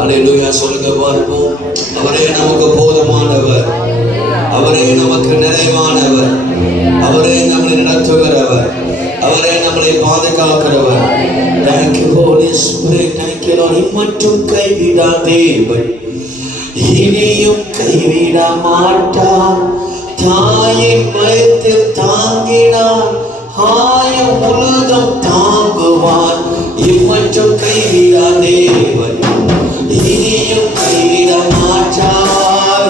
அல்லேலூயா சொல்லுங்க பார்ப்போம். அவரே நமக்கு போதுமானவர், அவரே நமக்கு நிறைவானவர், அவரே நம்மளை நடத்துகிறவர், அவரே நம்மளை பாதுகாக்கிறவர். Thank you Holy Spirit, thank you Lord. இம்மட்டும் கைவிடா தேவன், இனியும் கைவிட மாட்டார். தாயின் வயிற்றில் தாங்கினார், ஆயம் முழுதும் தாங்குவார். இம்மட்டும் கைவிடா தேவன், இனியும் கைவிட மாட்டார்.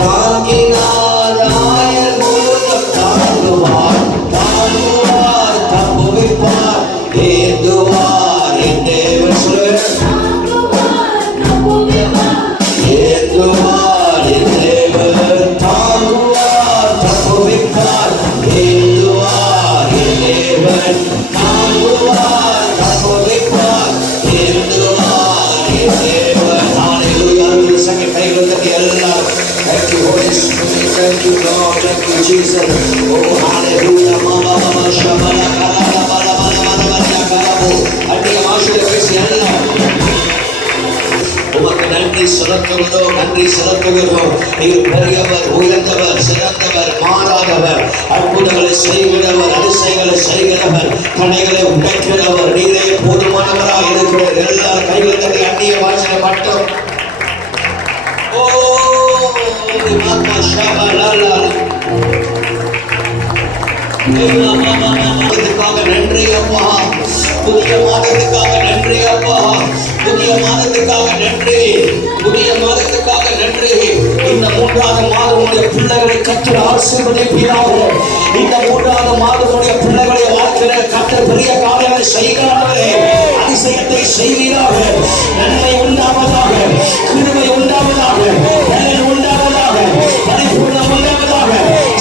தாங்கினார், ஆயம் முழுதும் தாங்குவார். தாங்குவார், தப்புவிப்பார், ஏந்துவார். என் தேவன் சொல்லுவார், ஏந்துவார். என் தேவன் தாங்குவார், தப்புவிப்பார், ஏந்துவார். என் தேவன் தாங்குவார், தப்புவிப்பார், ஏந்துவார். என் தேவன். ஹalleluya. சங்க கைகள் தட்டி எல்லாரும் thank you Holy Spirit, thank you Lord, thank you Jesus. Oh hallelujah. mama mama shabala kala bala bala bala karabo அன்றைய வாசல பேசி எல்லாம் உமக்கு நன்றி செலுத்துகிறோம், நன்றி செலுத்துகிறோம். நீர் பெரியவர், உயர்ந்தவர், சிறந்தவர், மாறாதவர், அற்புதங்களை செய்கிறவர், அதிசயங்களை செய்கிறவர், தடைகளை உடைக்கிறவர். நீரே போதுமானவராக இருக்கிறவர். எல்லாரும் கைகள் தட்டி அந்நிய வாசல மட்டும் ஓ மாமா ஷபலலா மாதத்துக்காக நன்றி அப்பா, புதிய மாதத்துக்காக நன்றி அப்பா, புதிய மாதத்துக்காக நன்றி, புதிய மாதத்துக்காக நன்றி. இந்த மூன்றாவது மாதமுடைய பிள்ளைகளை கர்த்தர் ஆசீர்வதிப்பீராக. இந்த மூன்றாவது மாதமுடைய பிள்ளைகளை வாழ்க்கையில கர்த்தர் பெரிய காரியங்களை செய்கிறார்களே, அதிசயத்தை செய்வீராக. நன்மை உண்டாவதாக, கிருபை உண்டாவதாக, பலன் உண்டாவதாக, பரிபூர்ணம் உண்டாவதாக,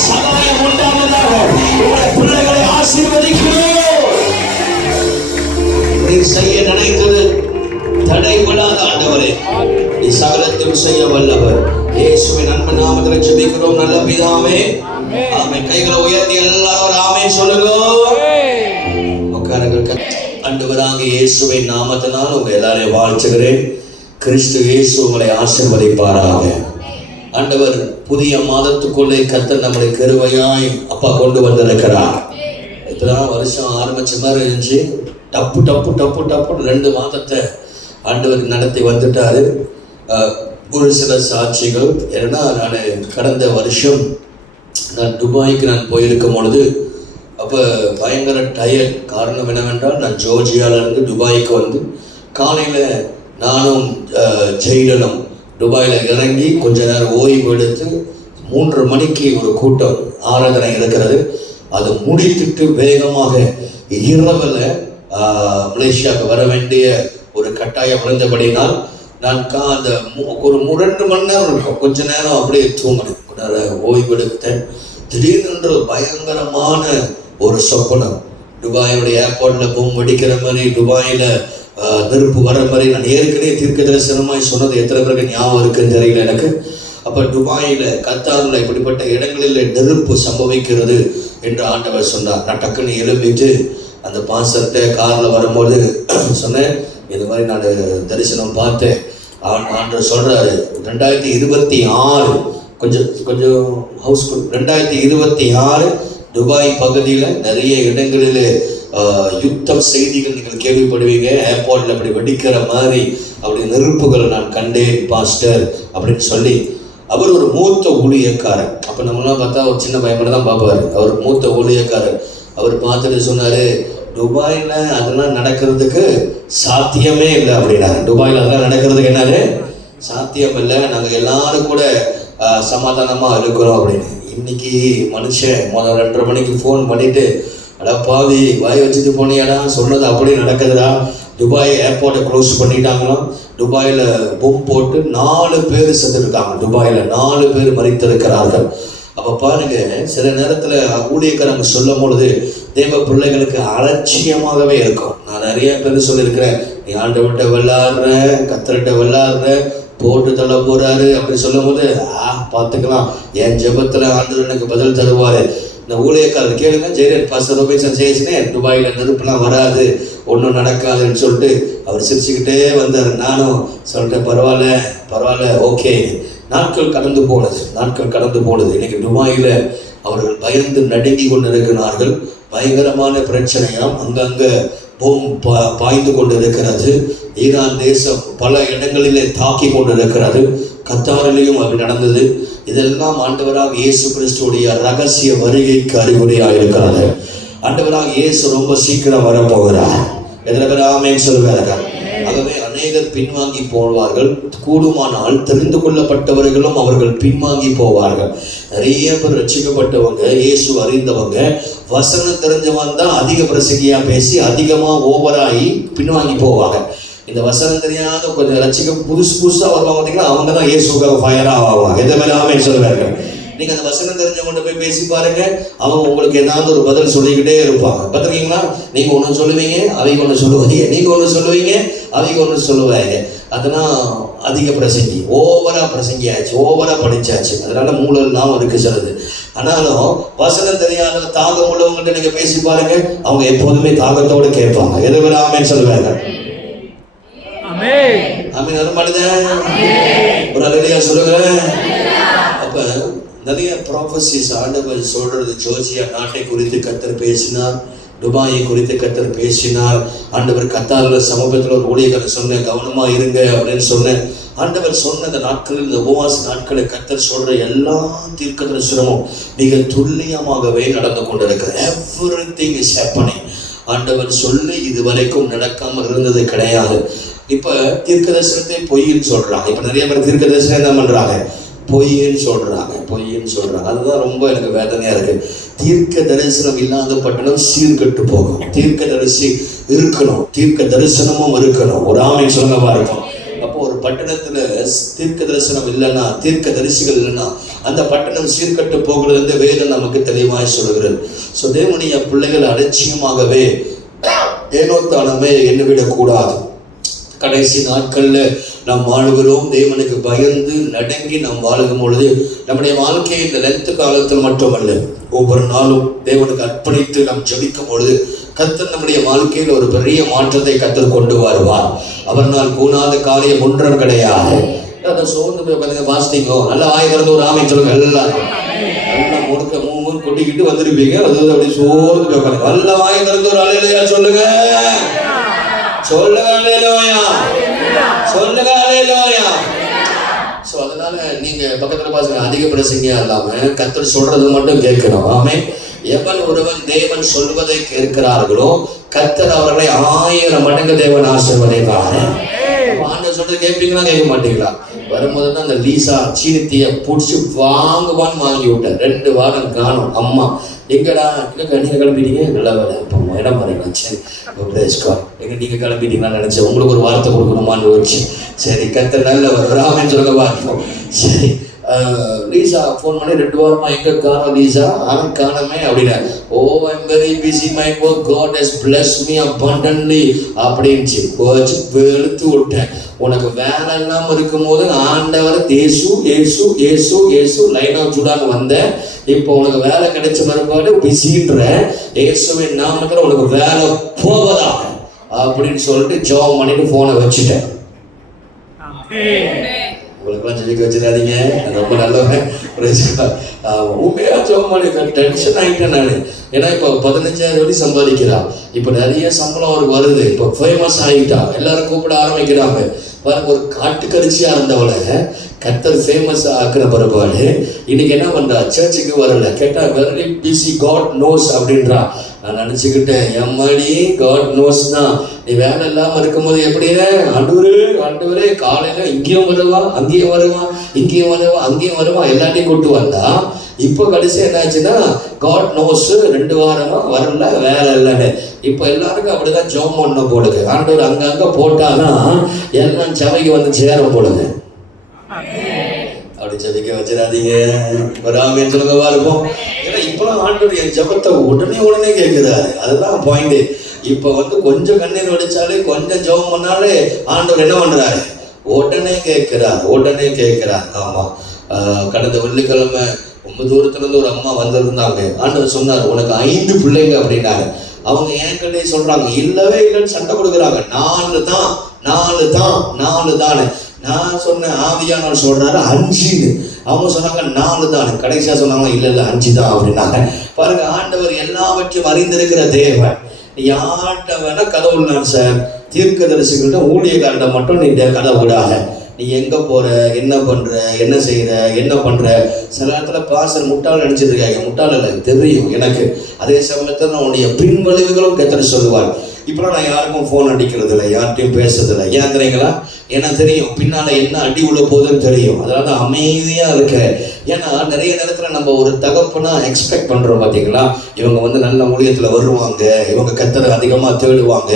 சகாயம் உண்டாவதாக. உங்களுடைய பிள்ளைகளை ஆசீர்வதிக்கிறோம். நீர் செய்ய நினைத்தது தடைபடாத ஆண்டவரே, நீ சகலத்தையும் செய்ய வல்லவர். இயேசுவின் அன்பு நாமத்தில் ஜெபிக்கிறோம் நல்ல பிதாவே, ஆமென். கைகளை உயர்த்தி எல்லாரும் ஆமென் சொல்லுங்க. உட்காருங்கள். ஆண்டவராகிய இயேசுவின் நாமத்தினால் உங்க எல்லாரையும் வாழ்த்துகிறேன். கிறிஸ்து இயேசு உங்களை ஆசீர்வதிப்பாராக. ஆண்டவர் புதிய மாதத்துக்குள்ளே கர்த்தர் நம்மளை கிருபையாய் அப்பா கொண்டு வந்திருக்கிறார். இப்பதான் வருஷம் ஆரம்பிச்ச மாதிரி இருந்துச்சு. டப்பு டப்பு டப்பு டப்பு 2 மாதத்தை ஆண்டவர் நடத்தி வந்துட்டாரு. ஒரு சில சாட்சிகள் ஏன்னா, நான் கடந்த வருஷம் நான் துபாய்க்கு நான் போயிருக்கும் பொழுது அப்போ பயங்கர டயர்ட். காரணம் என்னவென்றால், நான் ஜோர்ஜியாவிலேருந்து துபாய்க்கு வந்து காலையில் நானும் ஜெய்டனும் துபாயில் இறங்கி கொஞ்ச நேரம் ஓய்வு எடுத்து 3:30 மணிக்கு ஒரு கூட்டம் ஆராதனை இருக்கிறது. அதை முடித்துட்டு வேகமாக இரவில் மலேசியாவுக்கு வர வேண்டிய ஒரு கட்டாயம் இருந்தபடினால் நான் அந்த ஒரு 2 மணி நேரம் இருக்கும், கொஞ்ச நேரம் அப்படியே தூங்கினேன், ஓய்வு எடுத்தேன். திடீர்னு பயங்கரமான ஒரு சொப்பனம். துபாயோடைய ஏர்போர்ட்டில் பூம் வெடிக்கிற மாதிரி, துபாயில் நெருப்பு வர மாதிரி. நான் ஏற்கனவே தீர்க்க தரிசனமாய் சொன்னது எத்தனை பேருக்கு ஞாபகம் இருக்குன்னு தெரியல எனக்கு. அப்போ துபாயில், கத்தாரில் இப்படிப்பட்ட இடங்களில் நெருப்பு சம்பவிக்கிறது என்று ஆண்டவர் சொன்னார். நான் டக்குன்னு எழுப்பிட்டு அந்த பாசத்தை காரில் வரும்போது சொன்னேன், இது மாதிரி நான் தரிசனம் பார்த்தேன். ஆண்டவர் சொல்கிறாரு, 2026 கொஞ்சம் ஹவுஸ்ஃபுல். 2026 துபாய் பகுதியில் நிறைய இடங்களில் யுத்தம் செய்திகள் நீங்கள் கேள்விப்படுவீங்க. ஏர்போர்ட்டில் அப்படி வெடிக்கிற மாதிரி அப்படி நெருப்புகளை நான் கண்டேன் பாஸ்டர் அப்படின்னு சொல்லி. அவர் ஒரு மூத்த ஊழியக்காரர். அப்போ நம்மளாம் பார்த்தா ஒரு சின்ன பயப்பட தான் பார்ப்பார். அவர் மூத்த ஊழியக்காரர். அவர் பார்த்துட்டு சொன்னார், துபாயில் அதெல்லாம் நடக்கிறதுக்கு சாத்தியமே இல்லை அப்படின்னாரு. துபாயில் அதெல்லாம் நடக்கிறதுக்கு என்னது சாத்தியம் இல்லை, நாங்கள் எல்லாரும் கூட சமாதானமாக இருக்கிறோம் அப்படின்னு. இன்னைக்கு மனுஷன் 2:30 மணிக்கு ஃபோன் பண்ணிட்டு, அடப்பாவி வாய் வச்சுட்டு போனியாடா, சொன்னது அப்படியே நடக்குதுடா. Dubai ஏர்போர்ட்டை close பண்ணிட்டாங்களாம். துபாயில் பொம் போட்டு 4 பேர் செத்துருக்காங்க. துபாயில் 4 பேர் மரித்திருக்கிறார்கள். அப்போ பாருங்க, சில நேரத்தில் ஊழியக்காரங்க சொல்லும் பொழுது தேவ பிள்ளைகளுக்கு அலட்சியமாகவே இருக்கும். நான் நிறைய பேர் சொல்லியிருக்கிறேன், நீ ஆண்டவர்கிட்ட விளையாடுற, கத்தர்கிட்ட விளையாடுற, போட்டு தள்ள போறாரு அப்படி சொல்லும் போது பார்த்துக்கலாம், என் ஜெபத்தில் ஆண்டவர் எனக்கு பதில் தருவார். இந்த ஊழியக்காரர் கேளுங்க, ஜெயரன் பாஸ்டர் ரோபின்சன் சேசினே, துபாயில் நெருப்புலாம் வராது, ஒன்றும் நடக்காதுன்னு சொல்லிட்டு அவர் சிரிச்சுக்கிட்டே வந்தார். நானும் சொல்லிட்டேன், பரவாயில்ல ஓகே. நாட்கள் கடந்து போனது. இன்னைக்கு துபாயில் அவர்கள் பயந்து நடுங்கி கொண்டு இருக்கிறார்கள். பயங்கரமான பிரச்சனையாம், அங்கங்கே பாய்ந்து கொண்டு இருக்கிறது. ஈரான் தேசம் பல இடங்களிலே தாக்கி கொண்டு இருக்கிறது. கத்தாரிலையும் அது நடந்தது. இதெல்லாம் ஆண்டவராக இயேசு கிறிஸ்துடைய ரகசிய வருகைக்கு அறிகுறியாக இருக்கிறது. ஆண்டவராக இயேசு ரொம்ப சீக்கிரம் வரப்போகிறார். எத்தனை பேர் ஆமென் சொல்லுவார்கள்? ஆகவே அநேகர் பின்வாங்கி போவார்கள். கூடுமானால் தெரிந்து கொள்ளப்பட்டவர்களும் அவர்கள் பின்வாங்கி போவார்கள். நிறைய பேர் ரட்சிக்கப்பட்டவங்க, இயேசு அறிந்தவங்க, வசனம் தெரிஞ்சவன் தான் அதிக பிரசங்கியா பேசி அதிகமாக ஓவராகி பின்வாங்கி போவாங்க. இந்த வசனம் தெரியாத கொஞ்சம் ரட்சிக்க புதுசாக வருவாங்க பார்த்தீங்கன்னா, அவங்க தான் இயேசுக்காக ஃபயராக ஆவாங்க. எதை மேலே ஆமென் சொல்லுவார்கள்? நீங்கள் அந்த வசனம் தெரிஞ்சவங்கள்ட்ட போய் பேசி பாருங்க, அவங்க உங்களுக்கு ஏதாவது ஒரு பதில் சொல்லிக்கிட்டே இருப்பாங்க. பார்த்துருக்கீங்களா? நீங்கள் ஒன்று சொல்லுவீங்க, அவங்க ஒன்று சொல்லுவாங்க. நீங்கள் ஒன்று சொல்லுவீங்க, அவங்க ஒன்று சொல்லுவாங்க. அதெல்லாம் அதிக பிரசங்கி, ஓவராக பிரசங்கியாச்சு, ஓவராக படித்தாச்சு. அதனால மூலெல்லாம் இருக்கு சிலது. ஆனாலும் வசனம் தெரியாத தாகம் உள்ளவங்கள்ட்ட நீங்கள் பேசி பாருங்க, அவங்க எப்போதுமே தாகத்தோடு கேட்பாங்க. எதை விட ஆமென் சொல்லுவாங்க. ஆமென் வர மாட்டேன். ஒரு அல்லேலூயா சொல்லுங்க. அப்போ நிறைய ப்ராஃபஸிஸ் ஆண்டவர் சொல்றது. ஜோர்ஜியா நாட்டை குறித்து கர்த்தர் பேசினார், துபாயை குறித்து கர்த்தர் பேசினார். ஆண்டவர் கத்தாரில் சமூகத்தில் ஒரு ஊழியர்களை சொன்னேன், கவனமாக இருங்க அப்படின்னு சொன்னேன். ஆண்டவர் சொன்ன இந்த நாட்களில், இந்த உபவாச நாட்களை கர்த்தர் சொல்ற எல்லா தீர்க்கதரிசனமும் மிக துல்லியமாகவே நடந்து கொண்டிருக்கிறது. Everything is happening. ஆண்டவர் சொல்லி இதுவரைக்கும் நடக்காமல் இருந்தது கிடையாது. இப்போ தீர்க்க தரிசனத்தை பொய்ன்னு சொல்றாங்க. இப்போ நிறைய பேர் தீர்க்க தரிசனம் என்ன பண்றாங்க? பொய்ன்னு சொல்றாங்க. அதுதான் ரொம்ப எனக்கு வேதனையா இருக்கு. தீர்க்க தரிசனம் இல்லாத பட்டணம் சீர்கெட்டு போகும். தீர்க்க தரிசி இருக்கணும், தீர்க்க தரிசனமும் இருக்கணும். ஒரு ஆமென் சொல்லுங்க பாருங்க. அப்போ ஒரு பட்டணத்துல தீர்க்க தரிசனம் இல்லைன்னா, தீர்க்க தரிசிகள் இல்லைன்னா அந்த பட்டணம் சீர்கெட்டு போகிறது வேதம் நமக்கு தெளிவாய் சொல்கிறது. ஸோ தேவனுடைய பிள்ளைகள் அலட்சியமாகவே ஏனோத்தானமே எண்ணிவிடக்கூடாது. கடைசி நாட்களில் நாம் வாழுகிறோம். தேவனுக்கு பயந்து நடுங்கி நாம் வாழுகும் பொழுது நம்முடைய வாழ்க்கையை இந்த லென்த் காலத்தில் மட்டுமல்ல, ஒவ்வொரு நாளும் தேவனுக்கு அர்ப்பணித்து நாம் ஜெபிக்கும் பொழுது கர்த்தர் நம்முடைய வாழ்க்கையில் ஒரு பெரிய மாற்றத்தை கர்த்தர் கொண்டு வருவார். அவர் நான் கூணாத காரியம் ஒன்றும் கிடையாது. அதை சோர்ந்து போய் உட்காந்து பாஸ்டிங்கோ நல்லா வாய் திறந்து ஒரு ஆமென் சொல்லுங்க. எல்லாரும் நல்லா முறுக்க மூணு கொட்டிக்கிட்டு வந்திருப்பீங்க. அது அப்படி சோர்ந்து போய் உட்காந்து நல்லா வாய் திறந்து ஒரு அல்லேலூயா சொல்லுங்க. அதனால நீங்க பக்கத்துல பாருங்க, அதிக பிரசங்கியா இல்லாம கர்த்தர் சொல்றது மட்டும் கேட்கணும். ஆமென். எவன் ஒருவன் தேவன் சொல்வதை கேட்கிறார்களோ கர்த்தர் அவர்களை 1000 மடங்கு தேவன் ஆசீர்வதிப்பார். ஆண்டவர் சொல்றது கேட்பீங்களா, கேட்க மாட்டீங்களா? வரும்போது தான் அந்த லீசா சீனித்திய பிடிச்சி வாங்குவான்னு வாங்கி விட்டேன். 2 வாரம் காணும். அம்மா எங்கடா நீங்கள் கிளம்பிட்டீங்க? நல்ல வேலை, இப்போ இடம் பாருங்க. சரி எங்க நீங்கள் கிளம்பிட்டீங்களான்னு நினச்சேன். உங்களுக்கு ஒரு வார்த்தை கொடுக்கணுமான்னு யோசிச்சு, சரி கர்த்தர் நல்ல ஒரு ஆமென் சொல்லுங்க பார்ப்போம். சரி லீசா ஃபோன் பண்ணி 2 வாரமா எங்க காணோம் லீசா, காணமே அப்படின்னா, oh I'm very busy my work, God has blessed me abundantly அப்படின்ச்சு. கோச்சு வெளுத்து விட்டேன். உனக்கு வேலை இல்லாமல் இருக்கும்போது ஆண்டவர் ஏசு ஏசு ஏசு ஏசு லைன் ஆஃப் ஜூடான்னு வந்தேன். இப்போ உனக்கு வேலை கிடைச்ச மறுபாடு பிஸின்ற இயேசுவின் நாமத்தில் உனக்கு வேலை போவதா அப்படின்னு சொல்லிட்டு ஜெபம் பண்ணிட்டு போனை வச்சுட்டேன். உங்களுக்குலாம் ஜெபிக்க வச்சிடாதீங்க, ரொம்ப நல்லவன். உண்மையாக ஜெபம் பண்ணி டென்ஷன் ஆகிட்டேன் நான். ஏன்னா இப்போ 15,000 வரை சம்பாதிக்கிறா, இப்போ நிறைய சம்பளம் அவருக்கு வருது, இப்போ ஃபேமஸ் ஆகிட்டா, எல்லாரும் கூப்பிட ஆரம்பிக்கிறாங்க. பாருங்க, ஒரு காட்டுக்கரிசியா இருந்தவளை கர்த்தர் ஃபேமஸ் ஆக்குற பிறப்பாடு இன்னைக்கு என்ன பண்றா? சர்ச்சுக்கு வரல. கேட்டா வெரி பிஸி, காட் நோஸ் அப்படின்றா. நான் நினச்சிக்கிட்டேன், எம்மாடி காட் நோஸ் தான். நீ வேலை இல்லாமல் இருக்கும்போது எப்படியே ஆண்டவரே காலையில் இங்கேயும் வருவான், அங்கேயும் வருவான், இங்கேயும் வருவான், அங்கேயும் வருவான், எல்லாத்தையும் கூட்டு வந்தா. இப்போ கடைசி என்னாச்சுன்னா காட் நோஸ் 2 வாரமா வரல, வேலை இல்லைன்னு. இப்போ எல்லாருக்கும் அப்படிதான் ஜோம் பண்ண போடுது. ஆண்டவர் அங்கங்கே போட்டாதான் எல்லாம் சபைக்கு வந்து சேரும் போடுது. அப்படி ஜபிக்க வச்சிடாதீங்க. வராமன்னு சொல்லுங்கவா இருக்கும். ஏன்னா இப்பெல்லாம் ஆண்டவர் என் ஜபத்தை உடனே கேட்கிறாரு. அதுதான் பாயிண்ட். இப்போ கொஞ்சம் கண்ணீர் வடிச்சாலே, கொஞ்சம் ஜபம் பண்ணாலே ஆண்டவர் என்ன பண்றாரு? உடனே கேட்கிறார். ஆமா, கடந்த வெள்ளிக்கிழமை ரொம்ப தூரத்துல இருந்து ஒரு அம்மா வந்திருந்தாங்க. ஆண்டவர் சொன்னார், உனக்கு 5 பிள்ளைங்க அப்படின்னாரு. அவங்க என்கிட்ட சொல்றாங்க இல்லவே இல்லைன்னு சண்டை கொடுக்குறாங்க. 4 தான் 4 தான். நான் சொன்னேன் ஆவியானவர் சொல்றாரு 5. அவங்க சொன்னாங்க 4 தான். கடைசியா சொன்னாங்க இல்ல 5 தான் அப்படின்னாங்க. பாருங்க, ஆண்டவர் எல்லாவற்றையும் அறிந்திருக்கிற தேவன். யார்கிட்ட வேணா கதை விடலாம் சார். தீர்க்கதரிசிகள்கிட்ட ஊழியக்காரர்கிட்ட மட்டும் நீ கதை விடாத. நீ எங்க போற, என்ன பண்ற, என்ன செய்யற, என்ன பண்ற. சில நேரத்துல பாசர் முட்டாள் நினைச்சிட்டு இருக்காங்க. முட்டாள் இல்லை, தெரியும் எனக்கு. அதே சமயத்தில் உன்னுடைய பின்விளைவுகளும் கர்த்தர் சொல்லுவார். இப்பெல்லாம் நான் யாருக்கும் ஃபோன் அடிக்கிறது இல்லை, யார்கிட்டையும் பேசுறதில்லை. ஏன் தெரியுங்களா? ஏன்னா தெரியும் பின்னால என்ன அடி உள்ள போகுதுன்னு தெரியும். அதாவது அமைதியா இருக்க. ஏன்னா நிறைய நேரத்துல நம்ம ஒரு தகப்பனா எக்ஸ்பெக்ட் பண்றோம். பாத்தீங்களா, இவங்க நல்ல ஊழியத்துல வருவாங்க, இவங்க கர்த்தரை அதிகமா தேடுவாங்க,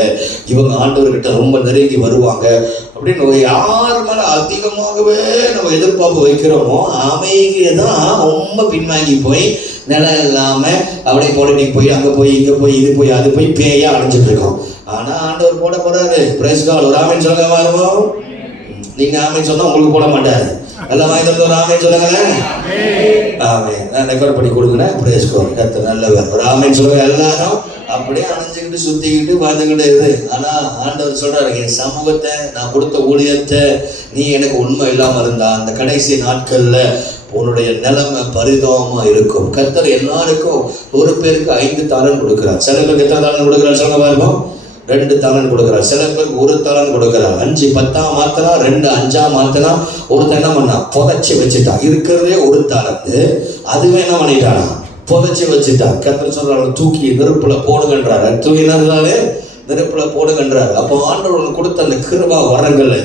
இவங்க ஆண்டவர்கிட்ட ரொம்ப நெருங்கி வருவாங்க அப்படின்னு யார் மேல அதிகமாகவே நம்ம எதிர்பார்ப்பு வைக்கிறோமோ அமைதியை தான் ரொம்ப பின்வாங்கி போய் நிலம் இல்லாம அப்படியே பொலிட்டிக் போய் அங்க போய் இங்க போய் இது போய் அது போய் பேயா அடைஞ்சிட்டு இருக்கோம். ஆனா ஆண்டவர் போட போறாரு. Praise God. ஒரு ஆமென் சொல்லுங்க பாருங்க. நீங்க ஆமென் சொன்னா உங்களுக்கு போட மாட்டாரு. எல்லாம் வாய்ந்தது ஒரு ஆமென் சொல்லுங்களேன். ஆமென். நான் ரெக்கார்ட் பண்ணி கொடுக்குறேன். Praise God. கர்த்தர் நல்லவர். ஒரு ஆமென் சொல்லுங்க. எல்லாரும் அப்படியே அணைஞ்சுக்கிட்டு சுத்திக்கிட்டு வாழ்ந்துக்கிட்டு இரு. ஆனா ஆண்டவர் சொல்றாரு, என் சமூகத்தை நான் கொடுத்த ஊழியத்தை நீ எனக்கு உண்மை இல்லாம இருந்தா அந்த கடைசி நாட்கள்ல உன்னுடைய நிலைமை பரிதாபமா இருக்கும். கர்த்தர் எல்லாருக்கும் ஒரு பேருக்கு 5 தாலன் கொடுக்கிறார். சில பேருக்கு எத்தனை தாலன் கொடுக்கிறார் சொல்லுங்க பாருங்க. 2 தாலன் கொடுக்கிறார். சில பேருக்கு 1 தாலன் கொடுக்கிறார். 5 10 மாத்தினா, 2 5 மாத்தினா, ஒருத்தன் என்ன பண்ணா புதைச்சி வச்சுட்டான். இருக்கிறதே 1 தாலன். அதுவே என்ன பண்ணிட்டானா புதைச்சி வச்சுட்டான். கர்த்தர் சொல்றாரு, தூக்கி நெருப்புல போடுங்கன்றாரு. தூக்கினாலே நெருப்புல போடுங்கன்றாரு. அப்போ ஆண்டவர் உனக்கு கொடுத்த அந்த கிருபா வரங்களை,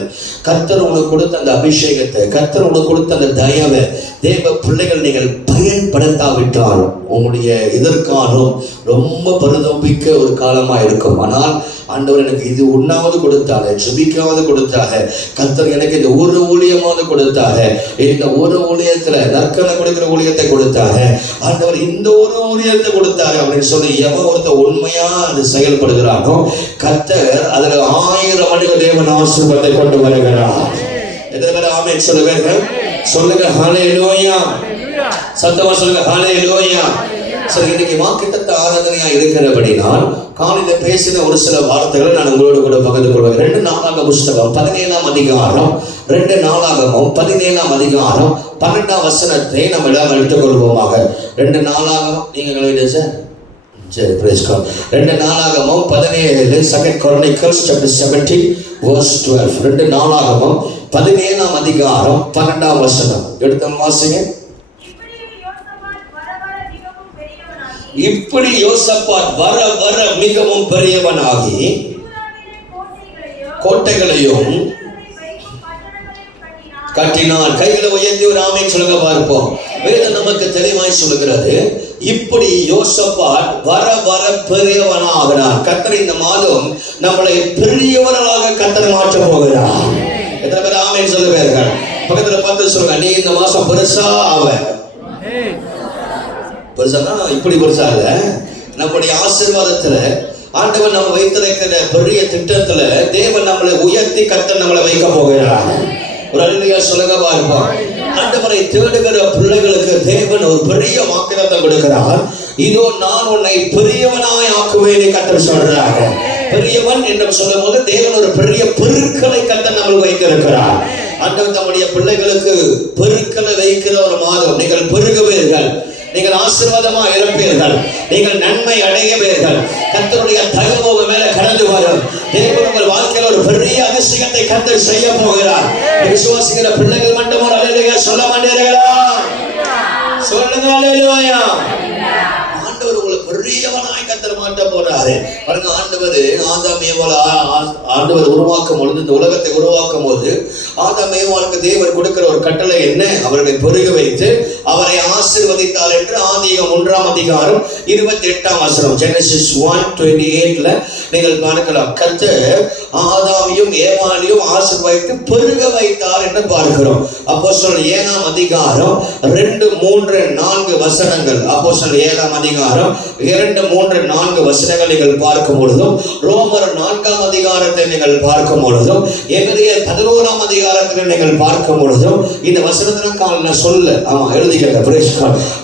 கர்த்தர் உனக்கு கொடுத்த அந்த அபிஷேகத்தை, கர்த்தர் உனக்கு கொடுத்த அந்த தயவை தேவ பிள்ளைகள் நீங்கள் பயன்படுத்தாவிட்டால் உங்களுடைய எதிர்காலம் ரொம்ப பரிதபிக்க ஒரு காலமா இருக்கும். ஆனால் ஆண்டவர் எனக்கு இது ஒன்னாவது கொடுத்தாரு, ஜெபிக்காவது கொடுத்தாரு, கர்த்தர் எனக்கு இந்த ஒரு ஊழியமாவது கொடுத்தாரு, இந்த ஒரு ஊழியத்துல நற்கனை கொடுக்கிற ஊழியத்தை கொடுத்தாரு, ஆண்டவர் இந்த ஒரு ஊழியத்தை கொடுத்தாரு அப்படின்னு சொல்லி எவன் ஒருத்தர் உண்மையா அது செயல்படுகிறானோ கர்த்தர் அதுல 1000 மடங்கு தேவன் ஆசீர்வாதத்தை கொண்டு வருகிறார். எத்தனை பேர் ஆமென் சொல்லுங்க? சொல்லுங்க ஹல்லேலூயா. சத்தமா சொல்லுங்க ஹல்லேலூயா. சரி, இன்னைக்கு வாக்குத்தத்த ஆராதனையா இருக்கிறபடினால் காலையில பேசின ஒரு சில வார்த்தைகளை நான் உங்களோடு கூட பகிர்ந்து கொள்வேன். 2 நாளாகமம் புஸ்தகம் 17ஆம் அதிகாரம் 2 நாளாகமம் 17ஆம் அதிகாரம் 12ஆம் வசனத்தை நம்ம எல்லாம் எடுத்துக்கொள்வோமாக. 2 நாளாகமம் நீங்க எழுதிய சார். சரி, praise God. 2 நாளாகமம் 17 2 Chronicles chapter 17 verse 12. 2 நாளாகமம் 17ஆம் அதிகாரம் 12ஆம் வசனம் எடுத்து வாசிங்க. இப்படி யோசபாத் வர வர மிகவும் பெரியவனாகி கோட்டைகளையும் கட்டினான். கைகளை உயர்த்தி ஒரு ஆமென் சொல்லுங்க பார்ப்போம். வேதம் நமக்கு தெளிவாய் சொல்லுகிறது, இப்படி யோசபாத் வர வர பெரியவனாகிறான். கர்த்தர் இந்த மாதம் நம்மளை பெரியவர்களாக கர்த்தர் மாற்ற போகிறார். எத்தனை பேர் ஆமென் சொல்லுவீர்கள்? பக்கத்துல பார்த்து சொல்லுங்க, நீ இந்த மாசம் பெருசா ஆவ. பெருசானா இப்படி பெருசா இல்ல, நம்முடைய ஆசீர்வாதத்துல ஆண்டவர் நம்ம வைத்திருக்கிற பெரிய திட்டத்துல தேவன் நம்மளை உயர்த்தி கர்த்தர் நம்மளை வைக்க போகிறார். ஒரு அல்லேலூயா சொல்லுங்க பாருங்க. ஆண்டவரை தேடுகிற பிள்ளைகளுக்கு தேவன் ஒரு பெரிய வாக்குத்தத்தம் கொடுக்கிறார். இதோ நான் உன்னை பெரியவனாய் ஆக்குவேன் கர்த்தர் சொல்றாங்க. பெரியவன் என்று சொல்லும் போது தேவன் ஒரு பெரிய பெருக்களை கர்த்தர் நம்மளுக்கு வைத்திருக்கிறார். ஆண்டவர் தம்முடைய பிள்ளைகளுக்கு பெருக்களை வைக்கிற ஒரு மாதம். நீங்கள் பெருகுவீர்கள், நீங்கள் ஆசீர்வாதமா இருப்பீர்கள், நீங்கள் நன்மை அடைவீர்கள். கர்த்தருடைய தயவு உங்க மேல கடந்து வரும். தேவன் உங்கள் வாழ்க்கையில் ஒரு பெரிய அதிசயத்தை கர்த்தர் செய்ய போகிறார். விசுவாசிக்கிற பிள்ளைகள் மட்டும் ஒரு அல்லேலூயா சொல்ல மாட்டீர்களா? சொல்லுங்க அல்லேலூயா. ஆண்டவர் உங்களை பெரியவனாய் கர்த்தர் மாட்ட போறாரு. பாருங்க, ஆதாம் ஏவாள் ஆண்டவர் உருவாக்கும் பொழுது, இந்த உலகத்தை உருவாக்கும் போது ஆதாம் ஏவாளுக்கு தேவர் கொடுக்கிற ஒரு கட்டளை என்ன? அவர்களை பெருக வைத்து அவரை ஆசீர்வதித்தார் என்று ஆதியாகமம் 1ஆம் அதிகாரம் 28ஆம் வசனம் Genesis 1:28 நீங்கள் பார்க்கலாம். கர்த்தர் ஆதாமையும் ஏவாளையும் ஆசீர்வதித்து பெருக வைத்தார் என்று பார்க்கிறோம். அப்போஸ்தலர் 7ஆம் அதிகாரம் 2, 3, 4 வசனங்கள். அப்போஸ்தலர் 7ஆம் அதிகாரம் 2, 3, 4 வசனங்கள் நீங்கள் பார்க்கும் பொழுதும், ரோமர் 4ஆம் அதிகாரத்தை நீங்கள் பார்க்கும் பொழுதும், எபிரேயர் 11ஆம் அதிகாரத்தில் நீங்கள் பார்க்கும் பொழுதும் இந்த வசனத்திற்கான சொல்ல எழுதிக்க.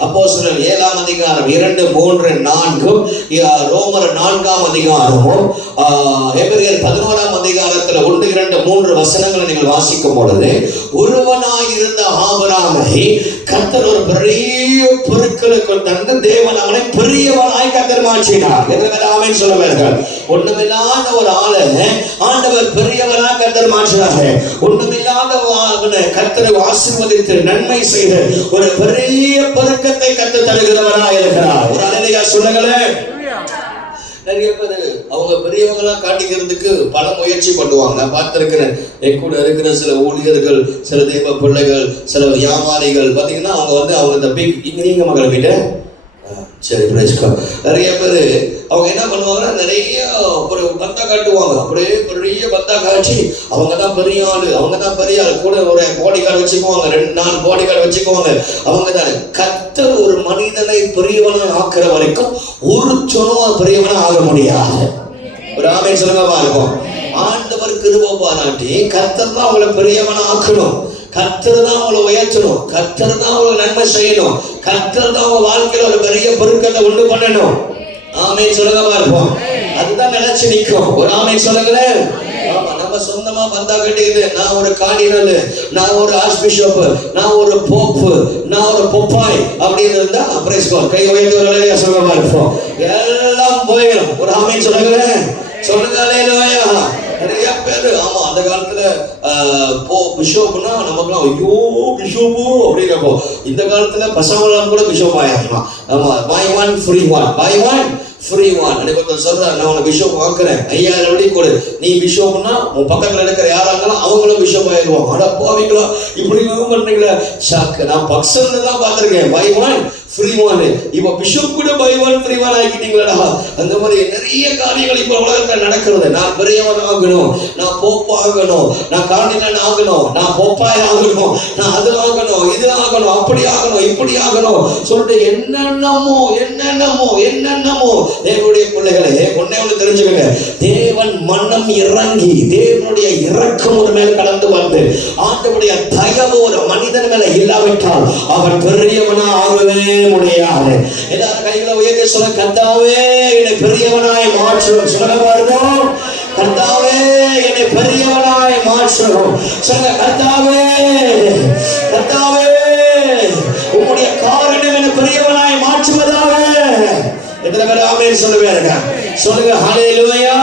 அப்போஸ்தலர் 7ஆம் அதிகாரம் 2, 3, 4 ரோமர் 4ஆம் அதிகாரமும் எபிரேயர் 11ஆம் அதிகாரத்தில் 1, 2, 3 வசனங்களை நீங்கள் வாசிக்கும் பொழுது, ஒருவனாயிருந்த ஆபிரகாமை கர்த்தர் ஒரு பெரிய பொருட்களுக்கு தந்து தேவன் அவனை பெரியவனாய் கர்த்தர் மாற்றினார். ஆமென் சொல்லுவார்கள். ஒண்ணுமில்லாத ஒரு ஆளை ஆண்டவர் பெரியவனாய் கர்த்தர் மாற்றினார். ஒண்ணுமில்லாத கர்த்தரை ஆசீர்வதித்து நன்மை செய்து ஒரு பெரிய பெருக்கத்தை கர்த்தர் தருகிறவராய் இருக்கிறார். ஒரு அல்லேலூயா சொல்லுங்களேன். நிறைய பேர் அவங்க பெரியவங்களா காட்டிக்கிறதுக்கு பல முயற்சி பண்ணுவாங்க. நான் பார்த்திருக்கிறேன். என் கூட இருக்கிற சில ஊழியர்கள், சில தெய்வ பிள்ளைகள், சில வியாபாரிகள் பார்த்தீங்கன்னா அவங்க இந்த பிக் நீங்க மக்களை கிட்ட சரி நிறைய பேர் அவங்க என்ன பண்ணுவாங்கன்னா, நிறைய ஒரு பந்தா காட்டுவாங்க. அப்படியே பெரிய பந்தா காட்சி அவங்க தான் பெரிய ஆளு, அவங்க தான் பெரிய ஆளு. கூட ஒரு பாடி கார்டு வச்சுக்குவாங்க, 2-4 பாடி கார்டு வச்சுக்குவாங்க. அவங்க தான். கர்த்தர் ஒரு மனிதனை பெரியவனை ஆக்குற வரைக்கும் ஒரு சொன்னும் பெரியவனை ஆக முடியாது. ஒரு ஆமென் சொல்லுங்க இருக்கும். ஆண்டவர் கிருபை பாராட்டி கர்த்தர் தான் அவங்களை பெரியவனை ஆக்கணும். கர்த்தர் தான் அவங்களை உயர்த்தணும். கர்த்தர் தான் அவங்களை நன்மை செய்யணும். கர்த்தர் தான் அவங்க வாழ்க்கையில ஒரு பெரிய பொருட்களை உண்டு பண்ணணும். ஆமென் சொல்லுங்க இருப்போம். அதுதான் நிலைச்சு நிற்கும். ஒரு ஆமென் சொல்லுங்களேன். நம்ம சொந்தமா பந்தா கட்டிக்கிட்டு நான் ஒரு கார்டினல், நான் ஒரு ஆர்ச் பிஷப், நான் ஒரு போப்பு, நான் ஒரு பொப்பாய் அப்படின்னு இருந்தா அப்புறம் கை உயர்த்து சொல்லுங்க இருப்போம். எல்லாம் போயிடும். ஒரு ஆமென் சொல்லுங்களேன். சொல்லுங்க அல்லேலூயா. நிறைய பேரு அந்த காலத்துல பிஷப்னா நமக்குலாம் ஐயோ பிஷப்பு அப்படிங்கிறப்போ, இந்த காலத்துல பசங்களாம் கூட பிஷப் ஆயிடலாம். buy one free one, buy one free one. ஒருத்தர் சொல்றாரு, நான் உனக்கு பிஷப் வாக்குறேன், 5000 வெள்ளி கொடு, நீ பிஷப்னா உன் பக்கத்துல இருக்கிற யாராங்களும் அவங்களும் பிஷப் ஆயிடுவாங்க. அட போவீங்களா இப்படி பண்றீங்களா? ஷாக்கு. நான் பக்ஸன்ல தான் பார்த்திருக்கேன். buy one free one. இப்போ பிஷப் கூட buy one free one ஆக்கிட்டீங்களா? அந்த மாதிரி நிறைய காரியங்கள் இப்போ உலகத்தில் நடக்கிறது. நான் பெரியவன் ஆகணும், நான் போப்பு ஆகணும், நான் கார்டினல் ஆகணும், நான் பொப்பாய் ஆகணும், நான் அது ஆகணும், இது ஆகணும், அப்படி ஆகணும், இப்படி ஆகணும் சொல்லிட்டு என்னென்னமோ என்னென்னமோ என்னென்னமோ. தேவனுடைய பிள்ளைகளே, ஒன்னே ஒன்று தெரிஞ்சுக்கங்க. தேவன் மனம் இறங்கி தேவனுடைய இரக்கம் ஒரு மேல் கடந்து வந்து ஆண்டவருடைய தயவு ஒரு மனிதன் மேல இல்லாவிட்டால் அவன் பெரியவனா ஆகவே முடியாது. எல்லாரும் கைகளை உயர்த்தி சொல்ல, கர்த்தாவே என்னை பெரியவனாய் மாற்றும். சொல்ல பாருங்க, கர்த்தாவே என்னை பெரியவனாய் மாற்றும். சொல்ல, கர்த்தாவே கர்த்தாவே உம்முடைய காரணம் என்னை பெரியவனாய் மாற்றுவதாக. எத்தனை பேர் ஆமென் சொல்லுவாங்க? சொல்லுங்க ஹல்லேலூயா.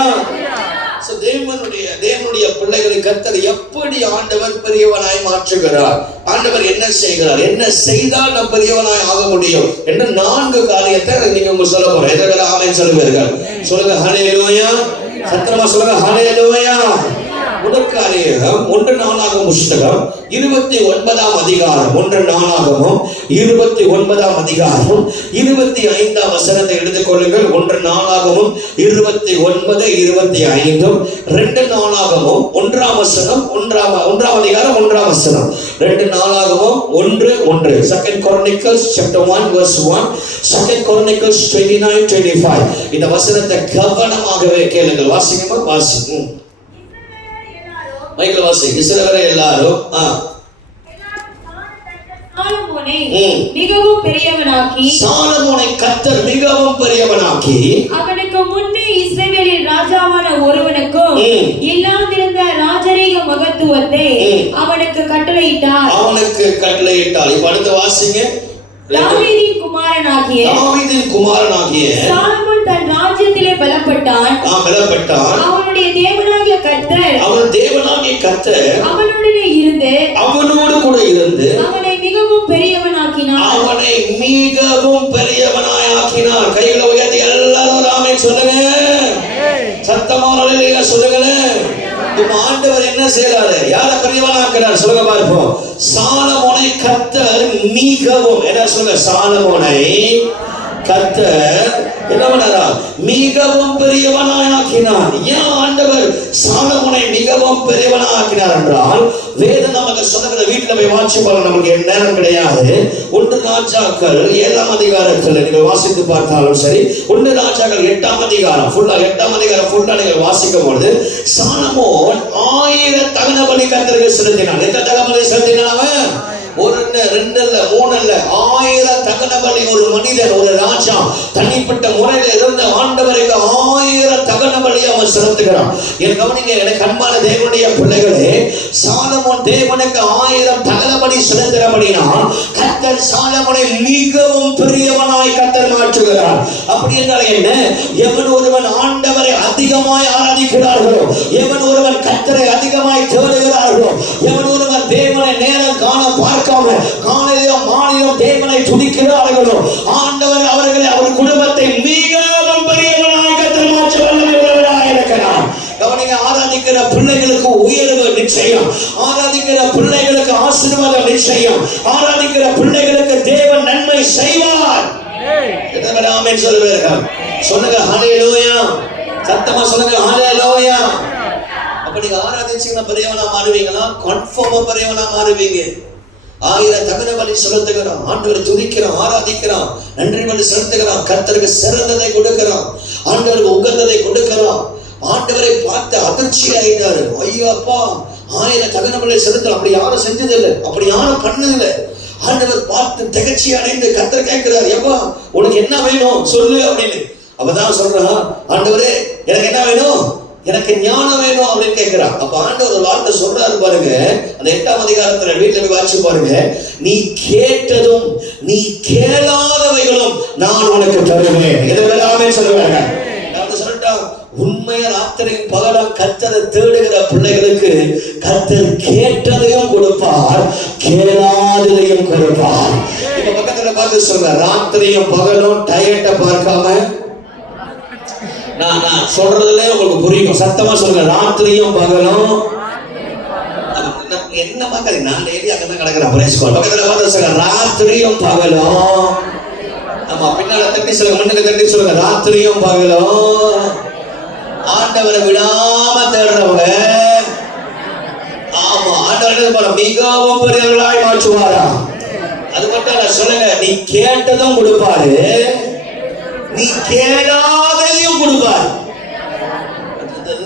தேவனுடைய பிள்ளைகளை கர்த்தர் எப்படி ஆண்டவர் பெரியவனாய் மாற்றுகிறார், ஆண்டவர் என்ன செய்கிறார், என்ன செய்தால் நாம் பெரியவனாய் ஆக முடியும் என்ற 4 காரியத்தை நீங்க உங்களுக்கு சொல்ல போறேன். எத்தனை பேர் ஆமென் சொல்லுவீர்கள்? சொல்லுங்க ஹல்லேலூயா. சத்தியமா சொல்லுங்க ஹல்லேலூயா. முதல் காரியம் 1 நாளாகமம் புத்தகம் 29ஆம் அதிகாரம், 1 நாளாகமம் 29ஆம் அதிகாரம் 25ஆம் வசனத்தை எடுத்துக் கொள்ளுங்கள். 1 நாளாகமம் 29, 25, 2 நாளாகமம் 1ஆம் வசனம், 1ஆம் அதிகாரம் 1ஆம் வசனம், 2 நாளாகமம் 1:1. 2 Chronicles chapter 1 verse 1, 2 Chronicles 29:25. இந்த வசனத்தை கவனமாகவே கேளுங்கள். வாசிங்கம்மா, வாசிங்க. மைக்கேல் வாசி. இஸ்ரவேலர் எல்லாரும் மிகவும் பெரியவனாக்கி, சாலமோனை கர்த்தர் மிகவும் பெரியவனாக்கி, அவனுக்கு முன்னே இஸ்ரவேலின் ராஜாவான ஒருவனுக்கும் இல்லாதிருந்த ராஜரீக மகத்துவத்தை அவனுக்கு கட்டளையிட்டார். இப்ப அடுத்து வாசிங்க. தாவீதின் குமாரனாகிய சாலமோன் தன் ராஜ்யத்திலே பலப்பட்டான். அவனுடைய தேவனாகிய கர்த்தர் அவனுடனே இருந்து அவனோடு கூட இருந்து அவனை மிகவும் பெரியவனாக்கினார். கைகளை உயர்த்தி எல்லாரும் ஆமென் சொல்லுங்க. சத்தமா அல்லேலூயா சொல்லுங்களேன். ஆண்டவர் என்ன செய்யறாரு? யார பெரியவனாக்குறார்? சொல்லுங்க பார்ப்போம். சாலமோனை கர்த்தர் மிகவும், என்ன சொல்லுங்க? சாலமோனை கர்த்தர் என்ன பண்ணாரா? மிகவும் பெரியவனாய் ஆக்கினார். ஏன் ஆண்டவர் சாலமோனை மிகவும் பெரியவனாய் ஆக்கினார் என்றால், வேதம் நமக்கு சொல்லுகிற, வீட்டுல போய் வாட்சி போல நமக்கு நேரம் கிடையாது. 1 ராஜாக்கள் 7ஆம் அதிகாரத்தில் நீங்கள் வாசித்து பார்த்தாலும் சரி, 1 ராஜாக்கள் 8ஆம் அதிகாரம் ஃபுல்லா நீங்கள் வாசிக்கும் பொழுது, சாலமோன் 1000 தகன பலி கர்த்தருக்கு செலுத்தினான். எத்தனை தகன பலி செலுத்தினான் அவன்? 1 இல்ல 2 இல்ல 3 இல்ல 1000 தகன பலி. ஒரு மனிதன், ஒரு ராஜா தனிப்பட்ட முறையில் இருந்த ஆண்டவருக்கு 1000 தகன பலி அவன் செலுத்துகிறான். என் கவனிங்க, எனக்கு அன்பான தேவனுடைய பிள்ளைகளே, சாலமோன் தேவனுக்கு 1000 தகன பலி செலுத்துகிறபடினா கர்த்தர் சாலமோனை மிகவும் பெரியவனாய் கர்த்தர் மாற்றுகிறார். அப்படி என்றால் என்ன? எவன் ஒருவன் ஆண்டவரை அதிகமாய் ஆராதிக்கிறார்களோ, எவன் ஒருவன் கர்த்தரை அதிகமாய் தேடுகிறார்களோ, எவன் ஒருவன் தேவனை நேரம் காண பார்க்காம காலையிலும் மாலையிலும் தேவனை துதிக்கிறார்களோ, ஆண்டவர் அவர்களை, அவர் குடும்பத்தை மிகவும் பெரியவனாய் கர்த்தர் மாற்ற வல்லவராய் இருக்கிறார். கவனிங்க, ஆராதிக்கிற பிள்ளைகளுக்கு உயர்வு நிச்சயம், ஆராதிக்கிற பிள்ளைகளுக்கு ஆசீர்வாதம் நிச்சயம், ஆராதிக்கிற பிள்ளைகளுக்கு தேவன் நன்மை செய்வார். ஆமென் சொல்லுவீர்கள்? சொல்லுங்க ஹல்லேலூயா. சத்தமா சொல்லுங்க ஹல்லேலூயா. அப்ப நீங்க ஆராதிச்சீங்கன்னா பெரியவனா மாறுவீங்களா? கன்ஃபார்மா பெரியவனா மாறுவீங்க. 1000 தகன பலி செலுத்துகிறான், ஆண்டவரை துதிக்கிறான், ஆராதிக்கிறான், நன்றி பலி செலுத்துகிறான், கர்த்தருக்கு சிறந்ததை கொடுக்கிறான், ஆண்டவருக்கு உகந்ததை கொடுக்கிறான். ஆண்டவரை பார்த்து அதிர்ச்சி ஆயிட்டாரு. ஐயோ அப்பா, 1000 தகன பலி செலுத்த அப்படி யாரும் செஞ்சதில்லை, அப்படி யாரும் பண்ணதில்லை. ஆண்டவர் பார்த்து திகழ்ச்சி அடைந்து கர்த்தர் கேட்கிறார், எப்பா உனக்கு என்ன வேணும் சொல்லு அப்படின்னு. அப்பதான் சொல்றான், ஆண்டவரே எனக்கு என்ன வேணும்? எனக்கு ஞானம் வேணும் அப்படின்னு கேட்கிறான். அப்ப ஆண்டவர் ஒரு வார்த்தை சொல்றாரு பாருங்க, அந்த 8ஆம் அதிகாரத்துல வீட்டுல போய் வாசிச்சு பாருங்க. நீ கேட்டதும் நீ கேளாதவைகளும் நான் உனக்கு தருவேன். இதெல்லாமே சொல்லுவாங்க. சொல்லிட்டான், உண்மையா ராத்திரியும் பகலும் கர்த்தரை தேடுகிற பிள்ளைகளுக்கு கர்த்தர் கேட்டதையும் கொடுப்பார், கேளாததையும் கொடுப்பார். இப்ப பக்கத்துல பார்த்து சொல்ற, ராத்திரியும் பகலும் டயர்ட்ட பார்க்காம, நான் சொல்றதுல உங்களுக்கு புரியும், சத்தமா சொல்லுங்க. ராத்திரியும் பகலும் என்ன பார்க்காது, நான் டெய்லி அங்கதான் கிடக்குறேன். பக்கத்துல பார்த்து சொல்லுங்க, ராத்திரியும் பகலும். ஆமா, பின்னால தட்டி சொல்லுங்க, முன்னுக்கு தட்டி சொல்லுங்க, ராத்திரியும் பகலும் ஆண்டவரை விடாம தேடுறவங்க, ஆமா, ஆண்டவர் மிகவும் பெரியவர்களாய் மாற்றுவாரா. அது மட்டும் இல்ல, சொல்லுங்க, நீ கேட்டதும் கொடுப்பாரு, நீ கேளாதையும் கொடுப்பாரு.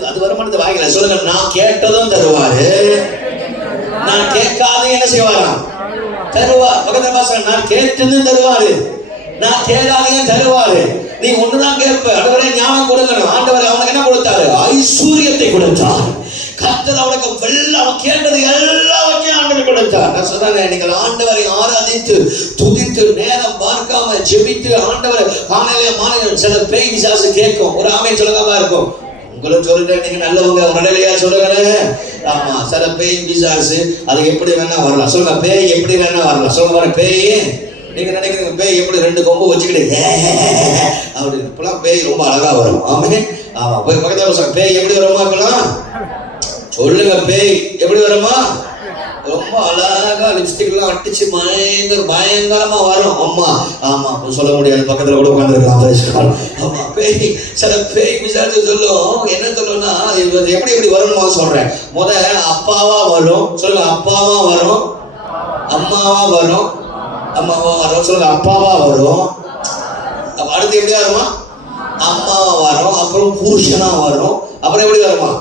அது வரமாட்டது வாய்க்கல. சொல்லுங்க, நான் கேட்டதும் தருவாரு, நான் கேட்காத என்ன செய்வாரா? தருவார். பக்கத்துல பாச, நான் கேட்டதும் தருவாரு, நான் கேளாதையும் தருவாரு. நீ ஒண்ணுதான் கேட்ப, ஆண்டவரே ஞானம் கொடுக்கணும். ஆண்டவர் அவனுக்கு என்ன கொடுத்தாரு? ஐஸ்வர்யத்தை கொடுத்தார். கர்த்தர் அவனுக்கு அவன் கேட்டது எல்லாவற்றையும் ஆண்டவர் கொடுத்தார். நான் சொல்றேன், நீங்கள் ஆண்டவரை ஆராதித்து துதித்து நேரம் பார்க்காம ஜெபித்து ஆண்டவரை காலையில மாலையில சில பேய் பிசாசு கேட்கும். ஒரு ஆமென் சொல்லுங்கமா இருக்கும். உங்களுக்கு சொல்லிட்டேன், நீங்க நல்லவங்க, ஒரு நிலையா சொல்லுங்க. ஆமா, சில பேய் பிசாசு அது எப்படி வேணா வரலாம். சொல்லுங்க, பேய் எப்படி வேணா வரலாம். சொல்லுங்க, பேய் நீங்க நினைக்கிறீங்க பேய் எப்படி 2 கொம்பு வச்சுக்கிட்டு அப்படின்னு, இப்பெல்லாம் பேய் ரொம்ப அழகா வரும். ஆமென். ஆமா, போய் பக்கத்துல பேய் எப்படி வருமா? இப்பெல்லாம் சொல்லுங்க, பேய் எப்படி வருமா? ரொம்ப அழகா லிப்ஸ்டிக் எல்லாம் அடிச்சு பயங்கரமா வரும். அம்மா, ஆமா, சொல்ல முடியாது, பக்கத்துல கூட உட்காந்துருக்கலாம். ஆமா, பேய் சில பேய் பிசாசு சொல்லும். என்ன சொல்லும்னா, எப்படி எப்படி வரும்னு சொல்றேன். முத அப்பாவா வரும். சொல்லுங்க, அப்பாவா வரும், அம்மாவா வரும், அம்மாவா வரும். சொல்லுங்க, அப்பாவா வரும். அடுத்து எப்படியா வருமா? அம்மாவா வரும். அப்புறம் புருஷனா வரும். அப்புறம் எப்படி வருமா?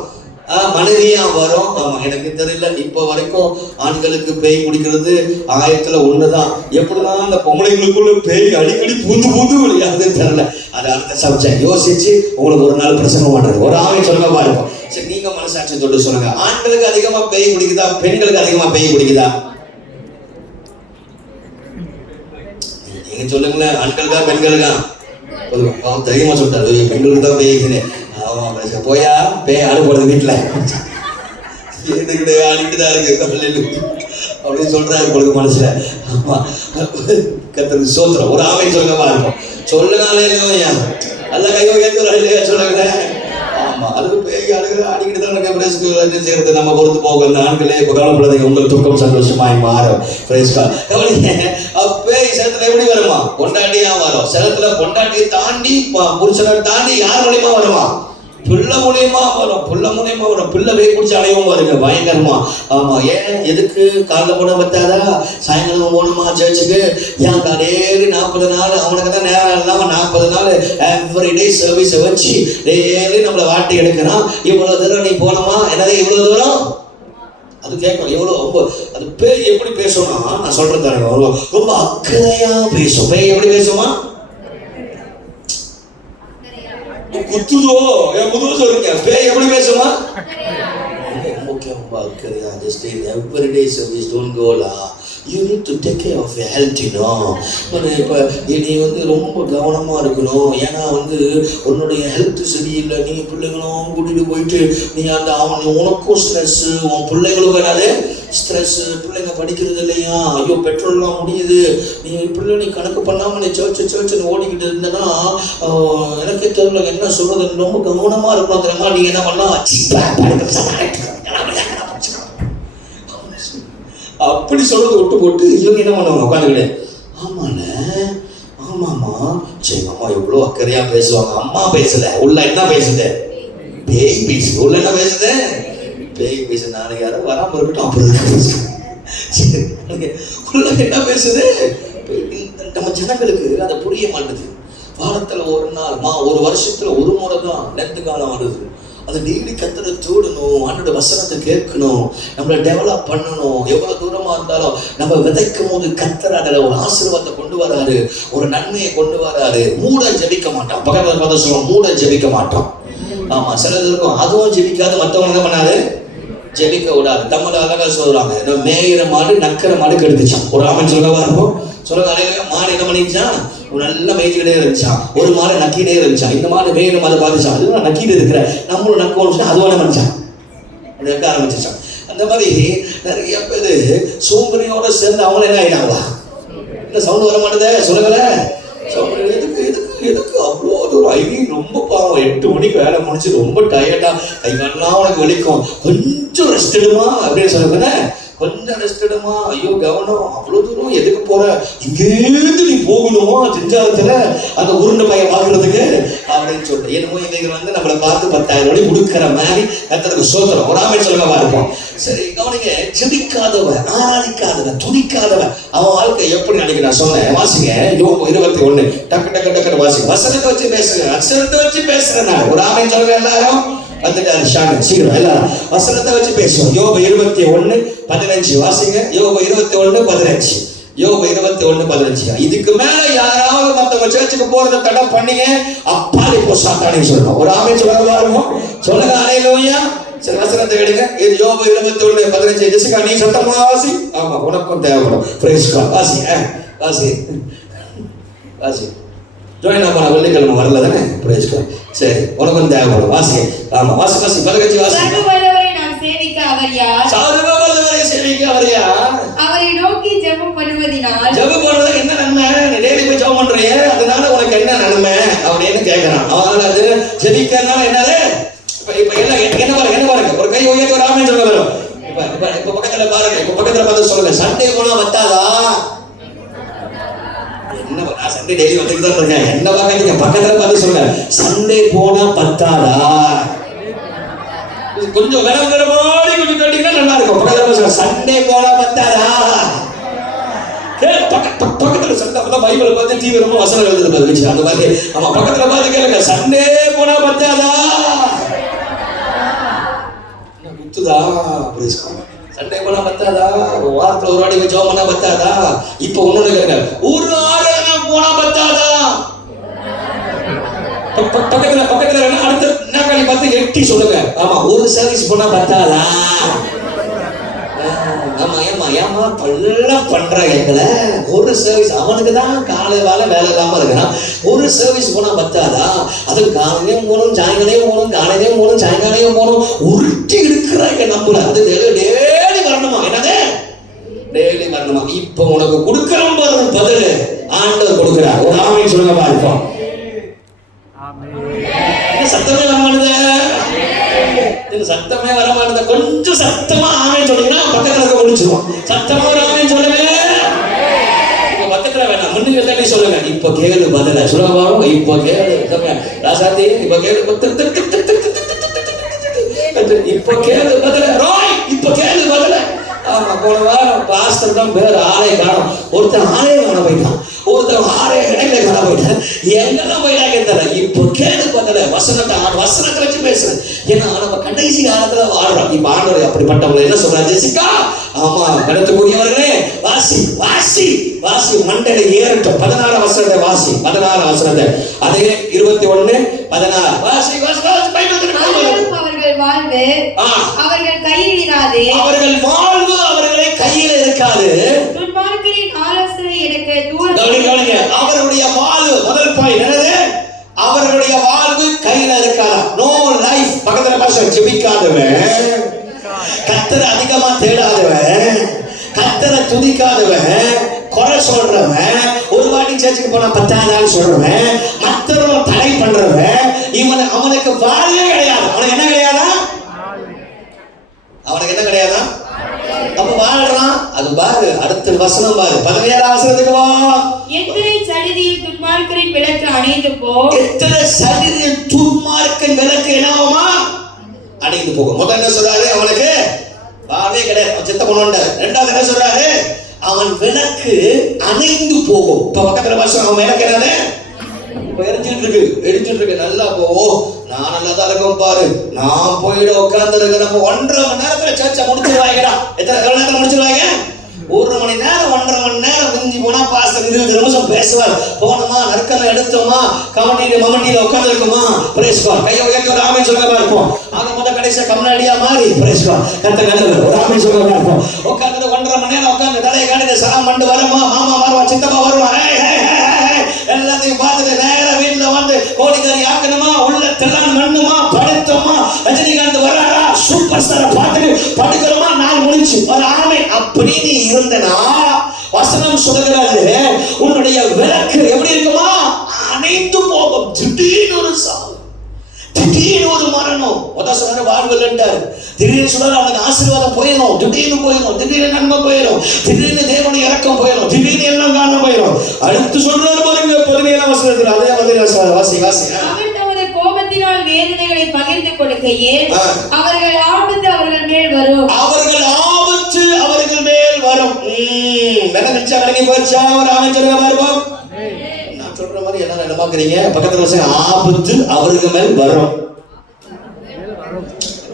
மனைவியா வரும். ஆமா, எனக்கு தெரியல, இப்ப வரைக்கும் ஆண்களுக்கு பேய் பிடிக்கிறது 1000த்துல 1 தான். எப்படிதான் அந்த பொம்பளைங்களுக்குள்ள பேய் அடிக்கடி பூந்து விளையாடுதுன்னு தெரியல. அது அடுத்த சப்ஜெக்ட். யோசிச்சு உங்களுக்கு ஒரு நாள் பிரச்சனை பண்றது. ஒரு ஆணை சொல்ல பாருங்க. சரி, நீங்க மனசாட்சி தொட்டு சொல்லுங்க, ஆண்களுக்கு அதிகமா பேய் பிடிக்குதா, பெண்களுக்கு அதிகமா பேய் பிடிக்குதா? நீங்க சொல்லுங்களேன், ஆண்களுக்கா பெண்களுக்கா? தைரியமா சொல்லிட்டாரு, பெண்களுக்கு தான் பேய்க்குன்னு. ஆமா, போயா பேய் ஆடு போடுறது வீட்டுல ஆடிக்கிட்டுதான் இருக்கு அப்படின்னு சொல்றாரு உங்களுக்கு மனசுல. ஆமா, கர்த்தருக்கு ஸ்தோத்திரம். ஒரு ஆமென் சொல்லுங்கமா இருக்கும். சொல்லுங்களே இல்லையா? அல்ல கையோ கேட்கலாம் இல்லையா? சொல்லுங்களேன். ஆமா, அதுக்கு பேய் அடிக்கிட்டு தான் செய்யறது. நம்ம பொறுத்து போக அந்த ஆண்களே இப்ப கவலைப்படாதீங்க, உங்கள் துக்கம் சந்தோஷமாய் மாறும். பேய் சேர்த்து சிலத்துல எப்படி வருமா? பொண்டாட்டியா வரும். சிலத்துல பொண்டாட்டியை தாண்டி புருஷனை தாண்டி யார் மூலியமா வருமா? பிள்ளை மூலியமா வரும். பிள்ளை மூலியமா வரும். பிள்ளை வே குடிச்சு அடையவும் வருங்க பயங்கரமா. ஆமா, ஏன் எதுக்கு காலைல போன பத்தாதா, சாயங்காலம் போகணுமா சர்ச்சுக்கு? ஏன் டெய்லி 40 நாள் அவனுக்கு தான் நேரம் இல்லாம 40 நாள் எவ்ரிடே சர்வீஸை வச்சு டெய்லி நம்மளை வாட்டி எடுக்கிறான். இவ்வளவு தூரம் நீ போனோமா? என்னது இவ்வளவு தூரம்? அது கேட்கும் எவ்வளோ ரொம்ப. அது பேய் எப்படி பேசும்னா, நான் சொல்றது தானே, ரொம்ப அக்கறையா பேசும். பேய் எப்படி பேசுமா? குத்துதோ புதுவோ சொல்லுங்க. பேய் எப்படி பேசுமா? ரொம்ப அக்கறையா. Just everyday service don't cola. You need to take care of your health, you know. இப்போ நீ வந்து ரொம்ப கவனமாக இருக்கணும். ஏன்னா வந்து உன்னுடைய ஹெல்த் சரியில்லை. நீ பிள்ளைங்களும் கூட்டிகிட்டு போயிட்டு நீ அந்த உனக்கும் ஸ்ட்ரெஸ்ஸு, உன் பிள்ளைங்களுக்கும் என்னது ஸ்ட்ரெஸ்ஸு. பிள்ளைங்க படிக்கிறது இல்லையா? ஐயோ பெட்ரோல்லாம் முடியுது. நீ நீ கணக்கு பண்ணாமல் நீ சர்ச்சுன்னு ஓடிக்கிட்டு இருந்தேன்னா எனக்கே தெரியல என்ன சொல்கிறது. ரொம்ப கவனமாக இருக்கணும் தெரியுமா? நீ என்ன பண்ணலாம் அப்படி சொல்றது விட்டு போட்டு இவங்க என்ன பண்ணுவாங்க உட்காந்துக்கிட்டு, ஆமாண்ண ஆமாம்மா சரி அம்மா எவ்வளோ அக்கறையா பேசுவாங்க. அம்மா பேசல, உள்ள என்ன பேசுது? பேய் பேசுது. உள்ள என்ன பேசுது? பேய் பேசு. நாளைக்கு யாரும் வராமல் இருக்கட்டும் அப்புறம் உள்ள என்ன பேசுது? நம்ம ஜனங்களுக்கு அதை புரிய மாட்டேது. வாரத்தில் ஒரு நாள் ஒரு வருஷத்துல ஒரு முறை தான் நெத்து காலம் வருது. அது டெய்லி கத்தரை தோடணும், ஆண்டோட வசனத்தை கேட்கணும், நம்மளை டெவலப் பண்ணணும். எவ்வளவு தூரமா இருந்தாலும் நம்ம விதைக்கும் போது கத்தர் அதில் ஒரு ஆசீர்வாதத்தை கொண்டு வராரு, ஒரு நன்மையை கொண்டு வராரு. மூட ஜெபிக்க மாட்டான். பக்கத்தில் பார்த்து சொல்லுவோம், மூட ஜெபிக்க மாட்டோம். ஆமா, சிலது இருக்கும் அதுவும் ஜெபிக்காது, மற்றவங்க என்ன பண்ணாது ஜெபிக்க விடாது. தமிழ் அழகா சொல்றாங்க, மேயிற மாடு நக்கிற மாடு கெடுத்துச்சான். ஒரு ஆமன் சொல்லவா இருக்கும் சொல்லுங்க. அலையில மாடு என்ன பண்ணிச்சான்? நல்ல மேய்ச்சிக்கிட்டே இருந்துச்சான். ஒரு மாடு நக்கிட்டே இருந்துச்சான். இந்த மாடு வேணும் அதை பார்த்துச்சான். அது நான் நக்கிட்டு இருக்கிற நம்மளும் நக்கணும் அதுவான மனுச்சான் நக்க ஆரம்பிச்சிச்சான். அந்த மாதிரி நிறைய பேர் சோம்பரியோட சேர்ந்து அவங்கள என்ன ஆயிட்டாங்களா? இல்லை சவுண்ட் வர மாட்டேதே சொல்லுங்கள. சோம்பரி எதுக்கு அவ்வளோ தூரம்? ரொம்ப பாவம். 8 மணிக்கு வேலை முடிச்சு ரொம்ப டயர்டா கை காலெல்லாம் உனக்கு வலிக்கும். கொஞ்சம் ரெஸ்ட் எடுமா அப்படின்னு சொல்லுங்க. கொஞ்சம் ரெஸ்ட் எடுமா. ஐயோ கவனம், அவ்வளோ தூரம் எதுக்கு போற? இங்கேருந்து நீ போகணுமா செஞ்சாலத்துல அந்த உருண்டை பையன் பார்க்கறதுக்கு அப்படின்னு சொல்லிட்டு என்னமோ இன்னைக்கு வந்து நம்மளை பார்த்து 10,000 ரூபாய் கொடுக்குற மாதிரி கத்தருக்கு சோத்திரம் ஒரு ஆமை சொல்லவா இருப்போம். சரி கவனிங்க, ஜெபிக்காதவன், ஆராதிக்காதவன், துதிக்காதவன் அவன் வாழ்க்கை எப்படி நினைக்க நான் சொன்னேன். வாசிங்க யோபு 21. டக்கு வாசிங்க. வசனத்தை வச்சு பேசுங்க, அக்ஷரத்தை வச்சு பேசுறேன் நான். ஒரு ஆமை சொல்லுங்க எல்லாரும் வந்துட்டாரு ஷான் சீக்கிரம் எல்லாரும் வசனத்தை வச்சு பேசுவோம். யோபு 21:15 வாசிங்க. யோபு 21:15. யோபு 21:15. இதுக்கு மேல யாராவது மத்தவங்க சர்ச்சுக்கு போறதை தடை பண்ணீங்க அப்பாலே போ சாத்தானே சொல்லணும். ஒரு ஆமே சொல்லுங்க இருக்கும் சொல்லுங்க. அல்லேலூயா. சரி வசனத்தை எடுங்க. இது யோபு 21:15. ஜெசிகா நீ சத்தமா வாசி. ஆமா உனக்கும் தேவைப்படும். Praise God. வாசி வாசி வாசி. ஜோயின் ஆமா வெள்ளிக்கிழமை வரல தானே? Praise God. சரி உனக்கும் தேவைப்படும். வாசி. ஆமா வாசி வாசி பதகச்சி வாசி. சர்வவல்லவரை நாம் சேவிக்க அவர் யார்? சர்வவல்லவரை சேவிக்க அவர் யார்? அவரை நோக்கி ஜெபம் பண்ணுவதினால். ஜெபம் பண்றது என்ன நன்மை? நீ டெய்லி போய் ஜெபம் பண்றியே அதனால உனக்கு என்ன நன்மை அப்படின்னு கேட்கறான். அவனால அது ஜெபிக்கிறதுனால என்னது? இப்ப எல்லாம் என்ன பாருங்க ஒரு கை உயர்த்தி ஒரு ஆமென் சொல்ல வரும். இப்ப பக்கத்துல பாருங்க. இப்ப பக்கத்துல பார்த்து சொல்லுங்க, சண்டே போனா வத்தாதா? என்ன நான் சண்டே டெய்லி வந்துட்டு தான் இருக்கேன். என்ன பார்க்காதீங்க, பக்கத்துல பார்த்து சொல்லுங்க, சண்டே போனா பத்தாதா? கொஞ்சம் விளங்குற மாதிரி கொஞ்சம் கேட்டீங்கன்னா நல்லா இருக்கும். பக்கத்துல சொல்லுங்க, சண்டே போனா பத்தாதா? பக்கத்துல சண்டை பைபிளை பார்த்து தீவிரமா வசனம் எழுதுறது அந்த மாதிரி. ஆமா பக்கத்துல பார்த்து கேளுங்க, சண்டே போனா பத்தாதா? குத்துதா? சண்டே போனா பத்தாதா? வாரத்துல ஒரு வாட்டி ஜெபம் பண்ணா பத்தாதா? இப்ப ஒண்ணு கேளுங்க, ஒரு ஆராதனை போனா பத்தாதா? பக்கத்துல அடுத்த நாக்காளி பார்த்து எட்டி சொல்லுங்க. ஆமா ஒரு சர்வீஸ் போனா பத்தாதா? ஆமா ஏமா ஏமா பல்ல பண்ற எங்களை ஒரு சர்வீஸ் அவனுக்கு தான் காலை வேலை இல்லாம இருக்கிறான். ஒரு சர்வீஸ் போனா பத்தாதா? அதுக்கு காலையிலையும் போகணும், சாயங்காலையும் போகணும், காலையிலையும் போகணும், சாயங்காலையும் போகணும். உருட்டி இருக்கிறாங்க நம்மள. அது டெய்லி வரணுமா? என்னது டெய்லி வரணுமா? இப்ப உனக்கு கொடுக்கணும் பதில் ஆண்டவர் கொடுக்கிறார். ஒரு ஆமென் சொல்லுங்க பார்ப்போம். சத்தமே வர மாட்டேது, சத்தமே வர மாட்டேது. கொஞ்சம் சத்தமா ஆமென் சொல்லுங்கன்னா பக்கத்துல இருக்க முடிச்சிருவோம். சத்தமா ஒரு ஆமென் சொல்லுங்க. பக்கத்துல வேணாம், முன்னுக்கு சொல்லுங்க, இப்ப கேளு பதில சொல்லுங்க பாருங்க. இப்ப கேளு ராசாத்தி, இப்ப கேளு இப்ப கேளு பதில ராய், இப்ப கேளு பதில. ஆமா, போன வாரம் பாஸ்டர் தான் பேர் ஆளே காணும். ஒருத்தன் ஆளே காண போயிட்டான், ஒருத்தன் ஆளே இடையில காண போயிட்டான், எங்கெல்லாம் போயிட்டாங்க தெரியல. இப்போ கேளு பதில வசனத்தை வச்சு பேசுறேன். ஏன்னா நம்ம கடைசி காலத்துல வாழ்றோம். இப்ப ஆண்டவர் அப்படிப்பட்டவங்களை என்ன சொல்றாரு? ஜெசிகா, ஆமா கருத்துக்கூடியவர்களே, வாசி வாசி வாசி, மண்டையில ஏறட்டும். 16 வசனத்தை வாசி, 16 வசனத்தை, அதே 21:16 வாசி வாசி வாசி. அவர்கள் வாழ்வு அவர்கள் கையில் இராது, அவர்கள் வாழ்வு அவர்களை கையில் இருக்காது. துன்மார்க்கரின் ஆலோசனை எனக்கு தூரம். கவனிங்க, அவருடைய வாழ்வு முதல் பாயிண்ட் என்னது? அவர்களுடைய வாழ்வு கையில இருக்காதா? No life. பக்கத்துல பாச ஜெபிக்காதவன், கர்த்தரை அதிகமா தேடாதவன், கர்த்தரை துதிக்காதவன், குறை சொல்றவன், ஒரு வாட்டி சர்ச்சுக்கு போனா 10வது நாள் சொல்றவன், மற்றவங்க தடை பண்றவன், அவனுக்கு வாழ்வே கிடையாது. அவனுக்கு என்ன கிடையாதா? அவனுக்கு என்ன கிடையாதா? அப்ப வாழ்றான். அது பாரு, அடுத்த வசனம் பாரு, 17 வசனத்துக்கு வா. எத்தனை சடிதியில் துன்மார்க்கரின் விளக்கு அணைந்து போ. எத்தனை சடிதியில் துன்மார்க்கரின் விளக்கு என்னவாமா? அணைந்து போகும். முதல்ல என்ன சொல்றாரு? அவனுக்கு வாழ்வே கிடையாது, அவன் செத்த போனோண்ட. ரெண்டாவது என்ன சொல்றாரு? அவன் விளக்கு அணைந்து போகும். இப்ப பக்கத்துல வருஷம் அவன் விளக்கு என்னது? எரிஞ்சிட்டு இருக்கு நல்லா. நான் நல்லா தான் இருக்கும் பாரு, நான் போயிட உட்கார்ந்து இருக்கிறப்ப 1.5 மணி நேரத்துல சர்ச்சை முடிச்சிருவாங்கடா. எவ்வளவு நேரத்துல முடிச்சிருவாங்க? 1 மணி நேரம் 1.5 மணி நேரம் மிஞ்சி போனா பாஸ்டர் 20 நிமிஷம் பேசுவார். போனோமா, நற்கனை எடுத்தோமா, மமண்டியில உட்கார்ந்து இருக்குமா, பிரேஸ் காட், கையை உயர்த்தி ஒரு ஆமென் சொல்றமா இருப்போம். ஆக மொத்த கடைசியா கம்னாடியா மாறி பிரேஸ் காட், கர்த்தர் நல்லவர், ஒரு ஆமென் சொல்றமா இருப்போம். உட்கார்ந்து 1.5 மணி நேரம் உட்கார்ந்து தலையை காட்டி சலாம் பண்ணி வரமா, மாமா வருவா, சித்தப்பா வருவா, எல்லாத்தையும் பார்த்துட்டு நேர வீட்டுல வந்து கோழிக்கறி ஆக்கணுமா, உள்ள தெல்லான் மண்ணுமா, படுத்தோமா, ரஜினிகாந்த் வராரா, சூப்பர் ஸ்டாரை பார்த்துட்டு படுக்கிறோமா, நாள் முடிச்சு ஒரு ஆமென். அப்படி நீ இருந்தனா வசனம் சொல்லுகிறது, உன்னுடைய விளக்கு எப்படி இருக்குமா? அணைந்து போகும். திடீர்னு ஒரு சாவு, திடீர்னு ஒரு மரணம். சொன்ன வாழ்வு இல்லைன்றாரு. திடீர்னு சொல்றாரு அவனுக்கு ஆசீர்வாதம் போயிடும், திடீர்னு போயிடும், திடீர்னு நன்மை போயிடும், திடீர்னு தேவனுடைய இறக்கம் போயிடும், திடீர்னு எல்லாம் காண போயிடும். அடுத்து சொல்றாரு பாருங்க 17 வசனத்துல, அதே மாதிரி வாசி வாசி. அவர் தமது கோபத்தினால் வேதனைகளை பகிர்ந்து கொடுக்கையில் அவர்கள் ஆபத்து அவர்கள் மேல் வரும். அவர்கள் ஆபத்து அவர்கள் மேல் வரும். வேற நிச்சயம் விளங்கி போச்சா? ஒரு ஆமென் சொல்லுங்க பாருப்போம். நான் சொல்ற மாதிரி என்ன நினைப்பாக்குறீங்க? பக்கத்துல வச்சு ஆபத்து அவர்கள் மேல் வரும்.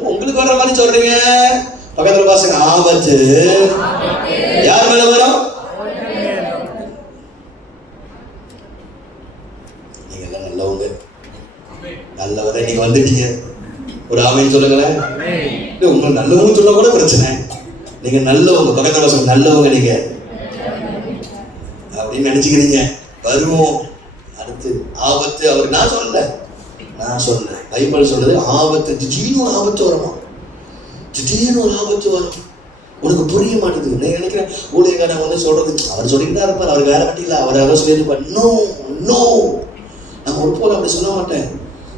உங்களுக்கு வர்ற மாதிரி சொல்றீங்க. பக்கத்துல பாருங்க, ஆபத்து யார் மேல வரும்? நீங்க எல்லாம் நல்லவங்க, நல்லவரை நீங்க வந்துட்டீங்க. ஒரு ஆமென் சொல்லுங்களேன். உங்க நல்லவங்க சொல்ல கூட பிரச்சனை. நீங்க நல்லவங்க, பக்கத்துல பாருங்க, நல்லவங்க நீங்க அப்படின்னு நினைச்சுக்கிறீங்க. வருவோம். அடுத்து ஆபத்து அவர் நான் சொன்னேன். பைபிள் சொல்றது ஆபத்து, திடீர்னு ஒரு ஆபத்து வருமா, திடீர்னு ஒரு ஆபத்து வரும். உனக்கு புரிய மாட்டேங்குது. நான் நினைக்கிறேன் ஊழியக்காரன் வந்து சொல்றது, அவர் சொல்லிட்டு இருப்பார், அவர் வேற வட்டி இல்லை, அவர் யாரோ சொல்லியிருப்பார். நோ, நம்ம ஒருபோதும் அப்படி சொல்ல மாட்டேன்.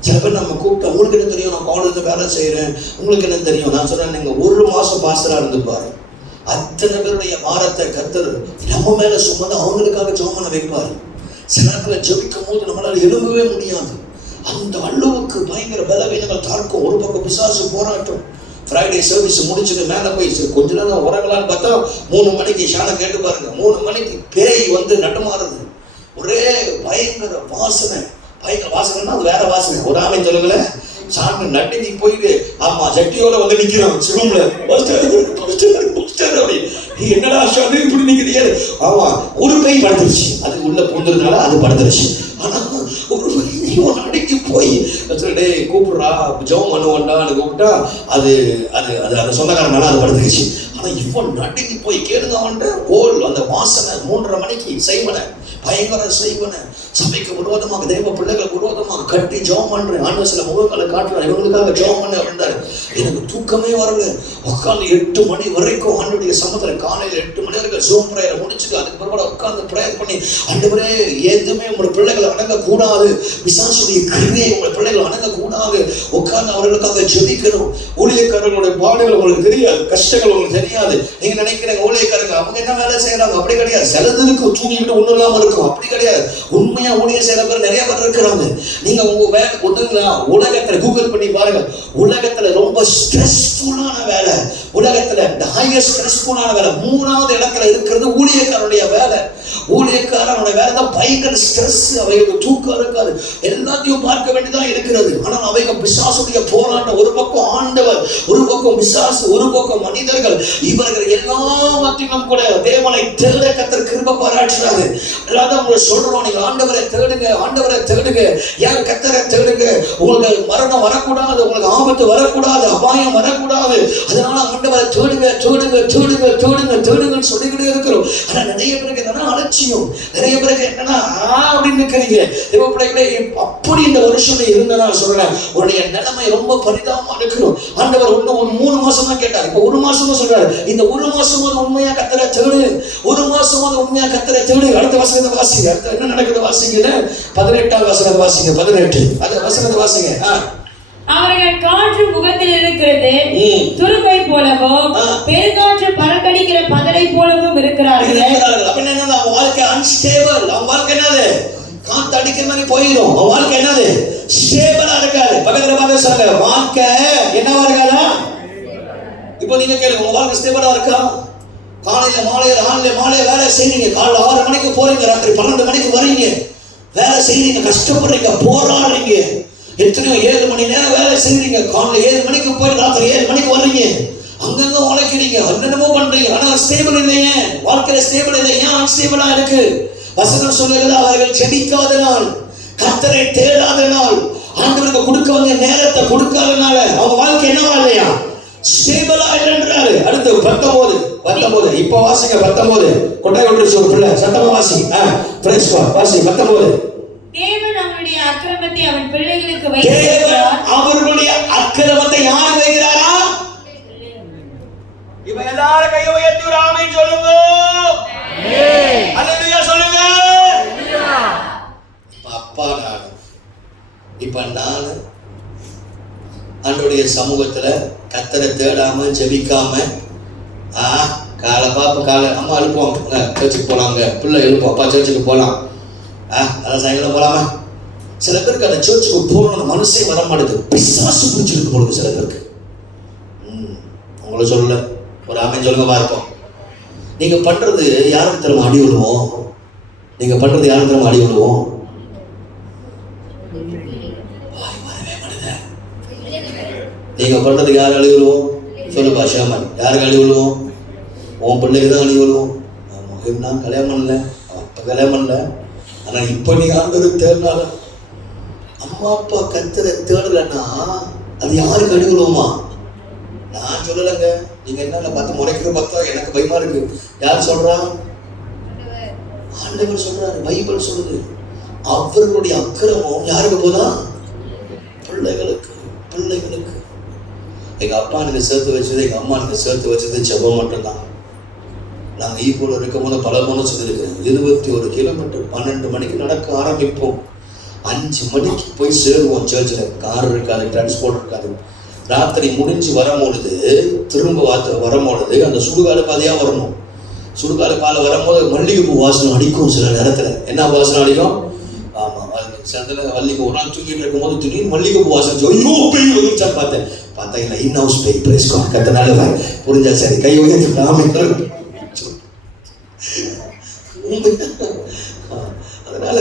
சில பேர் நம்ம கூப்பிட்டா, உங்களுக்கு என்ன தெரியும், நான் காலேஜ் வேலை செய்யறேன், உங்களுக்கு என்ன தெரியும். நான் சொல்றேன், நீங்க 1 மாசம் பாஸ்டரா இருந்துப்பாரு, அத்தனை பேருடைய பாரத்தை கர்த்தர் நம்ம மேல சுமந்து அவங்களுக்காக ஜெபம் வைப்பாரு. சில நேரத்துல ஜெபிக்கும் போது நம்மளால எழும்பவே முடியாது. அந்த அளவுக்கு பயங்கர பலவீனங்கள் தாக்கும். ஒரு பக்கம் பிசாசு போராட்டம். ஃப்ரைடே சர்வீஸ் முடிச்சுட்டு மேலே போய் கொஞ்ச நேரம் உறங்கலான்னு பார்த்தா 3 மணிக்கு ஷானை கேட்டு பாருங்க, 3 மணிக்கு பேய் வந்து நட்டுமாறுது. ஒரே பயங்கர வாசனை. பயங்கர வாசனைன்னா அது வேற வாசனை. ஒரு ஆமென் சொல்லுங்களேன். சாமி நட்டுக்கு போயிட்டு ஆமா ஜட்டியோட வந்து நிக்கிறோம் ரூம்ல. என்னடா ஷானு இப்படி நிக்கிறீங்க? ஆமா, ஒரு பேய் படுத்துருச்சு, அது உள்ள பூந்ததுனால அது படுத்துருச்சு. ஆனா ஒரு அடிக்கி போய் கூப்பிடுறா, ஜெபம் பண்ணுவோண்டான்னு கூப்பிட்டா அது அது அது அந்த சொந்தக்காரனால அது படுத்துருச்சு. ஆனா இப்போ நடுங்கி போய் கேளுங்க அவன்ட்டு அந்த வாசனை 3:30 மணிக்கு செய்வன, பயங்கர செய்வன. சபைக்கு விரோதமாக, தேவ பிள்ளைகளுக்கு விரோதமாக கட்டி ஜெபம் பண்றேன். ஆண்டவர் சில முகங்களை காட்டுறாரு, இவங்களுக்காக ஜெபம் பண்ண அப்படின்றாரு. எனக்கு தூக்கமே வரல. உட்காந்து 8 மணி வரைக்கும் ஆண்டவருடைய சமத்துல காலையில 8 மணி வரைக்கும் ஜூம் பிரேயரை முடிச்சுட்டு அதுக்கு பிறகு உட்காந்து பிரேயர் பண்ணி, ஆண்டவரே எதுவுமே உங்களுடைய பிள்ளைகளை அடங்க கூடாது, பிசாசுடைய கிரியை உங்களுடைய பிள்ளைகள் அடங்க கூடாது, உட்கார்ந்து அவர்களுக்காக ஜெபிக்கணும். ஊழியக்காரர்களுடைய பாடுகள் உங்களுக்கு தெரியாது, கஷ்டங்கள் உங்களுக்கு தெரியாது. நீங்க நினைக்கிறீங்க ஊழியக்காரங்க அவங்க என்ன வேலை செய்யறாங்க, அப்படி கிடையாது. சிலதுக்கு தூங்கிட்டு ஒண்ணு இல்லாம இருக்கும், அப்படி கிடையாது. உண்மையா ஊழியர் செய்யற பேர் நிறைய பேர் இருக்கிறாங்க. நீங்க உங்க வேலை உலகத்துல கூகுள் பண்ணி பாருங்க, உலகத்துல ரொம்ப ஸ்ட்ரெஸ்ஃபுல்லான வேலை, உலகத்துல ஹையஸ்ட் ஸ்ட்ரெஸ்ஃபுல்லான வேலை 3வது இடத்துல இருக்கிறது ஊழியக்காரனுடைய வேலை. ஊழியக்காரனுடைய வேலை தான் பயங்கர ஸ்ட்ரெஸ். அவைகளுக்கு தூக்கம் இருக்காது, எல்லாத்தையும் பார்க்க வேண்டியதான் இருக்கிறது. ஆனால் அவைகள் பிசாசுடைய போராட்டம். ஒரு பக்கம் ஆண்டவர், ஒரு பக்கம் பிசாசு, ஒரு பக்கம் மனிதர்கள். இவர்கள் எல்லாவற்றையும் கூட தேவனை தேட கர்த்தர் கிருபை பாராட்டுறாரு. அதாவது உங்களை சொல்றோம், நீங்க ஆண்டவரை தேடுங்க, ஆண்டவரை தேடுங்க, ஏன் கர்த்தரை தேடுங்க. உங்களுக்கு மரணம் வரக்கூடாது, உங்களுக்கு ஆபத்து வரக்கூடாது, அபாயம் வரக்கூடாது. அதனால ஆண்டவரை தேடுங்க தேடுங்க தேடுங்க தேடுங்க தேடுங்கன்னு சொல்லிக்கிட்டே இருக்கிறோம். ஆனா நிறைய பேருக்கு என்னன்னா அலட்சியம், நிறைய பேருக்கு என்னன்னா அப்படின்னு இருக்கிறீங்க. தேவ பிள்ளைகளே, அப்படி இந்த வருஷம் இருந்தா சொல்றேன், உன்னுடைய நிலைமை ரொம்ப பரிதாபமா இருக்கணும். ஆண்டவர் ஒண்ணு 3 மாசம் தான் கேட்டார், இப்ப 1 மாசமா சொல்றாரு. இந்த 1 மாசம் உண்மையா கர்த்தரை தேடு, 1 மாசம் உண்மையா கர்த்தரை தேடு. அடுத்த வசனத்தை வாசிங்க. அடுத்த என்ன நடக்குது வாசிங்க, 18ஆம் வசனத்தை வாசிங்க. 18 அந்த வசனத்தை வாசிங்க. அவர்கள் காற்று முகத்தில் இருக்கிறது துரும்பை போலவும் பெருங்காற்று பறக்கடிக்கிற பதரை போலவும் இருக்கிறார்கள். அப்படின்னு என்ன, அவங்க வாழ்க்கை அன்ஸ்டேபிள். அவங்க வாழ்க்கை என்னது, காத்து அடிக்கிற மாதிரி போயிடும். அவங்க வாழ்க்கை என்னது, ஸ்டேபிளா இருக்காது. பக்கத்துல பார்த்து சொல்லுங்க, வாழ்க்கை என்னவா இருக்காதா. இப்போ நீங்க கேளுங்க, உங்க வாழ்க்கை ஸ்டேபிளா இருக்கா? காலையில மாலையில வேலை செய்றீங்க, காலைல 6 மணிக்கு போறீங்க, ராத்திரி 12 மணிக்கு வரீங்க, வேலை செய்றீங்க, கஷ்டப்படுறீங்க, போராடுறீங்க. எத்தனையோ 7 மணி நேரம் வேலை செய்றீங்க, காலையில 7 மணிக்கு போய் ராத்திரி 7 மணிக்கு வர்றீங்க, அங்கங்க உழைக்கிறீங்க, என்னென்னமோ பண்றீங்க. ஆனா ஸ்டேபிள் இல்லையே, வாழ்க்கையில ஸ்டேபிள் இல்லை. ஏன் அன்ஸ்டேபிளா இருக்கு? வசனம் சொல்லுகிறது, அவர்கள் ஜெபிக்காத நாள், கர்த்தரை தேடாத நாள், ஆண்டவருக்கு கொடுக்க வந்த நேரத்தை கொடுக்காதனால அவங்க வாழ்க்கை என்னவா இல்லையா, ஸ்டேபிளா இல்லைன்றாரு. அடுத்து 19 இப்ப வாசிங்க. 19 கொட்டை கொண்டு ஒரு பிள்ளை சத்தமா வாசி. பிரைஸ் காட் வாசி. 19 தேவன் அவருடைய அக்கிரமத்தை அவன் பிள்ளைகளுக்கு வைக்கிறார். அவர்களுடைய அக்கிரமத்தை யார் வைக்கிறாரா? இப்ப எல்லாரும் கையை உயர்த்தி ஒரு ஆமென் சொல்லுங்க. ஆமென். அல்லேலூயா சொல்லுங்க. அப்பா நான் ஆண்டவருடைய சமூகத்துல கர்த்தரை தேடாம ஜெபிக்காம காலை அம்மா எழுப்புவாங்க, சர்ச்சுக்கு போலாங்க, பிள்ளை எழுப்பும், அப்பா சர்ச்சுக்கு போலாம், அதான் சாயங்காலம் போலாமா. சில பேருக்கு அந்த சர்ச்சுக்கு போகணும்னு மனசே வர மாட்டேது, பிசாசு பிடிச்சிருக்கு போடுது சில பேருக்கு. உங்களை சொல்லல, ஒரு ஆமென் சொல்லுங்க பார்ப்போம். நீங்க பண்றது யாருக்கு தெரியுமா அடி விழுவோம்? நீங்க பண்றது யாருக்கு தெரியுமா அடி விழுவோம்? நீங்க பண்றதுக்கு யார் அழி விழுவோம்? சொல்லுப்பா ஷேமன், யாருக்கு அழி விழுவோம்? உன் பிள்ளைக்கு தான் அழி விழுவோம். நான் கல்யாணம் பண்ணல, அப்ப கல்யாணம் பண்ணல, ஆனா இப்ப நீ ஆண்டவருக்கு தேடினால, அம்மா அப்பா கர்த்தரை தேடலன்னா அது யாருக்கு அடி விழுவுமா? நான் சொல்லலைங்க, நீங்க என்ன பார்த்து முறைக்கிற பார்த்தா எனக்கு பயமா இருக்கு. யார் சொல்றா? ஆண்டவர் சொல்றாரு, பைபிள் சொல்லுது. அவர்களுடைய அக்கிரமம் யாருக்கு போதா? பிள்ளைகளுக்கு. எங்க அப்பா எனக்கு சேர்த்து வச்சது, எங்க அம்மா எனக்கு சேர்த்து வச்சது ஜெபம் மட்டும்தான். நாங்க ஈப்போல இருக்கும் போது பல முறை சொல்லியிருக்கேன், 21 கிலோமீட்டர் 12 மணிக்கு நடக்க ஆரம்பிப்போம், 5 மணிக்கு போய் சேருவோம் சர்ச்சில். கார் இருக்காது, டிரான்ஸ்போர்ட் இருக்காது. ராத்திரி முடிஞ்சு வரும்பொழுது, திரும்ப வரும்பொழுது அந்த சுடுகாடு பாதையா வரணும். சுடுகாடு பாதை வரும்போது மல்லிகைப்பூ வாசனை அடிக்கும். சில நேரத்துல என்ன வாசனை அடிக்கும்? ஆமா, சில மல்லிகை. ஒரு நாள் தூக்கிட்டு இருக்கும் போது திடீர்னு மல்லிகைப்பூ வாசனை, ஐயோ பேய் வந்துருச்சான்னு பார்த்தா இல்லை, இன் ஹவுஸ் பேய். Praise God. கத்தனால புரிஞ்சா சரி, கை உயர்த்தி. அதனால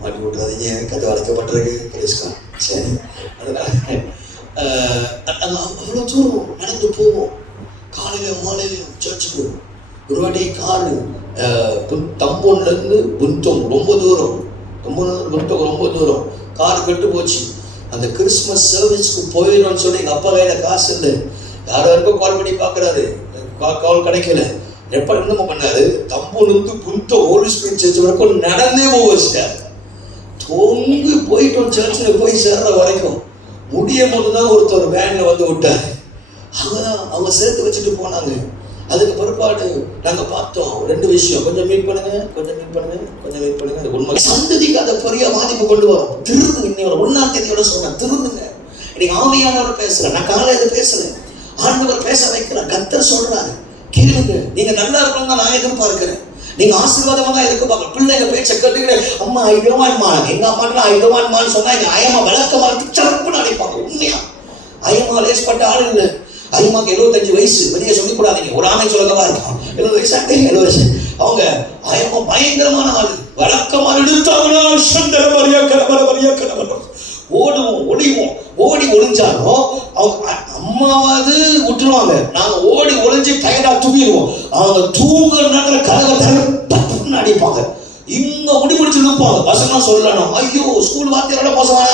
மாட்டி விட்டுறாதீங்க, கதை வளைக்கப்பட்டிருக்கு. Price God. சரி, அதனால அவ்வளோ தூரம் நடந்து போவோம். காலையில மாலையில சர்ச்சுக்கு. ஒரு வாட்டி காரு தம்போன்லேருந்து புந்தம் ரொம்ப தூரம், புந்தம் ரொம்ப தூரம், கார் கெட்டு போச்சு. அந்த கிறிஸ்மஸ் சர்வீஸ்க்கு போயிடணும்னு சொல்லி எங்கள் அப்பா கையில் காசு இல்லை. யாரோ யாருக்கும் கால் பண்ணி பார்க்குறாரு, கால் கிடைக்கல. எப்ப என்னமோ பண்ணாரு, தம்புனுந்து புந்த ஹோலி ஸ்பிரிட் சர்ச் வரைக்கும் நடந்தே போக வச்சிட்டாரு. தொங்கு போயிட்டோம் சர்ச்சில் போய் சேர்ற வரைக்கும். முடியும் போதுதான் ஒருத்தர் வேன்ல வந்து விட்டாரு. அவங்க சேர்த்து வச்சுட்டு போனாங்க. அதுக்கு பிற்பாடு நாங்க பார்த்தோம் 2 விஷயம். கொஞ்சம் மீட் பண்ணுங்க, கொஞ்சம் மீட் பண்ணுங்க, கொஞ்சம் மீட் பண்ணுங்க. அது உண்மை சந்ததிக்கு அதை பெரிய பாதிப்பு கொண்டு வரும். திருந்துங்க. இன்னையோட 1ஆம் தேதியோட சொன்னேன், திருந்துங்க. இன்னைக்கு ஆவியானவர் பேசுறேன், நான் காலையில பேசுறேன். ஆண்டவர் பேச வைக்கிறேன், கர்த்தர் சொல்றாரு, கேளுங்க. நீங்க நல்லா இருக்கணும் தான் நான் எதிர்பார்க்கிறேன். நீங்க ஆசீர்வாதமா தான் எதிர்பார்க்க. பிள்ளைங்க பேச்ச கேட்டுக்கிட்டு அம்மா ஐடவான்மா, எங்க அம்மா ஐடவான்மான்னு சொன்னா எங்க அயமா விளக்க மரத்துக்கு சரப்புன்னு அடைப்பாங்க. உண்மையா அயமா லேஸ்பட்ட ஆள் இல்லை. அயமாக்கு 75 வயசு, வெளியே சொல்லிக் கூடாதீங்க. ஒரு ஆணை சொல்லவா இருக்கான். 70 வயசு 70 வயசு. அவங்க அயமா பயங்கரமான ஆளு. வழக்கமா எடுத்தாங்கன்னா ஓடுவோம், ஒளிவோம். ஓடி ஒளிஞ்சாலும் அவங்க அம்மாவது விட்டுருவாங்க. நாங்க ஓடி ஒளிஞ்சு டயர்டா தூங்கிடுவோம். அவங்க தூங்குற நேரத்துல கதவை தரப்புன்னு அடிப்பாங்க. இங்க முடிச்சு இருப்பாங்க. வசனம் சொல்லணும். ஐயோ ஸ்கூல் வாத்தியாரோட மோசமான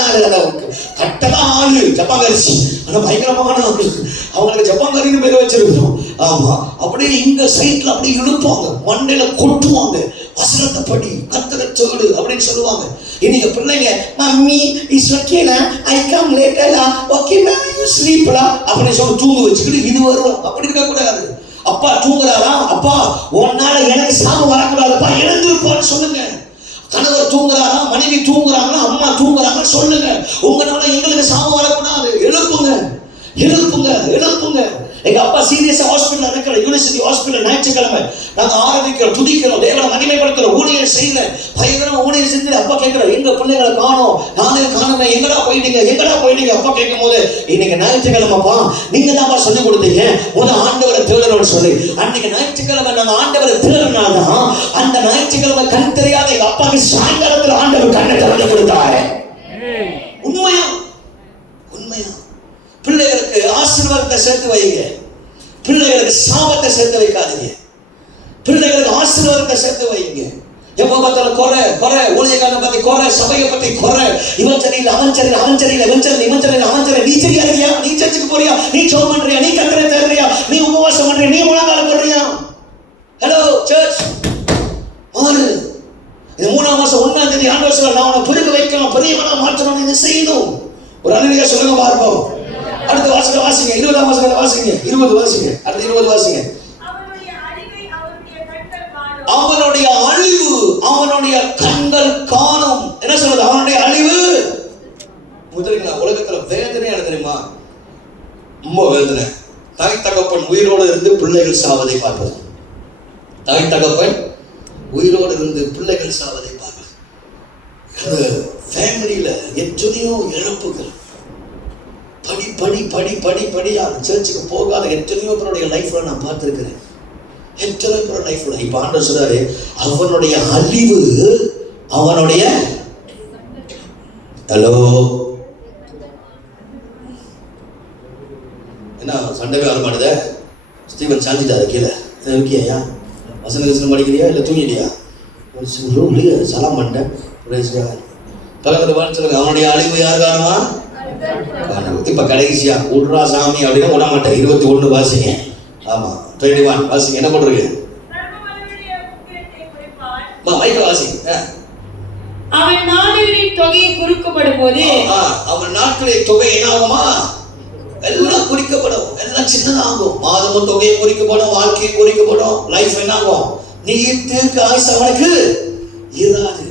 கட்டதான் ஆளு ஜப்பாங்கரிசி. ஆனா பயங்கரமான ஆளு. அவங்களுக்கு ஜப்பாங்கரின்னு பேர் வச்சிருக்கோம். ஆமா, அப்படியே இங்க சைட்ல அப்படியே இழுப்பாங்க, மண்டையில கொட்டுவாங்க. வசனத்தை படி, கத்தரை சொல்லு அப்படின்னு சொல்லுவாங்க. இன்னைக்கு பிள்ளைங்க மம்மி இஸ் ஓகேனா, ஐ கம் லேட்டரா, ஓகே மேம் யூ ஸ்லீப்லா அப்படின்னு சொல்லி தூங்க வச்சுக்கிட்டு இது வரும். அப்படி இருக்க கூடாது. அப்பா தூங்குறாரா, அப்பா உன்னால எனக்கு சாபம் வரக்கூடாதுப்பா, எழுந்திருப்பான்னு சொல்லுங்க. கணவர் தூங்குறாரா, மனைவி தூங்குறாங்களா, அம்மா தூங்குறாங்க சொல்லுங்க. உங்களால எங்களுக்கு சாபம் வரக்கூடாது. எழுப்புங்க, எழுப்புங்க, எழுப்புங்க. எங்க அப்பா சீரியஸா ஹாஸ்பிட்டல் இருக்கிற யூனிவர்சிட்டி ஹாஸ்பிட்டல் ஞாயிற்றுக்கிழமை நாங்க ஆராதிக்கிறோம், துதிக்கிறோம், தேவனை மகிமைப்படுத்துறோம், ஊழியர் செய்யல, பயங்கரமா ஊழியர் செஞ்சு அப்பா கேட்கிறோம், எங்க பிள்ளைங்களை காணோம், நானே காணுமே, எங்கடா போயிட்டீங்க, எங்கடா போயிட்டீங்க. அப்பா கேட்கும் போது இன்னைக்கு ஞாயிற்றுக்கிழமைப்பா நீங்க தான் சொல்லி கொடுத்தீங்க ஆண்டவரை தேடணும்னு சொல்லி. அன்னைக்கு ஞாயிற்றுக்கிழமை நாங்க ஆண்டவரை தேடனாதான் அந்த ஞாயிற்றுக்கிழமை கண் தெரியாத எங்க அப்பாவுக்கு சாயங்காலத்தில் ஆண்டவர் கண்ணை திறந்து கொடுத்தாரு. உண்மையா உண்மையா பிள்ளைகளுக்கு ஆசீர்வாதத்தை சேர்த்து வைங்க. பிள்ளைகளுக்கு சாபத்தை சேர்த்து வைக்காதீங்க. பிள்ளைகளுக்கு ஆசீர்வாதத்தை சேர்த்து வைங்க. எப்ப பார்த்தாலும் குறை குறை, ஊழியக்காரனை பத்தி குறை, சபையை பத்தி குறை, இவன் சரியில்லை, அவன் சரியில்லை, அவன் சரியில்லை, இவன் சரியில்லை, இவன் சரியில்லை, அவன் சரியில்லை. நீ சரியா இருக்கியா? நீ சர்ச்சுக்கு போறியா? நீ ஜெபம் பண்றியா? நீ கர்த்தரை தேடுறியா? நீ உபவாசம் பண்றியா? நீ முழங்கால் போடுறியா? ஹலோ சர்ச், மாறு. இந்த 3ஆம் மாசம் 1ஆம் தேதி ஆண்டவர் சொல்றார், நான் உன்னை பெருக வைக்கணும், பெரியவனா மாற்றணும், நீ செய்யணும். ஒரு அல்லேலூயா சொல்லுங்க பார்ப்போம். அடுத்த வாசக வாசிங்க, 20ஆம் வாசகத்தை வாசிங்க, 20 வாசிங்க, அடுத்த 20 வாசிங்க. அவனுடைய அழிவு அவனுடைய கண்கள் காணும். என்ன சொல்றது? அவனுடைய அழிவு. முதல்ல உலகத்துல வேதனை தெரியுமா? ரொம்ப வேதனை. தாய் தகப்பன் உயிரோடு இருந்து பிள்ளைகள் சாவதை பார்ப்பது. தாய் தகப்பன் உயிரோடு இருந்து பிள்ளைகள் சாவதை பார்ப்பது. ஃபேமிலியில எத்தனையோ இழப்புகள். படி படி படி படி படியா சர்ச்சுக்கு போகாத எத்தனையோ பேருடைய லைஃப்ல நான் பார்த்திருக்கிறேன். எத்தனை பேர் லைஃப்ல இப்ப ஆண்டவர் சொல்றாரு, அவனுடைய அழிவு அவனுடைய ஹலோ என்ன சண்டவே வர மாட்டேத. ஸ்டீவன் சாஞ்சிட்டாரு கீழே. இருக்கியா? வசனம் படிக்கிறியா இல்லை தூங்கிட்டியா? சலாம் பண்ணிட்டேன். பக்கத்துல பார்த்து சொல்லுங்க, அவனுடைய அழிவு யார் காரணமா? இப்ப கடைசியா உட்ரா சாமி அப்படின்னா விட மாட்டேன். 21 வாசிங்க. ஆமா 21 வாசிங்க. என்ன பண்றீங்க? மைக்க வாசிங்க. அவன் நாட்களின் தொகையை குறிக்கப்படும் போது அவன் நாட்களின் தொகை என்ன ஆகுமா? எல்லாம் குறிக்கப்படும். எல்லாம் சின்னதாகும். மாதமும் தொகையை குறிக்கப்படும், வாழ்க்கையை குறிக்கப்படும். லைஃப் என்ன ஆகும்? நீ தீர்க்க ஆயுசு அவனுக்கு இராது.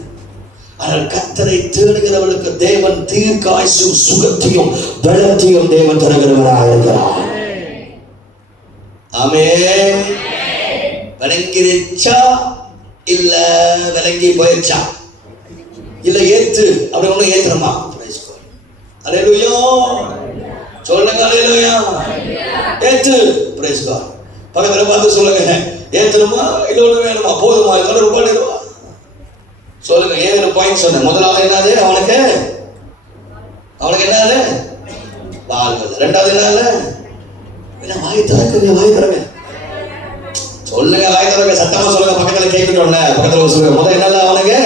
ஆனால் கர்த்தரை தேடுகிறவர்களுக்கு தேவன் தீர்க்காயுசும் சுகத்தையும் பலத்தையும் தேவன் தருகிறவராக இருக்கிறார். ஆமென். விளங்கிருச்சா இல்ல விளங்கி போயிருச்சா இல்ல ஏத்து அப்படி ஒண்ணு ஏத்துறமா? அல்லேலூயா சொல்லுங்க. அல்லேலூயா ஏத்து. Praise God. பக்கத்துல பார்த்து சொல்லுங்க, ஏத்துறமா இல்ல ஒண்ணு வேணுமா? போதுமா? இதோட ரூபாய் சொல்லுங்க. 7 பாயிண்ட் சொன்னேன். முதலாவது என்னது? அவனுக்கு என்னது? வாழ்வது. ரெண்டாவது என்னது? என்ன வாய் திறக்குங்க, வாய் திறங்க சொல்லுங்க, வாய் திறங்க சத்தமா சொல்லுங்க. பக்கத்துல கேட்கணும்ல, பக்கத்துல சொல்லுங்க. முதல் என்னது? அவனுக்கு.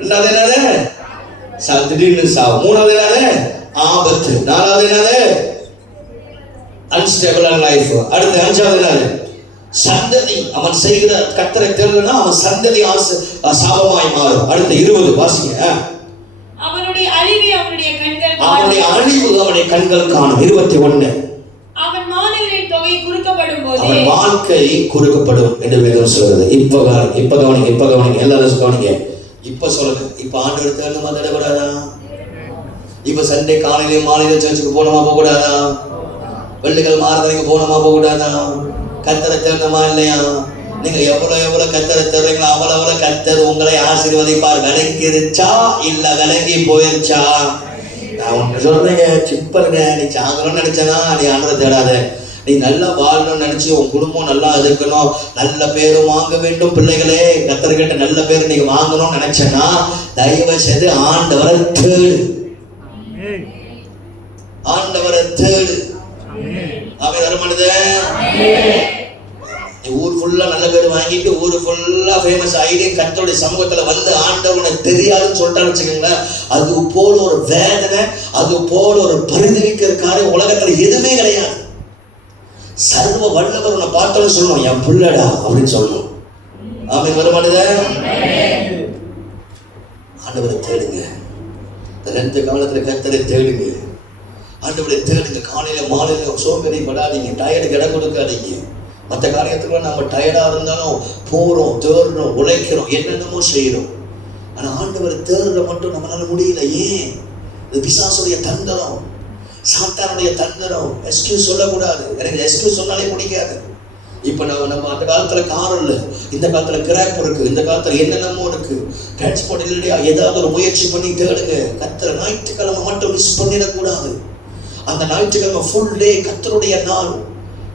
ரெண்டாவது என்னது? திடீர்னு சாவு. மூணாவது என்னது? ஆபத்து. நாலாவது என்னது? Unstable life. அடுத்து 5வது என்னது? சந்ததி அவன் செய்கிற கர்த்தரை தேடுனா அவன் சந்ததி சாபமாய் மாறும். அடுத்த 20 வாசிங்க. அவனுடைய அழிவு அவனுடைய கண்கள் காணும். 21 அவன் மாநிலங்களின் தொகை குறுக்கப்படும் போது அவன் வாழ்க்கை குறுக்கப்படும் என்று வேதம் சொல்றது. இப்ப கவனிங்க எல்லாரும் கவனிங்க. இப்ப சொல்லுங்க, இப்ப ஆண்டவர் தேடணுமா தேடக்கூடாதா? இப்ப சண்டே காலையில மாலையில சர்ச்சுக்கு போனோமா போக கூடாதா? வெள்ளிக்கிழமை ஆராதனைக்கு போனோமா போக கூடாதா? கர்த்தரை தேடணுமா இல்லையா? நீங்க எவ்வளவு கர்த்தரை தேடுறீங்களோ அவ்வளவு கர்த்தர் உங்களை ஆசீர்வதிப்பார். விளங்கிருச்சா இல்ல விளங்கி போயிருச்சா? நான் ஒன்று சொல்றேங்க, சிப்பருங்க. நீ சாகணும்னு நினைச்சனா நீ ஆண்டரை தேடாத. நீ நல்லா வாழணும்னு நினைச்சு உன் குடும்பம் நல்லா இருக்கணும், நல்ல பேரும் வாங்க வேண்டும். பிள்ளைகளே, கர்த்தர்கிட்ட நல்ல பேர் நீங்க வாங்கணும்னு நினைச்சனா தயவு செய்து ஆண்டவரை தேடு. ஆண்டவரை தேடு. அவன் வருமானது ஊர் ஃபுல்லா நல்ல பேர் வாங்கிட்டு ஊர் ஃபுல்லா ஃபேமஸ் ஆகிட்டு கர்த்தருடைய சமூகத்துல வந்து ஆண்டவனை தெரியாதுன்னு சொல்லிட்டான்னு வச்சுக்கோங்களேன், அது போல ஒரு வேதனை, அது போல ஒரு பரிதவிக்கிற காரியம் உலகத்துல எதுவுமே கிடையாது. சர்வ வல்லவர் உன்னை பார்த்தோன்னு சொல்லணும், என் புள்ளடா அப்படின்னு சொல்லணும். அவன் வருமானத ஆண்டவரை தேடுங்க. ரெண்டு காலத்துல கர்த்தரை தேடுங்க. ஆண்டவரை தேடுங்க. காலையில மாலையில சோம்பேறிப்படாதீங்க, டயர்டுக்கு இடம் கொடுக்காதீங்க. மற்ற காரியத்துக்குள்ள நம்ம டயர்டா இருந்தாலும் போறோம், தேடுறோம், உழைக்கிறோம், என்னென்னமோ செய்யறோம். ஆனா ஆண்டவரை தேடுற மட்டும் நம்மளால முடியல. ஏன்? இது பிசாசுடைய தந்திரம், சாத்தானுடைய தந்திரம். எக்ஸ்கியூஸ் சொல்லக்கூடாது. எனக்கு எக்ஸ்கியூஸ் சொன்னாலே பிடிக்காது. இப்ப நம்ம அந்த காலத்துல கார் இல்லை, இந்த காலத்துல கிராப் இருக்கு, இந்த காலத்துல என்னென்னமோ இருக்கு, டிரான்ஸ்போர்ட் இல்லையா? ஏதாவது ஒரு முயற்சி பண்ணி தேடுங்க. கர்த்தரை ஞாயிற்றுக்கிழமை மட்டும் மிஸ் பண்ணிடக்கூடாது. அந்த ஞாயிற்றுக்கிழமை ஃபுல் டே கர்த்தருடைய நாள்.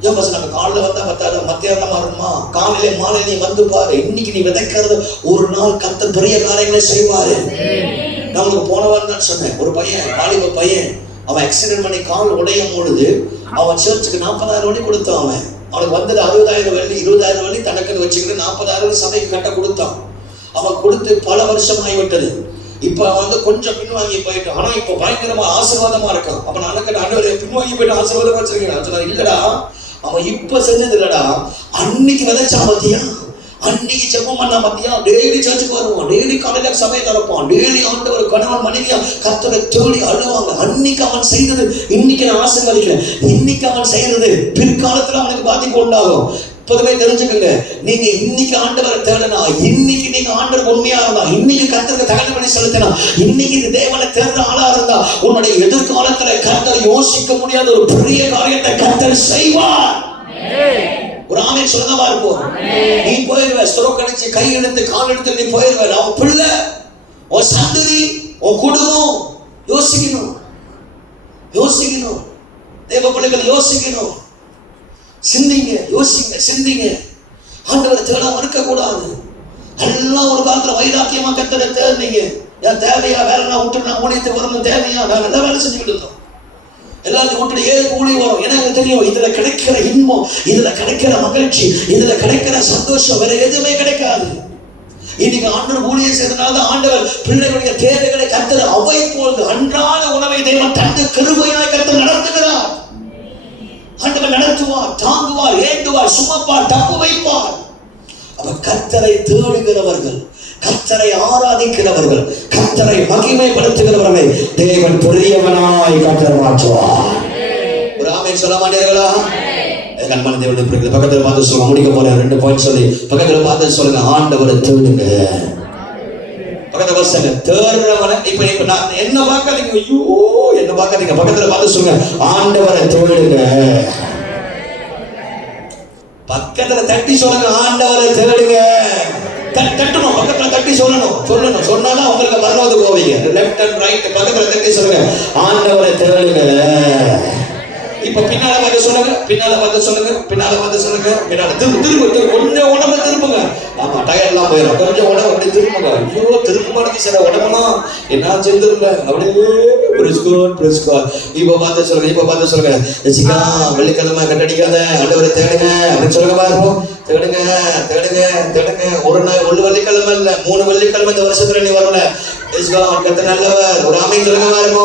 ஏன் பஸ் நம்ம காலைல வந்தா பத்தாது, மத்தியானம் வரணுமா? காலையில மாலையில நீ வந்து பாரு. இன்னைக்கு நீ விதைக்கிறது ஒரு நாள் கர்த்தர் பெரிய காரியங்களை செய்வாரு. நான் உங்களுக்கு போன வாரம் தான் சொன்னேன், ஒரு பையன், வாலிப பையன், அவன் ஆக்சிடென்ட் பண்ணி கால் உடையும் பொழுது அவன் சர்ச்சுக்கு 40,000 வழி கொடுத்தான். அவனுக்கு வந்தது 60,000 வழி, 20,000 வழி தனக்குன்னு வச்சுக்கிட்டு 40,000 சபைக்கு கட்ட கொடுத்தான். அவன் கொடுத்து பல வருஷம் ஆகிவிட்டது. இப்ப அவன் கொஞ்சம் பின்வாங்கி போயிட்டான். ஆனா இப்ப பயங்கரமா ஆசீர்வாதமா இருக்கான். அப்ப நான் பின்வாங்கி போயிட்டு ஆசீர்வாதமா வச்சிருக்கேன். இல்லடா, அவன் இப்ப செஞ்சது இல்லடா, அன்னைக்கு விதைச்சான் பத்தியா, அன்னைக்கு ஜெபம் பண்ணா பத்தியா, டெய்லி சர்ச்சுக்கு வருவான், டெய்லி காலையில சபையை திறப்பான், டெய்லி ஆண்டவர் கணவன் மனைவியா கர்த்தரை தேடி அழுவாங்க. அன்னைக்கு அவன் செய்தது இன்னைக்கு நான் ஆசீர்வதிக்கிறேன். இன்னைக்கு அவன் செய்யறது பிற்காலத்துல அவனுக்கு பாதிப்பு உண்டாகும். பொதுவே தெரிஞ்சுக்கங்க, நீங்க இன்னைக்கு ஆண்டவரை தேடனா, இன்னைக்கு நீங்க ஆண்டவர் உண்மையா இருந்தா, இன்னைக்கு கர்த்தருக்கு தகவல் பண்ணி செலுத்தினா, இன்னைக்கு இந்த தேவனை தேடுற ஆளா இருந்தா, உன்னுடைய எதிர்காலத்துல கர்த்தர் யோசிக்க முடியாத ஒரு பெரிய காரியத்தை கர்த்தர் செய்வார். ஒரு ஆமென் சொல்லுங்க இருப்போம். நீ போயிருவ, ஸ்ட்ரோக் அடிச்சு கை எடுத்து கால் எடுத்து நீ போயிருவ. உன் பிள்ளை, உன் சந்ததி, உன் குடும்பம் யோசிக்கணும். தேவ பிள்ளைகள் யோசிக்கணும். சிந்திங்க, யோசிங்க, சிந்திங்க. ஆண்டவரை தேடாம இருக்க கூடாது. எல்லாம் ஒரு காலத்துல வைராக்கியமா கர்த்தரை தேடுனீங்க. ஏன் தேவையா? வேலைனா விட்டு நான் ஊழியத்துக்கு வரணும் தேவையா? நாங்க எல்லாம் வேலை செஞ்சுக்கிட்டு இருந்தோம். எல்லாத்தையும் விட்டுட்டு ஏழு ஊழியம் வரும். எனக்கு தெரியும், இதுல கிடைக்கிற இன்பம், இதுல கிடைக்கிற மகிழ்ச்சி, இதுல கிடைக்கிற சந்தோஷம் வேற எதுவுமே கிடைக்காது. இன்னைக்கு ஆண்டவர் ஊழியம் செய்தனால ஆண்டவர் பிள்ளைகளுடைய தேவைகளை கர்த்தர் அவை போல் அன்றாட உணவை தேவன் தந்து கிருபையாய் கர்த்தர் நடத்துகிறார். ஆண்டவர் நடத்துவார், தாங்குவார், ஏந்துவார், சுமப்பார், தப்பு வைப்பார். அப்ப கர்த்தரை தேடுகிறவர்கள், கர்த்தரை ஆராதிக்கிறவர்கள், கர்த்தரை மகிமைப்படுத்துகிறவர்களை தேவன் பெரியவனாய் கர்த்தர் மாற்றுவார். ஒரு ஆமென் சொல்ல மாட்டீர்களா? கண்மணி தேவனுடைய பிள்ளைகளை பக்கத்துல பார்த்து சொல்ல முடிக்க போறேன். 2 பாயிண்ட் சொல்லி பக்கத்துல பார்த்து சொல்லுங்க, ஆண்டவரை தேடுங்க. பக்கத்துல பசங்க தேடுறவனை இப்ப நான் என்ன பார்க்காதீங்க, ஐயோ என்ன பார்க்காதீங்க, பக்கத்துல பார்த்து சொல்லுங்க, ஆண்டவரை தேடுங்க. பக்கத்துல தட்டி சொல்லுங்க, ஆண்டவரை தேடுங்க. தட்டணும், பக்கத்துல தட்டி சொல்லணும். சொன்னாதான் உங்களுக்கு மரணத்து போவீங்க. லெஃப்ட் அண்ட் ரைட் பக்கத்துல தட்டி சொல்லுங்க, ஆண்டவரை தேடுங்க. இப்ப பின்னால பார்த்து சொல்லுங்க, பின்னால திரும்ப கொஞ்சம் உடம்பு திரும்புங்க. ஆமா, டயர் எல்லாம் போயிடும். கொஞ்சம் உடம்பு அப்படி திரும்புங்க. ஐயோ திரும்ப மாட்டேங்க, சில உடம்புலாம் என்ன செஞ்சிருங்க அப்படியே. இப்ப பார்த்து சொல்லுங்க, வெள்ளிக்கிழமை கட்டடிக்காத, ஆண்டவரை தேடுங்க அப்படின்னு சொல்லுங்க. பாருப்போம், தேடுங்க. ஒரு வெள்ளிக்கிழமை இல்ல, 3 வெள்ளிக்கிழமை இந்த வருஷத்துல நீ வரல. Praise God. கர்த்தர் நல்லவர். ஒரு ஆமென் சொல்லுங்க பாருங்க.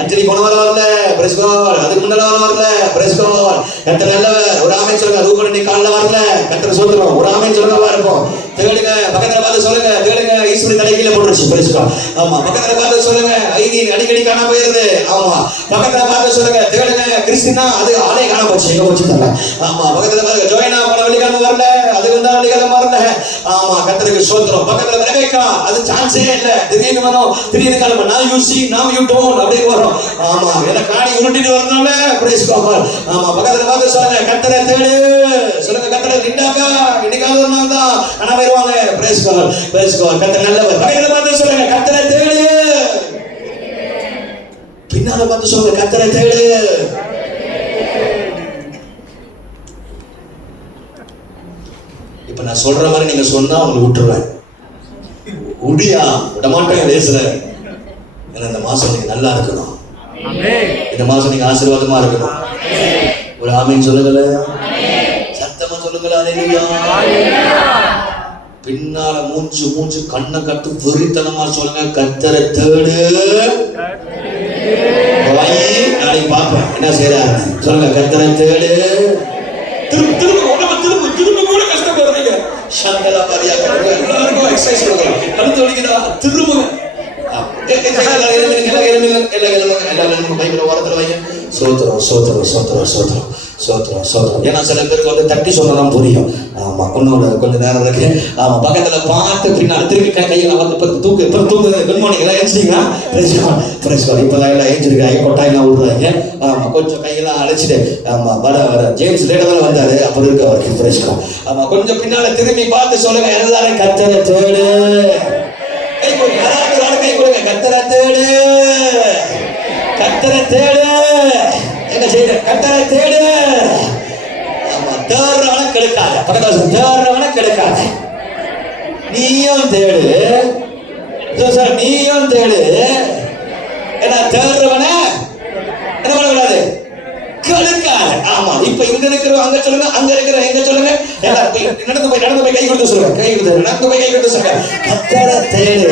அஞ்சலி போன வாரம் வரல. Praise God. அதுக்கு முன்னால வாரம் வரல. Praise God. கர்த்தர் நல்லவர். ஒரு ஆமென் சொல்லுங்க. ரூபன் இன்னைக்கு காலைல வரல. கர்த்தர் சோத்திரம். ஒரு ஆமென் சொல்லுங்க பாருங்க. தேடுங்க. பக்கத்துல பார்த்து சொல்லுங்க. தேடுங்க. ஈஸ்வரி தலைகீழ போட்டுருச்சு. Praise God. ஆமா. பக்கத்துல பார்த்து சொல்லுங்க. ஐடி அடிக்கடி காணாம போயிருது. ஆமா. பக்கத்துல பார்த்து சொல்லுங்க. தேடுங்க. கிறிஸ்டினா அது ஆளே காணாம போச்சு. எங்க போச்சு தெரியல. ஆமா. பக்கத்துல பாருங்க. ஜோயினா போன வெள்ளிக்கிழமை வரல. அதுக்கு முன்னால வெள்ளிக்கிழமை வரல. ஆமா. கர்த்தருக்கு சோத்திரம். பக்கத்துல ரெபேக்கா அது சான்ஸே இல்ல. திடீர்னு வரும். திடீர்னு கிளம்ப. now you see now you don't அப்படி வரும். ஆமா. என்ன காடி உருட்டிட்டு வரனால praise God. ஆமா. பக்கத்துல பார்த்து சொல்லுங்க. கர்த்தரை தேடு. சொல்லுங்க கர்த்தரை நிண்டாங்க. இன்னைக்காவது ஒரு நாள் தான் ஆனா வருவாங்க. praise God. praise God. கர்த்தர் நல்லவர். பக்கத்துல பார்த்து சொல்லுங்க. கர்த்தரை தேடு. பின்னால பார்த்து சொல்லுங்க. கர்த்தரை தேடு. இப்ப நான் சொல்ற மாதிரி நீங்க சொன்னா உங்களுக்கு விட்டுருவேன். உடியா விடமாட்டேன் பேசுறேன். இந்த மாசம் நீங்க நல்லா இருக்கணும். இந்த மாசம் நீங்க ஆசீர்வாதமா இருக்கணும். ஒரு ஆமீன் சொல்லுங்களே. சத்தமா சொல்லுங்களே. அல்லேலூயா. பின்னால மூச்சு கண்ணை கட்டு வெறித்தனமா சொல்லுங்க. கர்த்தரை தேடு. நாளைக்கு பாப்பேன் என்ன செய்யறாரு. சொல்லுங்க. கர்த்தரை தேடு. திரும்ப கூட கஷ்டப்படுறீங்க. சந்தலா பாரியா கருங்க. எல்லாருக்கும் எக்ஸசைஸ் கொடுங்க. கழுத்து வலிக்குதா திரும்புங்க. ஏன்னா சில பேருக்கு வந்து தட்டி சொன்னதான் புரியும். ஆமா. கொஞ்சம் நேரம் இருக்கு. ஆமா. பக்கத்துல பார்த்து பின்னாடி திரும்பி கையில வந்து தூக்கு குட் மார்னிங் எல்லாம் ஏஞ்சிட்டீங்களா. இப்பதான் எல்லாம் ஏஞ்சிருக்காங்க. கொட்டாயெல்லாம் விடுறாங்க. ஆமா. கொஞ்சம் கையெல்லாம் அழைச்சிட்டு ஆமா வர ஜேம்ஸ் லேட்டா தான் வந்தாரு. அப்புறம் இருக்கு அவருக்கு பிரச்சனை. ஆமா. கொஞ்சம் பின்னால திரும்பி பார்த்து சொல்லுங்க. எல்லாரும் கர்த்தரை தேடு. கை கொடுங்க. கர்த்தரை தேடு. கர்த்தரை தேடு. என்ன செய்ய. கர்த்தரை தேடு. ஆமா. தேடுறவன கெடுக்காத. பக்கத்துல தேடுறவன கெடுக்காத. நீயும் தேடு. சார் நீயும் தேடு. ஏன்னா தேடுறவன என்ன பண்ணக்கூடாது. கெடுக்காத. ஆமா. இப்ப இங்க இருக்கிறவங்க அங்க சொல்லுங்க. அங்க இருக்கிற எங்க சொல்லுங்க. நடந்து போய் கை கொடுத்து சொல்லுங்க. கை கொடுத்து நடந்து போய் கை கொடுத்து சொல்லுங்க. கர்த்தரை தேடு.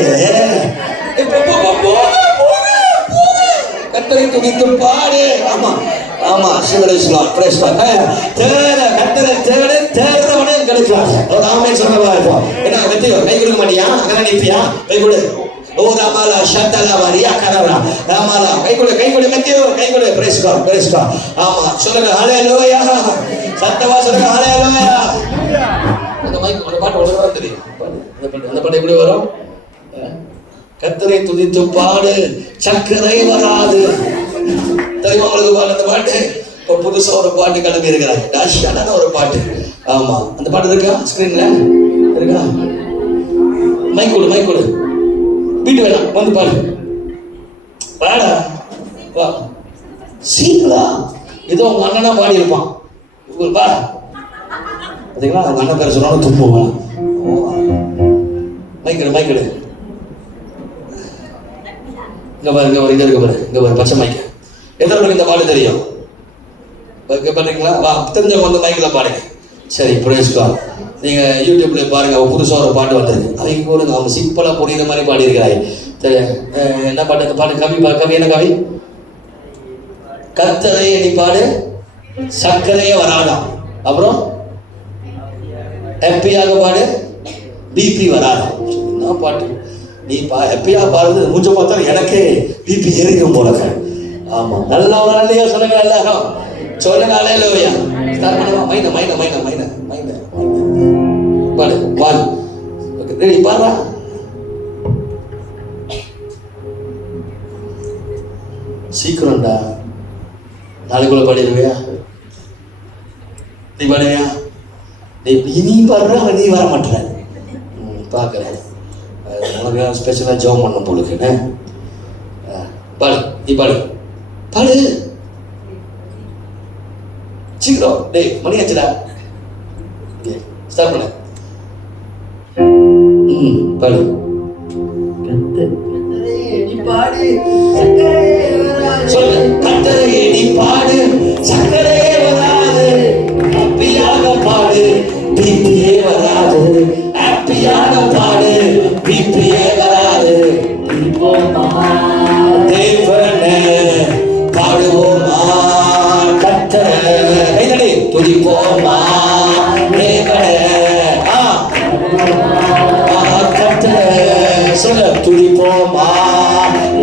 கர்த்தரை துதித்து பாடு. ஆமா. ஆமா. சிவரேஸ்வரன் பிரேஸ் பண்ண தேட. கர்த்தரை தேடு. தேடுறவனே கெடுக்காத. ஒரு ஆமென் சொல்றவா இருப்போம். என்ன வெற்றியோ கை கொடுக்க மாட்டியா. அங்க நிப்பியா. கை கொடு. ஓ ராமாலா ஷத்தலா வரியா கனவரா ராமாலா கை கொடு மெத்தியோ கை கொடு. Praise God. ஆமா. சொல்லுங்க. ஹalleluya. சத்தமா சொல்லுங்க. ஹalleluya. அந்த மைக் ஒரு பாட்டு ஒழுங்கா தெரியும். அந்த பாட்டு எப்படி வரும். கர்த்தரை துதித்து பாடு. சக்கரை வராது. தெரியுமா உங்களுக்கு பாட்டு. அந்த பாட்டு இப்போ புதுசா ஒரு பாட்டு கிளம்பி இருக்கிறாங்க. டாஷியான ஒரு பாட்டு. ஆமா. அந்த பாட்டு இருக்கா ஸ்கிரீன்ல இருக்கா. மைக் கொடு. வீட்டு வேணாம். வந்து பாடு. பாடா. வா. சீங்களா. ஏதோ உங்க அண்ணனா பாடி இருப்பான். பாடா. பார்த்தீங்களா. அவங்க அண்ணன் பேர் சொன்னாலும் துப்புவான். மைக்கெடு. இங்க பாரு பச்சை மைக்கு. எத்தனை பேருக்கு இந்த பாட்டு தெரியும். பாத்தீங்களா. வா. தெரிஞ்சவங்க வந்து மைக்கில் பாடுங்க. சரி. Praise God. நீங்க யூடியூப்ல பாருங்க. புதுசாக ஒரு பாட்டு வந்திருக்கு. அவங்க போடுங்க. அவங்க சிம்பிளா புரியுற மாதிரி பாடி இருக்கிறாங்க. என்ன பாட்டு. அந்த பாட்டு கவி என்ன கவி. கர்த்தரை நீ பாடு. சர்க்கரையே வராதாம். அப்புறம் ஹாப்பியாக பாடு. பிபி வராதாம். என்ன பாட்டு. நீ ஹாப்பியா பாடுறது மூச்ச பார்த்தா எனக்கே பிபி ஏறிக்கும் போல. ஆமா. நல்லா ஒரு இல்லையா சொல்லுங்க. எல்லாரும் சொல்லுங்க. அல்லேலூயா. ஸ்டார்ட் பண்ணுவா. மைன பாடு. வால். ஓகே. ரெடி. பாடுறா. சீக்கிரம்டா. நாளைக்குள்ள பாடிடுவியா. நீ பாடுவியா. நீ பாடுற. நீ வர மாட்டேற. பார்க்குறேன். உனக்கு ஸ்பெஷலாக ஜெபம் பண்ண போலுக்கு. பாடு. நீ பாடு. சீக்கிரம். டேய் மணி ஆச்சுடா. ஸ்டார்ட் பண்ண. பாடு. கர்த்தரை நீ பாடு. சக்கரே வராது. ஹாப்பியாக பாடு. பிபியே வராது. ஹாப்பியாக பாடு. பிபியே வராது. பாடுவோமா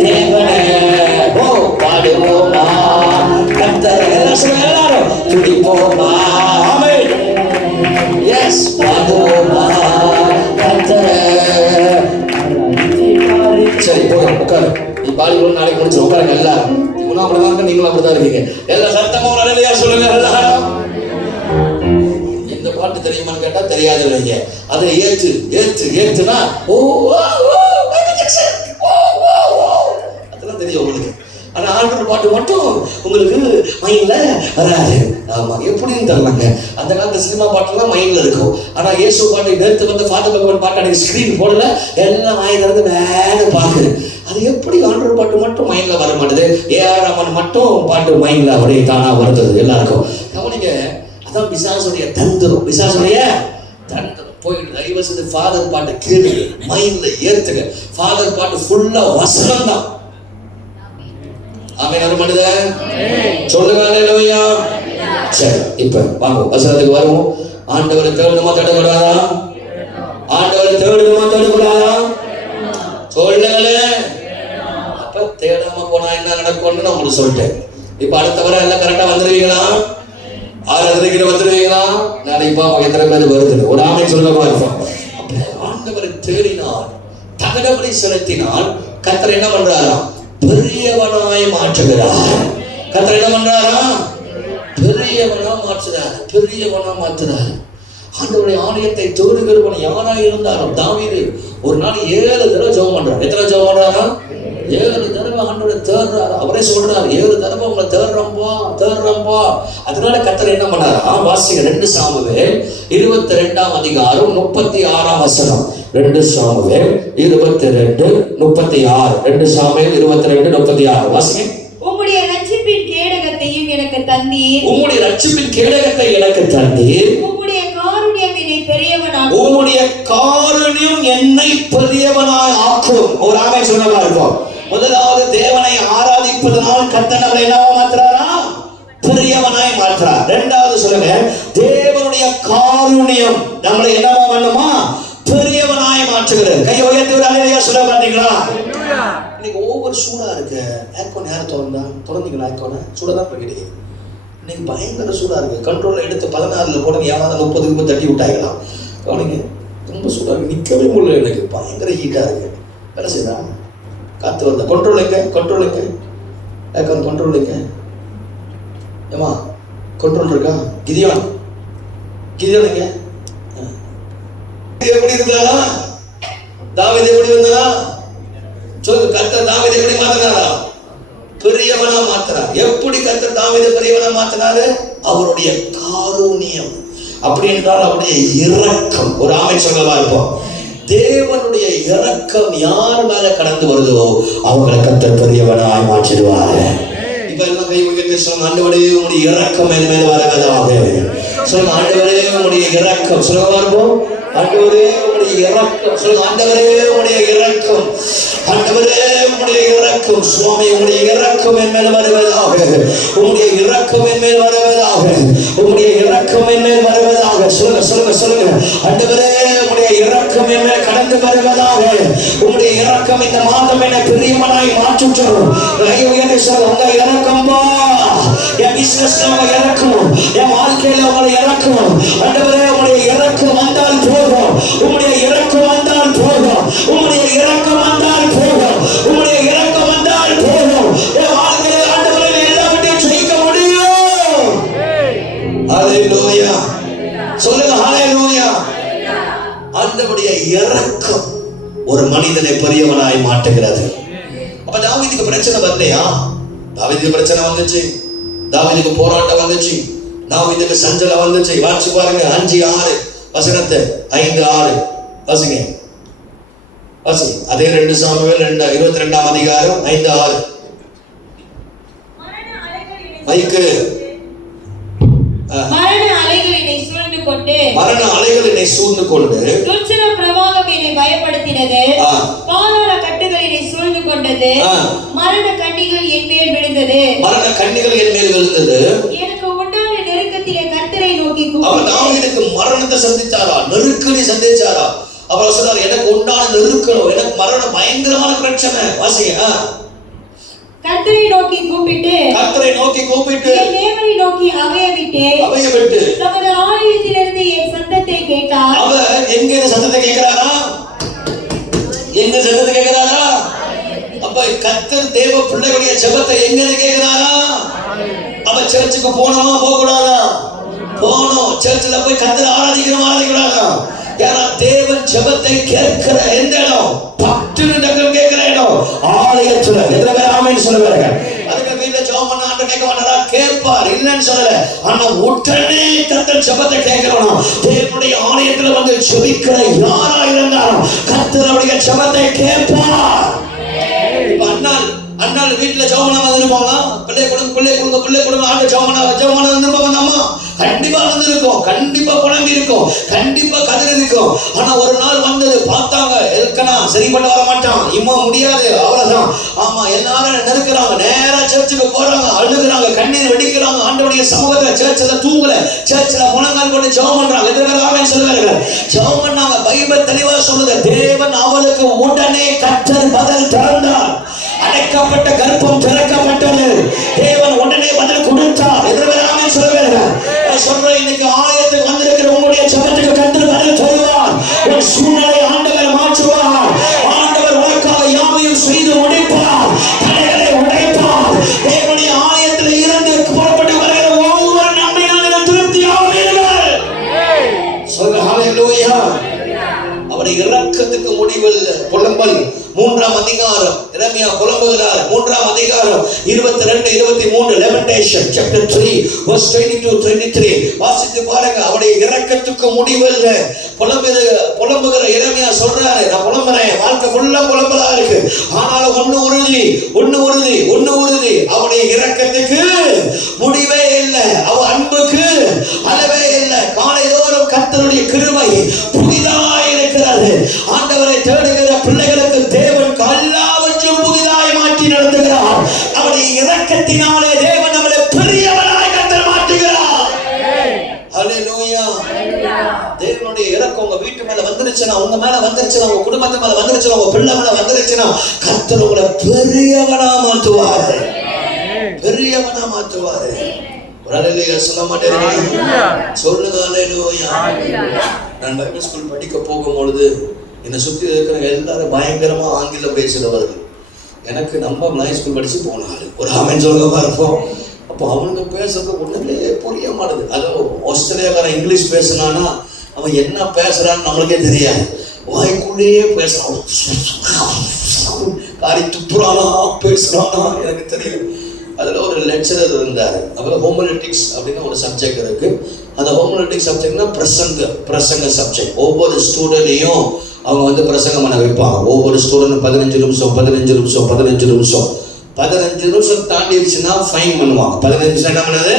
தேவனே, ஓ பாடுவோமா கர்த்தரை, எல்லாரும் துதிப்போமா. ஆமென். எஸ், பாடுவோமா கர்த்தரை. சரி போதும், உட்காரு. நீ பாடிக்கணும், நாளைக்கு முடிச்சு உட்காருங்க எல்லாரும். இவனும் அப்படிதான் இருக்க, நீங்களும் அப்படிதான் இருக்கீங்க. எல்லாம் சத்தமா ஒரு அல்லேலூயா சொல்லுங்க எல்லாரும். இந்த பாட்டு தெரியுமான்னு கேட்டா தெரியாது இல்லைங்க. அதை ஏத்து ஏத்து ஏத்துனா ஓ அதெல்லாம் தெரியும் உங்களுக்கு. ஆனா ஆண்டவர் பாட்டு மட்டும் உங்களுக்கு மைண்ட்ல வராது. ஆமா, எப்படின்னு தெரியலங்க. அந்த காலத்து சினிமா பாட்டுலாம் மைண்ட்ல இருக்கும். ஆனா இயேசு பாட்டு நேற்று வந்து ஃபாதர் பகவான் பாட்டு அன்னைக்கு ஸ்கிரீன் போடல, எல்லாம் ஆயிரம் வேலை பாக்குது. அது எப்படி ஆண்டவர் பாட்டு மட்டும் மைண்ட்ல வர மாட்டேது? ஏஆர் ரஹ்மான் மட்டும் பாட்டு மைண்ட்ல அப்படியே தானா வருது எல்லாருக்கும். கவனிங்க, அதான் பிசாசுடைய தந்திரம். பிசாசுடைய தந்திரம். போயிட்டு தயவு செய்து ஃபாதர் பாட்டை கேளுங்க, மைண்ட்ல ஏத்துங்க. ஃபாதர் பாட்டு ஃபுல்லா வசனம் தான். ஆமென். அது மட்டும் சொல்லுங்க அல்லேலூயா. சரி, இப்ப வாங்க வசனத்துக்கு வருவோம். ஆண்டவரை தேடணுமா தேடக்கூடாதா? ஆண்டவரை தேடணுமா தேடக்கூடாதா? சொல்லுங்களே. அப்ப தேடாம போனா என்ன நடக்கும்னு நான் உங்களுக்கு சொல்லிட்டேன். இப்ப அடுத்த வரை எல்லாம் கரெக்டா வந்துருவீங்களா? 6:30 வந்துருவீங்களா? நாளைக்கு பாப்போம் எத்தனை பேர் வருது. ஒரு ஆமை சொல்லுங்க இருப்போம். அப்ப ஆண்டவரை தேடினால், தகடபடி செலுத்தினால் கர்த்தர் என்ன பண்றாரா? பெரியவனாய் மாற்றுகிறார். கர்த்தர் என்ன பண்றாரா? பெரியவனா மாற்றுறார். பெரியவனா மாற்றுறார். ஆண்டவருடைய ஆலயத்தை தேடுகிறவன் யாராக இருந்தாலும் தாவீது ஒரு நாள் 7 தடவை ஜெபம் பண்றார். எத்தனை ஜெபம் பண்றாரா? 7 தடவை ஆண்டவரை தேடுறாரு. அவரே சொல்றாரு, 7 தடவை உங்களை தேடுறப்பா. அதனால கர்த்தர் என்ன பண்ணாரா? வாசிங்க 2 சாமுவேல் 22ஆம் அதிகாரம் 36ஆம் வசனம். 2 சாமுவேல் 22:36. 2 சாமுவேல் 22:36 வாசிங்க. உம்முடைய ரட்சிப்பின் கேடகத்தையும் எனக்கு தந்தீர். உம்முடைய ரட்சிப்பின் கேடகத்தை எனக்கு தந்தீர். உம்முடைய காருண்யம் என்னை பெரியவனாக்கும். உம்முடைய காருண்யம் என்னை பெரியவனாய் ஆக்கும். ஒரு ஆமென் சொன்னவா இருக்கும். முதலாவது தேவனை ஆராதிப்பதனால் கர்த்தர் நம்மை என்னவா மாற்றுறாரா? பெரியவனாய் மாற்றுறார். இரண்டாவது சொல்லுங்க, தேவனுடைய காருண்யம் நம்மளை என்னவா பண்ணுமா? பெரியவனாய் மாற்றுகிறது. கையை உயர்த்தி ஒரு அல்லேலூயா சொல்ல மாட்டீங்களா? இன்னைக்கு ஓவர் சூடா இருக்கு. ஏர்கான் யார் திறந்தீங்களா? ஏர்கான் சூடா தான் பண்ணிட்டீங்க. இன்னைக்கு பயங்கர சூடா இருக்கு. கண்ட்ரோல்ல எடுத்து 16ல போடுங்க. யாராவது 30க்கு தட்டி விட்டாங்களாம். கவனிங்க, ரொம்ப சூடா இருக்கு. நிக்கவே முடியல. எனக்கு பயங்கர ஹீட்டா இருக்கு. வேலை செய்தா காத்து வருதா? கண்ட்ரோல் எங்க? ஏர்கான் கண்ட்ரோல் எங்க? ஏமா கண்ட்ரோல் இருக்கா? கிதியான் எங்க? எப்படி இருந்தாரா? தாவீது எப்படி இருந்தாரா? சொல்லு. கர்த்தர் தாவீதை எப்படி மாத்தினாரா? பெரியவனா மாத்தினார். எப்படி கர்த்தர் தாவீதை பெரியவனா மாத்தினாரு? அவருடைய காருண்யம். அப்படி என்றால் அவருடைய இரக்கம். ஒரு ஆமென் சொல்லவா இருப்போம். தேவனுடைய இரக்கம் யார் மேல கடந்து வருதோ அவங்களை கர்த்தர் பெரியவனாய் மாற்றிடுவாரு. இப்ப எல்லாம் கை உயர்த்தி சொல்லுங்க, ஆண்டவரே உம்முடைய இரக்கம் என் மேல் வருவதாக. சொல்லுங்க, ஆண்டவரே உம்முடைய இரக்கம். சொல்லுங்க இருப்போம். ஆண்டவரே உம்முடைய இரக்கம். சொல்லுங்க, ஆண்டவரே உம்முடைய இரக்கம். ஆண்டவரே உம்முடைய இரக்கம். சுவாமி உம்முடைய இரக்கம் என் மேல் வருவதாக. உம்முடைய இரக்கம் என் மேல் வருவதாக. உம்முடைய இரக்கம் என் மேல் வருவதாக. சொல்லுங்க. ஆண்டவரே உம்முடைய இரக்கம் என் மேல் கடந்து வருவதாக. உம்முடைய இரக்கம் இந்த மாதம் என்னை பிரியவனாய் மாற்றுகிறோம். உயர்த்தி சொல்லுங்க, உங்க இரக்கம்பா என் பிசினஸ்ல உங்க இறக்கும், என் வாழ்க்கையில உங்களை இறக்கும். ஆண்டவரே உம்முடைய இரக்கம் வந்தால் போதும். உம்முடைய இரக்கம் வந்தால் போதும். உம்முடைய இரக்கம் வந்தால் போதும். உம்முடைய இரக்கம் வந்தால் போதும். என் வாழ்க்கையில ஆண்டவரே எல்லாவற்றையும் ஜெயிக்க முடியும். ஹalleluya சொல்லுங்க, ஹalleluya. ஆண்டவருடைய இரக்கம் ஒரு மனிதனை பெரியவனாய் மாற்றுகிறது. அப்ப தாவீதுக்கு பிரச்சனை வரலையா? தாவீதுக்கு பிரச்சனை வந்துச்சு. தாவீதுக்கு போராட்டம் வந்துச்சு. தாவீதுக்கு சஞ்சலம் வந்துச்சு. வாசி பாருங்க 5:6 வசனத்தை 5:6 வாசிங்க. வாசி. அதே 2 சாமுவேல் 22ஆம் அதிகாரம் 5:6. மைக்கு. மரண அலைகள் என்னை சூழ்ந்து கொண்டு துர்ச்சன பிரவாகம் என்னை பயப்படுத்தினது. பாதாள கட்டுகள் என்னை சூழ்ந்து கொண்டது. மரண கண்ணிகள் என் மேல் விழுந்தது. எனக்கு உண்டான நெருக்கத்திலே கர்த்தரை நோக்கி கூப்பிட்டேன். தாவீதுக்கு மரணத்தை சந்திச்சாரா? நெருக்கடி சந்திச்சாரா? அப்புறம் சொல்றாரு, எனக்கு உண்டானது இருக்கணும், எனக்கு மரணம் பயங்கரமான பிரச்சனை. வாசிங்க. கர்த்தரை நோக்கி கூப்பிட்டு என் தேவனை நோக்கி அவைய விட்டு தமது ஆலயத்திலிருந்து என் சத்தத்தை கேட்டார். அவர் எங்க சத்தத்தை கேட்கிறாரா? எங்க சத்தத்தை கேட்கிறாரா? அப்ப கர்த்தர் தேவ பிள்ளைகளுடைய ஜெபத்தை எங்க கேட்கிறாரா? அவ சர்ச்சுக்கு போனோமா போக கூடாதா? போனோம். சர்ச்சில் போய் கர்த்தரை ஆராதிக்கூடாதா? ஏன்னா தேவன் ஜெபத்தை கேட்கிற எந்த இடம்? பட்டுன்னு கேட்கிற இடம் ஆலயத்துல. எத்தனை பேர் ஆமென் சொல்லுவாங்க? அதுக்கு வீட்டுல ஜெபம் பண்ண ஆண்டு கேட்க மாட்டாரா? கேட்பார், இல்லைன்னு சொல்லல. ஆனா உடனே கர்த்தர் ஜெபத்தை கேட்கிறோம். தேவனுடைய ஆலயத்துல வந்து ஜெபிக்கிற யாரா இருந்தாலும் கர்த்தருடைய ஜெபத்தை கேட்பார். இப்ப அண்ணாள் வீட்டுல ஜெபம் பண்ணாம இருப்பாங்களா? பிள்ளை கொடுங்க ஆண்டு ஜெபம் பண்ண வந்திருப்பாங்க. அம்மா கண்டிப்பா வந்திருக்கும், கண்டிப்பா புலம்பி இருக்கும், கண்டிப்பா கதிர் இருக்கும். ஆனா ஒரு நாள் வந்தது பார்த்தாங்க, எல்கனா சரி பண்ண வர மாட்டான், இம்மா முடியாது, அவ்வளவுதான். ஆமா, எல்லாரும் நெருக்கிறாங்க, நேரா சர்ச்சுக்கு போறாங்க, அழுகுறாங்க, கண்ணீர் வெடிக்கிறாங்க. ஆண்டவருடைய சமூகத்துல சர்ச்சில் தூங்கல, சர்ச்சில் முழங்கால் போட்டு ஜெபம் பண்றாங்க. எத்தனை பேர் ஆமென் சொல்லுவார்கள்? ஜெபம் பண்ணாங்க. பைபிள் தெளிவா சொல்லுது, தேவன் அவளுக்கு உடனே கர்த்தர் பதில் திறந்தார். அடைக்கப்பட்ட கர்ப்பம் திறக்கப்பட்டது. தேவன் உடனே பதில் கொடுத்தார். எத்தனை பேர் ஆமென் சொல்லுவார்கள்? சொல்றேன், இன்னைக்கு ஆலயத்துக்கு வந்திருக்கிற உங்களுடைய ஜெபத்துக்கு கர்த்தர் பதில் தருவார். உன் சூழ்நிலை ஆண்டவர் மாற்றுவார். ஆண்டவர் உனக்காக யாவையும் செய்து முடிப்பார். தடைகளை உடைப்பார். தேவனுடைய ஆலயத்தில் இருந்து புறப்பட்டு வருகிற ஒவ்வொரு நன்மையான திருப்தி ஆவீர்கள். சொல்லுங்க ஹல்லேலூயா. அவருடைய இரக்கத்துக்கு முடிவில்லை. புலம்பல் 3ஆம் அதிகாரம் எரேமியா புலம்புகிறார். 3ஆம் அதிகாரம் 22 23 லெமெண்டேஷன் chapter 3 verse 22 23 வாசித்து பாருங்க. அவருடைய இரக்கத்துக்கு முடிவில்லை. புலம்புகிற எரேமியா சொல்றாரு, நான் புலம்புறேன், வாழ்க்கை ஃபுல்லா புலம்பலா இருக்கு, ஆனாலும் ஒண்ணு உறுதி, அவருடைய இரக்கத்துக்கு முடிவே இல்லை, அவ அன்புக்கு அளவே இல்லை. காலைதோறும் கர்த்தருடைய கிருபை புதிதாய் இருக்கிறது. ஆண்டவரை தேடுகிற பிள்ளைகளுக்கு தேவன் எல்லாவற்றையும் புதிதாய் மாற்றி நடத்துகிறார். அவருடைய இரக்கத்தினாலே தேவன் நம்மளை பெரியவனாய் கர்த்தர் மாற்றுகிறார். ஹல்லேலூயா. தேவனுடைய இரக்கம் உங்க வீட்டு மேல வந்துருச்சுன்னா, உங்க மேல வந்துருச்சுன்னா, உங்க குடும்பத்து மேல வந்துருச்சுன்னா, உங்க பிள்ளை மேல வந்துருச்சுன்னா, கர்த்தர் உங்களை பெரியவனா மாற்றுவார். ஒரு ஹல்லேலூயா சொல்ல மாட்டேங்கிறீங்க? சொல்லுங்க ஹல்லேலூயா. நான் பைபிள் ஸ்கூல் படிக்க போகும்பொழுது என்னை சுற்றி இருக்கிற எல்லாரும் பயங்கரமா ஆங்கிலம் பேசுகிறவர்கள். எனக்கு நம்ம பிளாய் ஸ்கூல் படிச்சு போனாரு, ஒரு ஆமென் சொல்லுங்க இருப்போம். அப்போ அவனுக்கு பேசுறது ஒண்ணுமே புரிய மாட்டேது. அதுவும் ஆஸ்திரேலியாக்காரன் இங்கிலீஷ் பேசினானா அவன் என்ன பேசுறான்னு நம்மளுக்கே தெரியாது. வாய்க்குள்ளேயே பேசுறான், காரி துப்புறானா பேசுறானா எனக்கு தெரியும். அதில் ஒரு லெக்சரர் இருந்தார். அப்புறம் ஹோமோலிட்டிக்ஸ் அப்படின்னு ஒரு சப்ஜெக்ட் இருக்கு. அந்த ஹோமோலிட்டிக்ஸ் சப்ஜெக்ட்னா பிரசங்க சப்ஜெக்ட். ஒவ்வொரு ஸ்டூடெண்ட்டையும் அவங்க வந்து பிரசங்கம் பண்ண வைப்பாங்க. ஒவ்வொரு ஸ்டூடெண்ட் 15 நிமிஷம் தாண்டிடுச்சுன்னா ஃபைன் பண்ணுவாங்க. 15 நிமிஷம் என்ன பண்ணது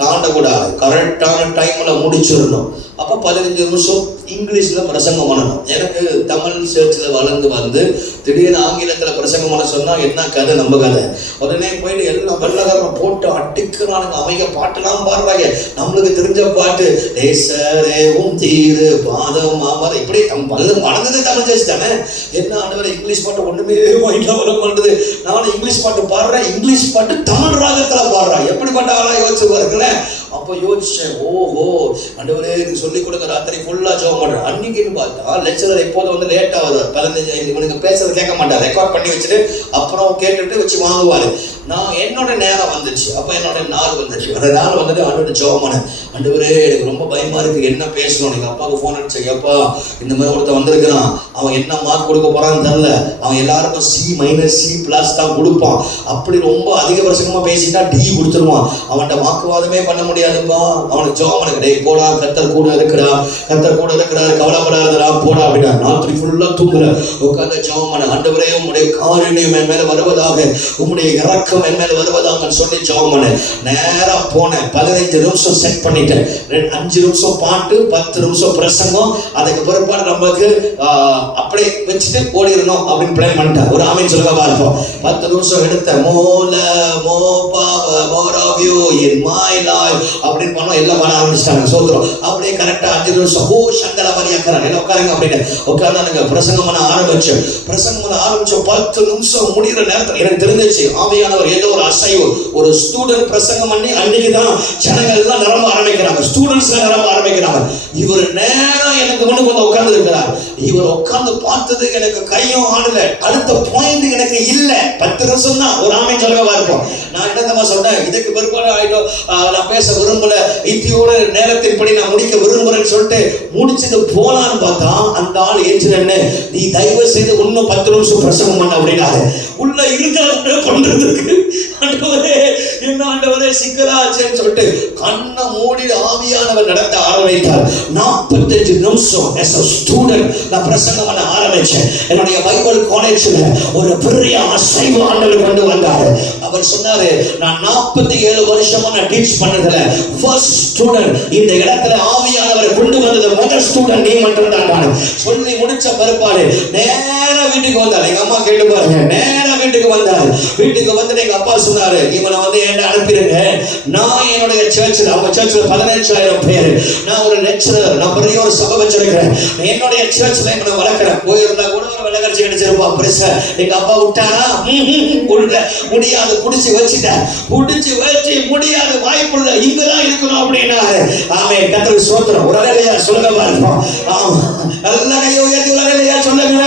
தாண்டக்கூடாது, கரெக்டான டைம்ல முடிச்சிடணும். அப்போ 15 நிமிஷம் இங்கிலீஷ்ல பிரசங்கம் பண்ணணும். எனக்கு தமிழ் சர்ச்சில் வளர்ந்து வந்து திடீர்னு ஆங்கிலத்தில் பிரசங்கம் பண்ண சொன்னா என்ன கதை, நம்ம கதை. உடனே போயிட்டு எல்லாம் வெள்ளக்காரனை போட்டு அடிக்கிறானுங்க. அவங்க பாட்டுலாம் பாடுறாங்க, நம்மளுக்கு தெரிஞ்ச பாட்டு, தேசரேவும் தீரு பாதம் மாமரம், இப்படி வளர்ந்தது தமிழ் சர்ச் தானே. என்ன ஆண்டவரை இங்கிலீஷ் பாட்டு ஒண்ணுமே வர பண்ணுறது. நானும் இங்கிலீஷ் பாட்டு பாடுறேன், இங்கிலீஷ் பாட்டு தமிழ் ராகத்துல பாடுறேன். எப்படிப்பட்ட ஆளா யோசிச்சு பாருங்களேன். அப்போ யோசிச்சேன், ஓஹோ ஆண்டவரே எனக்கு சொல்லிக் கொடுங்க. ராத்திரி ஃபுல்லா ஜெபம் பண்றேன். அன்னைக்குன்னு பார்த்தா லெக்சரர் எப்போதும் வந்து லேட்டா வருவார். 15 இவனுக்கு பேசுறது கேட்க மாட்டார், ரெக்கார்ட் பண்ணி வச்சுட்டு அப்புறம் கேட்டுட்டு வச்சு வாங்குவாரு. நான் என்னோட நேரம் வந்துச்சு. அப்போ என்னோட நாள் வந்துச்சு. அந்த நாள் வந்துட்டு ஆண்டோட ஜெபம் பண்ணேன். ஆண்டவரே எனக்கு ரொம்ப பயமா இருக்கு, என்ன பேசணும். எங்க அப்பாவுக்கு ஃபோன் அடிச்சேன், எப்பா இந்த மாதிரி ஒருத்தன் வந்திருக்கிறான், அவன் என்ன மார்க் கொடுக்க போறான்னு தெரியல, அவன் எல்லாருக்கும் C-C+ தான் கொடுப்பான், அப்படி ரொம்ப அதிகபட்சமா பேசிட்டா D கொடுத்துருவான், அவன்கிட்ட வாக்குவாதமே பண்ண முடியாதுப்பா, அவனுக்கு ஜெபம் பண்ண டேய் போடா, கர்த்தர் கூட இருக்கிறாரு, கவலைப்படாதடா போடா அப்படின்னா. ராத்திரி ஃபுல்லா தூங்குறேன், உட்கார்ந்து ஜெபம் பண்ண. ஆண்டவரே உம்முடைய காருண்யம் என் மேல வருவதாக, உம்முடைய இரக்கம் என் மேல வருவதாக சொல்லி ஜெபம் பண்ண. நேரா போனேன். 15 நிமிஷம் செட் பண்ணிட்டேன். 5 நிமிஷம் பாட்டு, 10 நிமிஷம் பிரசங்கம். அதுக்கு பிற்பாடு நமக்கு அப்படியே வச்சுட்டு ஓடிடணும் அப்படின்னு பிளான் பண்ணிட்டேன். ஒரு ஆமீன் சொல்லுங்க பார்ப்போம். 10 நிமிஷம் எடுத்தேன். More of you in my life, அப்படின்னு பண்ணோம். எல்லாம் பண்ண ஆரம்பிச்சிட்டாங்க. சோத்திரம். அப்படியே கரெக்டா 5 நிமிஷம் ஓ சங்கர மாதிரி ஆக்கிறாங்க. எல்லாம் உட்காருங்க அப்படின்னு உட்கார்ந்தானுங்க. பிரசங்கம் பண்ண ஆரம்பிச்சோம். 10 நிமிஷம் முடிகிற நேரத்தில் எனக்கு தெரிஞ்சிச்சு ஆவியானவர் ஏதோ ஒரு அசைவு. ஒரு ஸ்டூடெண்ட் பிரசங்கம் பண்ணி அன்னைக்கு தான் ஜனங்கள் எல்லாம் நிரம்ப ஆரம்பிக்கிறாங்க. ஸ்டூடெண்ட்ஸ் நிரம்ப ஆரம்பிக்கிறாங்க. இவர் நேரம் எனக்கு முன்னுக்கு வந்து உட்கார்ந்து இருக்கிறார். இவர் உட்கார்ந்து பார்த்தது எனக்கு கையும் ஆடல. அடுத்த பாயிண்ட் எனக்கு இல்ல. 10 நிமிஷம் தான் ஒரு ஆமைன்னு சொல்லவா இருப்போம். நான் என்னமா சொன்னேன், இதுக்கு பிற்பாடு ஆயிடும் நான் பேச விரும்பல, இத்தியோட நேரத்தின்படி நான் முடிக்க விரும்புறேன்னு சொல்லிட்டு முடிச்சுட்டு போலான்னு பார்த்தா அந்த ஆள் ஏற்றுறேன்னு நீ தயவு செய்து இன்னும் 10 நிமிஷம் பிரசங்கம் பண்ண அப்படின்னாரு. உள்ள இருக்கிற பண்றதுக்கு ஆண்டவரே என்ன ஆண்டவரே சிக்கலாச்சேன்னு சொல்லிட்டு கண்ணை மூடி ஆவியானவர் நடத்த ஆரம்பித்தார். 45 நிமிஷம் as a student நான் பிரசங்கம் பண்ண ஆரம்பிச்சேன். என்னுடைய பைபிள் காலேஜ்ல ஒரு பெரிய அசைவு ஆண்டவர் கொண்டு வந்தார். அவர் சொன்னாரு, நான் 47 வருஷமா நான் டீச் பண்ணதுல ஃபர்ஸ்ட் ஸ்டூடெண்ட் இந்த இடத்துல ஆவியானவரை கொண்டு வந்தது முதல் ஸ்டூடெண்ட் நீ மட்டும் தான். சொல்லி முடிச்ச பிற்பாடு நேரா வீட்டுக்கு வந்தார். எங்க அம்மா கேட்டு பாருங்க, நேரா வீட்டுக்கு வந்தார். வீட்டுக்கு வந்து எங்க அப்பா சொன்னாரு, இவனை வந்து என்ன அனுப்பிடுங்க, நான் என்னுடைய சர்ச்சில், அவங்க சர்ச்சில் 15,000 பேர், நான் ஒரு லெக்சரர், நான் பெரிய ஒரு சபை வச்சிருக்கிறேன், என்னுடைய சர்ச்சில் இவனை வளர்க்கிறேன். போயிருந்தா கூட ஒரு விலகரிச்சு கிடைச்சிருப்பா பெருசா. எங்க அப்பா விட்டாரா முடியாது, புடிச்சு வச்சுட்டேன். புடிச்சு வச்சு முடியாது, வாய்ப்புள்ள இங்கதான் இருக்கணும் அப்படின்னாரு. ஆமே கர்த்தருக்கு ஸ்தோத்திரம். ஒரு அலையா சொல்லுங்க பாருங்க. ஆமா நல்ல கையை உயர்த்தி ஒரு அலையா சொல்லுங்க.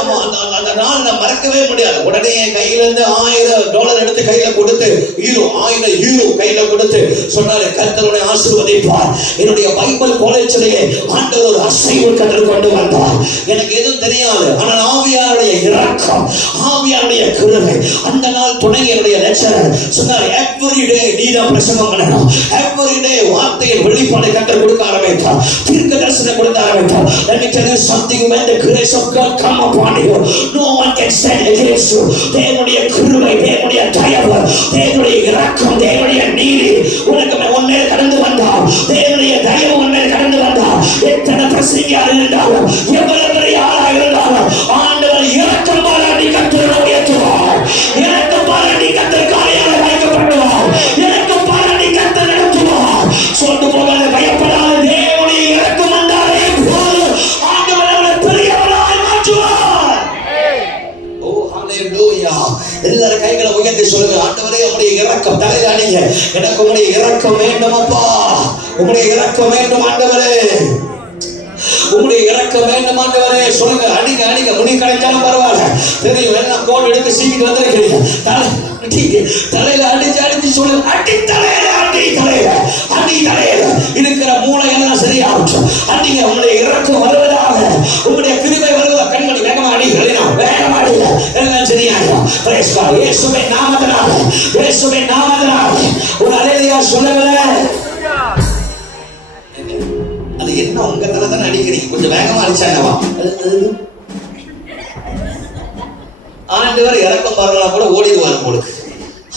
ஆமா அந்த நாள் நான் மறக்கவே முடியாது. உடனே என் கையில இருந்து $1000 எடுத்து கையில கொடுத்து 1000 யூரோ கையில கொடுத்து சொன்னாரு, கர்த்தருடைய ஆசீர்வதிப்பார். என்னுடைய பைபிள் காலேஜிலேயே ஆண்டவர் ஒரு அசைவு கற்றுக் கொண்டு வந்தார். எனக்கு எதுவும் தெரியாது, ஆனால் ஆவியாருடைய இரக்கம், ஆவியாருடைய கிருபை. அந்த நாள் துணை என்னுடைய லெக்சரர் சொன்னார், எவ்ரிடே நீ தான் பிரசங்கம் பண்ணணும், எவ்ரிடே வார்த்தையின் வெளிப்பாடு கற்றுக் கொடுக்க ஆரம்பித்தார். தீர்க்க தரிசனம் கொடுக்க ஆரம்பித்தார். Let me tell you something, when the grace of God come upon you, no one can stand against you. தேவனுடைய கிருபை, தேவனுடைய தயவு, தேவனுடைய இரக்கம், தேவனுடைய நீதி உனக்கு உன்னை கடந்து வந்தார். தேவனுடைய தயவு உன்னை கடந்து வந்தார். எத்தனை பிரசங்கியா இருந்தாலும், எவ்வளவு பெரிய ஆளா இருந்தாலும், ஆண்டவர் இரக்கம் பாராட்டி கர்த்தரை உயர்த்துவார். இரக்கம் பாராட்டி கர்த்தர் காரியால வைக்கப்படுவார். இரக்கம் பாராட்டி கர்த்தர் நடத்துவார். சொல்லிட்டு போகாத, பயப்படாத. தேவனுடைய இரக்கம் வந்தாலே போதும், ஆண்டவர் அவரை பெரியவராய் மாற்றுவார். ஓ ஹalleluya. எல்லாரும் கைகளை உயர்த்தி சொல்லுங்க, ஆண்டவரே உம்முடைய இரக்கம். தலையில அடிங்க, எனக்கு உம்முடைய இரக்கம் வேண்டும் அப்பா, உம்முடைய இரக்கம் வேண்டும் ஆண்டவரே, உம்முடைய இரக்கம் வேண்டும் ஆண்டவரே. சொல்லுங்க, அடிங்க அடிங்க. முடி கிடைச்சாலும் பரவாயில்ல, தெரியும் எல்லாம் கோல் எடுத்து சீக்கிட்டு வந்திருக்கிறீங்க. தலையில அடிச்சு சொல்லுங்க, அடி தலையில, அடி தலையில, அடி தலையில இருக்கிற மூளை எல்லாம் சரியாகும். அடிங்க, உங்களுடைய இரக்கம் வருவதாக, உங்களுடைய கிருபை வருவதாக. கண்மணி வேகமா அடி, வேகமா அடிங்க, எல்லாம் சரியாகும். Praise God. இயேசுவின் நாமத்தினால, இயேசுவின் நாமத்தினால ஒரு அல்லேலூயா சொல்லுங்களேன். அது என்ன உங்க தலை தானே அடிக்கிறீங்க, கொஞ்சம் வேகமா அடிச்சாங்கவா. ஆண்டவர் இறக்கம் பாருங்களா கூட ஓடிடுவார் உங்களுக்கு.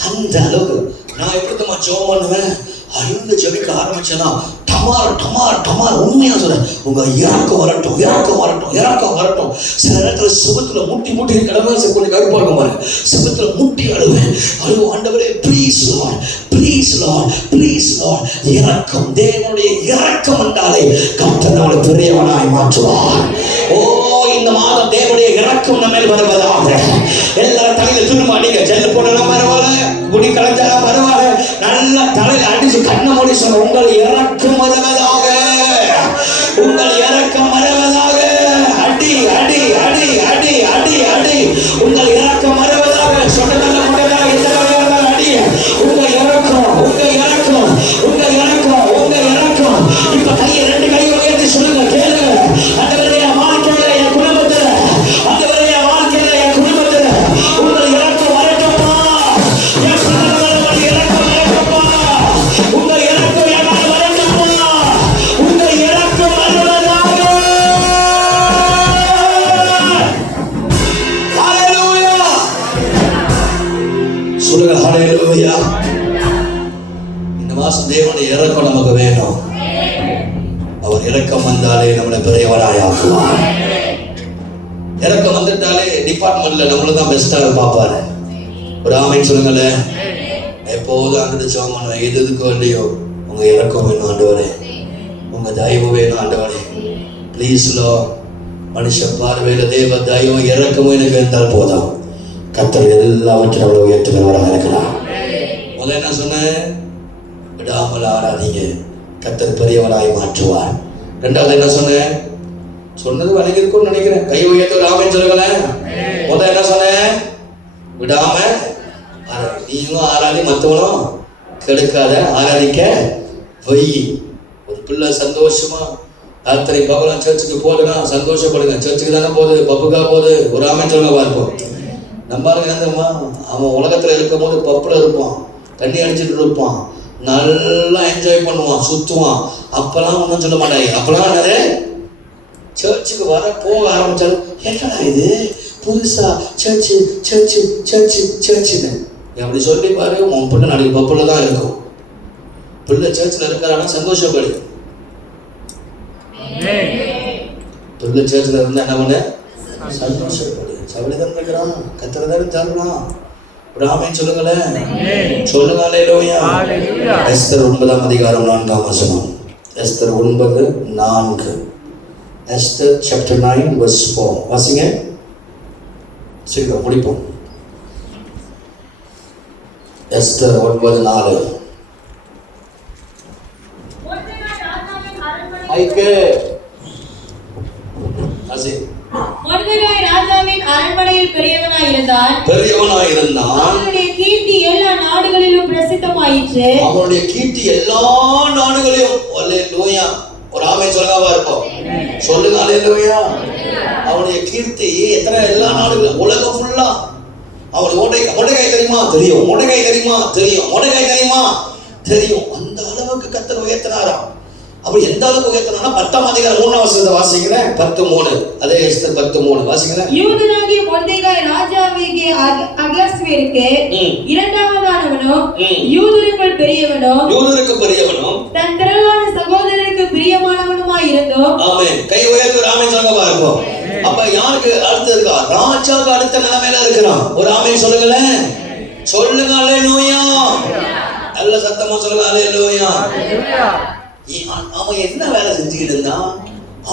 அந்த அளவுக்கு நான் எப்படிமா ஜெபம் பண்ணுவேன், அழுந்து ஜெபிக்க ஆரம்பிச்சேன்னா டமார் டமார் டமார். உண்மையா சொல்றேன், உங்க இறக்கம் வரட்டும், இறக்கம் வரட்டும், இறக்கம் வரட்டும். சில நேரத்துல சுபத்துல முட்டி முட்டி கிடமை கொஞ்சம் கருப்பாக பாருங்க, சுபத்துல முட்டி அழுவேன். அழுவோம், ஆண்டவரே please Lord, please Lord, please Lord. இறக்கம், தேவனுடைய இறக்கம் வந்தாலே கர்த்தர் நம்மளை பெரியவனாய் மாற்றுவார். ஓ இந்த மாதம் தேவனுடைய இறக்கம் நம்ம மேல் வருவதாக. எல்லாரும் தலையில திரும்ப அடிங்க, ஜெல்லு போடலாம் பரவாயில்ல, குடி கலைஞ்சாலும் பரவாயில்ல, நல்லா தலையில அடிச்சு கண்ணை மூடி சொன்ன, உங்கள் இறக்கம் வருவதாக, உங்கள் இறக்கம் வருவதாக. அடி அடி அடி அடி அடி அடி, உங்கள் இறக்கம் வருவதாக. சொன்னதல்ல முடியதாக, எந்த வகையாக அடி. உங்க இறக்கம், உங்க இறக்கம், உங்க இறக்கம், உங்க இறக்கம். இப்ப கையை 2 கையை உயர்த்தி சொல்லுங்க, கேளுங்க. ஆண்டவரே என் வாழ்க்கையில, என் குடும்பத்துல, ஆண்டவரே என் வாழ்க்கையில, என் குடும்பத்துல உங்கள் இறக்கம் வரட்டும்ப்பா. என் குடும்பத்துல இறக்கம் வரட்டும்ப்பா. உங்க இறக்கம் என் மேல வரட்டும்ப்பா. உங்க இறக்கம் வருவதாக. ஹalleluya சொல்லுங்க, ஹalleluya. இந்த மாசம் தேவனுடைய இறக்கம் நமக்கு வேணும். அவர் இறக்கம் வந்தாலே நம்மளை பெரியவராய் ஆக்குவார். இறக்கம் வந்துட்டாலே டிபார்ட்மெண்ட்ல நம்மள தான் பெஸ்டா பார்ப்பாரு. ஒரு ஆமென் சொல்லுங்களேன். எப்போதும் ஆண்டு ஜெபம் பண்ணுவேன், எதுக்கு இல்லையோ உங்க இறக்கம் வேணும் ஆண்டவரே, உங்க தயவு வேணும் ஆண்டவரே. ப்ளீஸ் லோ, மனுஷ பார்வையில தேவ தயவு இறக்கமும் எனக்கு இருந்தால் போதும். கர்த்தர் எல்லாவற்றையும் அவ்வளவு உயர்த்துகிறவராக இருக்கிறார். முதல்ல என்ன சொன்னேன்? விடாமல் ஆராதிங்க, கர்த்தர் பெரியவராய் மாற்றுவார். ரெண்டாவது என்ன சொன்னேன்? சொன்னது வழங்கி இருக்கும்னு நினைக்கிறேன். கை உயர்த்து ராமன் சொல்லுங்களேன். முதல்ல என்ன சொன்னேன்? விடாம நீயும் ஆராதி, மற்றவனும் கெடுக்காத, ஆராதிக்க வை. ஒரு பிள்ளை சந்தோஷமா ராத்திரி பகலாம் சர்ச்சுக்கு போதுன்னா சந்தோஷப்படுங்க. சர்ச்சுக்கு தானே போகுது, பப்புக்கா போகுது. ஒரு ஆமன் சொல்லுங்க பார்ப்போம். நம்மளுக்கு என்னமா, அவன் உலகத்துல இருக்கும் போது பப்புல இருப்பான், தண்ணி அடிச்சுட்டு இருப்பான், நல்லா என்ஜாய் பண்ணுவான், சுத்துவான். அப்பெல்லாம் ஒன்றும் சொல்ல மாட்டாங்க. அப்பெல்லாம் என்னது, சர்ச்சுக்கு வர போக ஆரம்பிச்சாலும் என்னடா இது புதுசா சர்ச்சு சர்ச்சு சர்ச்சு சர்ச்சுன்னு அப்படி சொல்லி பாரு. உன் பிள்ளை நாளைக்கு பப்புல தான் இருக்கும். பிள்ளை சர்ச்சில் இருக்கிறான்னா சந்தோஷப்படு. பிள்ளை சர்ச்சில் இருந்தா என்ன பண்ண, சந்தோஷப்படு. சவலிதான் இருக்கிறான், கத்திரதான் தருவான். ராமன் சொல்லுங்களேன், சொல்லுங்க அல்லேலூயா. Esther 9:4. Esther 9:4. Esther chapter 9 verse 4. வாசிங்க, சீக்கிரம் முடிப்போம். எஸ்தர் 9:4. ஐக்கே வாசி. மொர்தெகாய் ராஜாவின் அரண்மனையில் பெரியவனாய் இருந்தான். அவனுடைய கீர்த்தி எல்லா நாடுகளிலும் பிரசித்தமாயிற்று. அவனுடைய கீர்த்தி எல்லா நாடுகளிலும். அல்லேலூயா. ஒரு ஆமென் சொல்லுங்க இருப்போம். சொல்லுங்க அல்லேலூயா. அவனுடைய கீர்த்தி எத்தனை, எல்லா நாடுகளும், உலகம் ஃபுல்லா. அவனுக்கு மொர்தெகாய் தெரியுமா? தெரியும். மொர்தெகாய் தெரியுமா? தெரியும். மொர்தெகாய் தெரியுமா? தெரியும். அந்த அளவுக்கு கர்த்தர் உயர்த்தினாராம். அப்படி எந்த அளவுக்கு உயர்த்தினா 10ஆம் அதிகாரம் 3ஆம் வசனத்தை வாசிக்கிறேன். 10:3. அதே எஸ்தர் 10:3 வாசிக்கிறேன். யூதனாகிய மொர்தெகாய் ராஜாவிற்கு அகஸ்வேருக்கு இரண்டாவதானவனும் யூதருக்குள் பெரியவனும் தன் திரளான சகோதரருக்கு பிரியமானவனுமாய் இருந்தோம். ஆமென். கை உயர்த்தி ஒரு ஆமென் சொல்லுங்க பாருங்க. அப்ப யாருக்கு அடுத்து இருக்கா? ராஜாவுக்கு அடுத்த நிலைமையில இருக்கிறான். ஒரு ஆமென் சொல்லுங்களேன். சொல்லுங்க அல்லேலூயா. நல்ல சத்தமா சொல்லுங்க அல்லேலூயா. அவன் என்ன வேலை செஞ்சுக்கிட்டு இருந்தான்?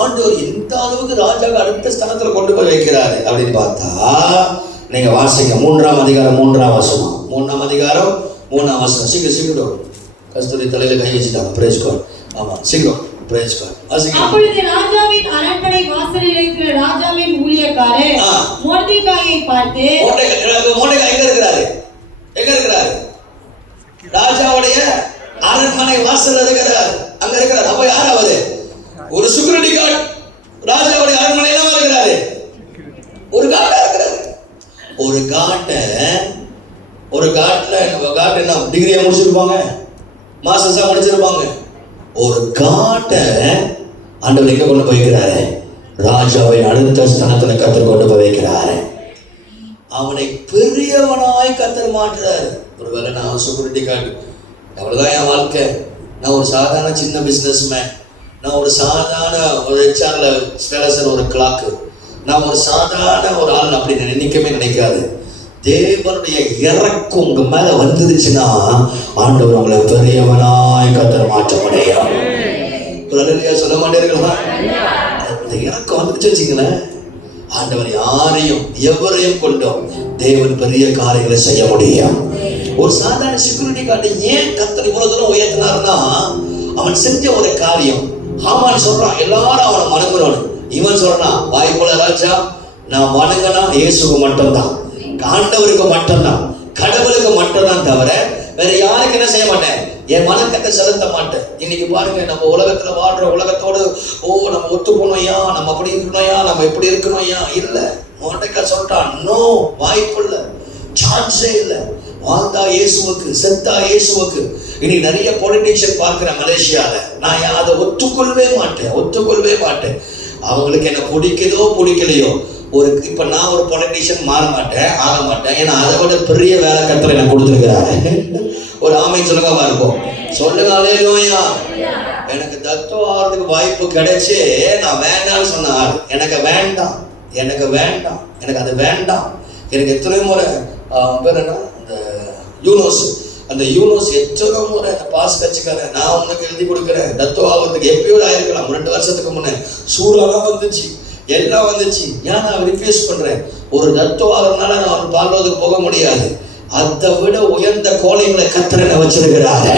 ஆண்டவர் எந்த அளவுக்கு ராஜாவை அடுத்த ஸ்தானத்துல கொண்டு போய் வைக்கிறாரு அப்படின்னு பார்த்தா, நீங்க வாசிங்க 3ஆம் அதிகாரம் 3ஆம் வசனம். 3ஆம் அதிகாரம் 3ஆம் வசனம். சீக்கிரம் கஸ்தூரி தலையில கை வச்சுட்டாங்க. Praise God. ஆமா, சீக்கிரம் பிரேஸ் காட் வாசிங்க. அப்பொழுது ராஜாவின் அரண்மனை வாசலில் இருக்கிற ராஜாவின் ஊழியக்காரர் மொர்தெகாயை பார்த்து, மொர்தெகாய் எங்க இருக்கிறாரு? ராஜாவுடைய அரண்மனை வாசல் இருக்கிறார், அங்க இருக்கிறார். அப்ப யார் அவரு? ஒரு செக்யூரிட்டி கார்டு. ராஜாவுடைய அரண்மனையில இருக்கிறாரு. ஒரு கார்டா இருக்கிறாரு. ஒரு காட்டுல என்ன டிகிரியா முடிச்சிருப்பாங்க, மாஸ்டர்ஸா முடிச்சிருப்பாங்க. ஒரு காட்டை ஆண்டவர் எங்க கொண்டு போய்க்கிறாரு? ராஜாவை அடுத்த ஸ்தானத்துல கர்த்தர் கொண்டு போய் வைக்கிறாரு. அவனை பெரியவனாய் கர்த்தர் மாற்றுறாரு. ஒருவேளை நான் செக்யூரிட்டி கார்டு, அவ்வளவுதான் என் வாழ்க்கை. நான் ஒரு சாதாரண சின்ன பிஸ்னஸ் மேன். நான் ஒரு சாதாரண ஒரு ஹெச்ஆர்ல ஸ்டேலஸன் ஒரு கிளாக்கு. நான் ஒரு சாதாரண ஒரு ஆள் அப்படின்னு நினைக்காது. தேவனுடைய இறக்கம் உங்க மேல வந்துருச்சுன்னா ஆண்டவர் உங்களை பெரியவனாய் கர்த்தர் மாற்ற முடியும். சொல்ல மாட்டீர்களா? இந்த இறக்கம் வந்துருச்சு வச்சுங்களேன், ஆண்டவர் யாரையும் எவரையும் கொண்டும் தேவன் பெரிய காரியங்களை செய்ய முடியும். ஒரு சாதாரண செக்யூரிட்டி கார்டை ஏன் கர்த்தர் இவ்வளவு தூரம் உயர்த்தினார்னா, அவன் செஞ்ச ஒரு காரியம். ஹாமான் சொல்றான் எல்லாரும் அவனை வணங்கணும். இவன் சொல்றான், வாய்ப்புல ராஜா, நான் வணங்கினா இயேசுக்கு மட்டும்தான், ஆண்டவருக்கு மட்டும்தான், கடவுளுக்கு மட்டும்தான் தவிர வேற யாருக்கு என்ன செய்ய மாட்டேன், என் வணக்கத்தை செலுத்த மாட்டேன். இன்னைக்கு பாருங்க, நம்ம உலகத்துல வாழ்ற உலகத்தோடு நம்ம ஒத்து போனோம்யா, நம்ம அப்படி இருக்கணும்யா, நம்ம எப்படி இருக்கணும்யா. இல்ல, மொர்தெகாய் சொல்லிட்டான், நோ, வாய்ப்பு இல்லை, சான்ஸே இல்லை. வாழ்ந்தா இயேசுவுக்கு, செத்தா இயேசுவுக்கு. இனி நிறைய பொலிட்டிஷியன் பார்க்கிறேன் மலேசியால. நான் அதை ஒத்துக்கொள்ளவே மாட்டேன். அவங்களுக்கு என்ன பிடிக்குதோ பிடிக்கலையோ, இப்ப நான் ஒரு பொலிட்டிஷியன் ஆக மாட்டேன். ஏன்னா அதை விட பெரிய வேலை கர்த்தர் எனக்கு கொடுத்துருக்கிறாரு. ஒரு ஆமென் சொல்லுங்க பார்ப்போம். சொல்லுங்க அல்லேலூயா. எனக்கு தத்துவம் ஆகிறதுக்கு வாய்ப்பு கிடைச்சு நான் வேண்டாம்னு சொன்ன ஆள். எனக்கு வேண்டாம், எனக்கு அது வேண்டாம். எனக்கு எத்தனை முறை பேர் என்ன, இந்த யூனோஸ் அந்த யூனோஸ் எத்தனை முறை பாஸ் கட்சிக்காரன் நான் உனக்கு எழுதி கொடுக்குறேன் தத்துவ ஆகிறதுக்கு எப்பயோ ஆயிருக்கலாம் 2 வருஷத்துக்கு முன்னே சூடாலாம் வந்துச்சு எல்லாம் வந்துச்சு. ஏன் நான் ரிஃப்யூஸ் பண்றேன்? ஒரு தத்துவ ஆகிறதுனால நான் அவன் பாடுறதுக்கு போக முடியாது. அதை விட உயர்ந்த கோலைகளை கத்திரனை வச்சிருக்கிறாரு.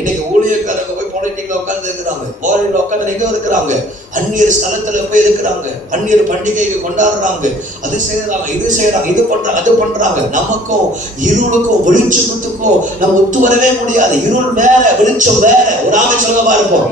இன்னைக்கு ஊழியக்காரங்க போய் பொலிட்டிக்ல உட்கார்ந்து இருக்கிறாங்க, போரில் உட்கார்ந்து எங்க இருக்கிறாங்க, அந்நியர் ஸ்தலத்துல போய் இருக்கிறாங்க, அந்நியர் பண்டிகைக்கு கொண்டாடுறாங்க, அது செய்யறாங்க, இது செய்யறாங்க, இது பண்றாங்க, அது பண்றாங்க. நமக்கும் இருளுக்கும் வெளிச்சத்துக்கும் நம்ம ஒத்து வரவே முடியாது. இருள் வேற, வெளிச்சம் வேற. ஒரு ஆமை சொல்ல பாருப்போம்.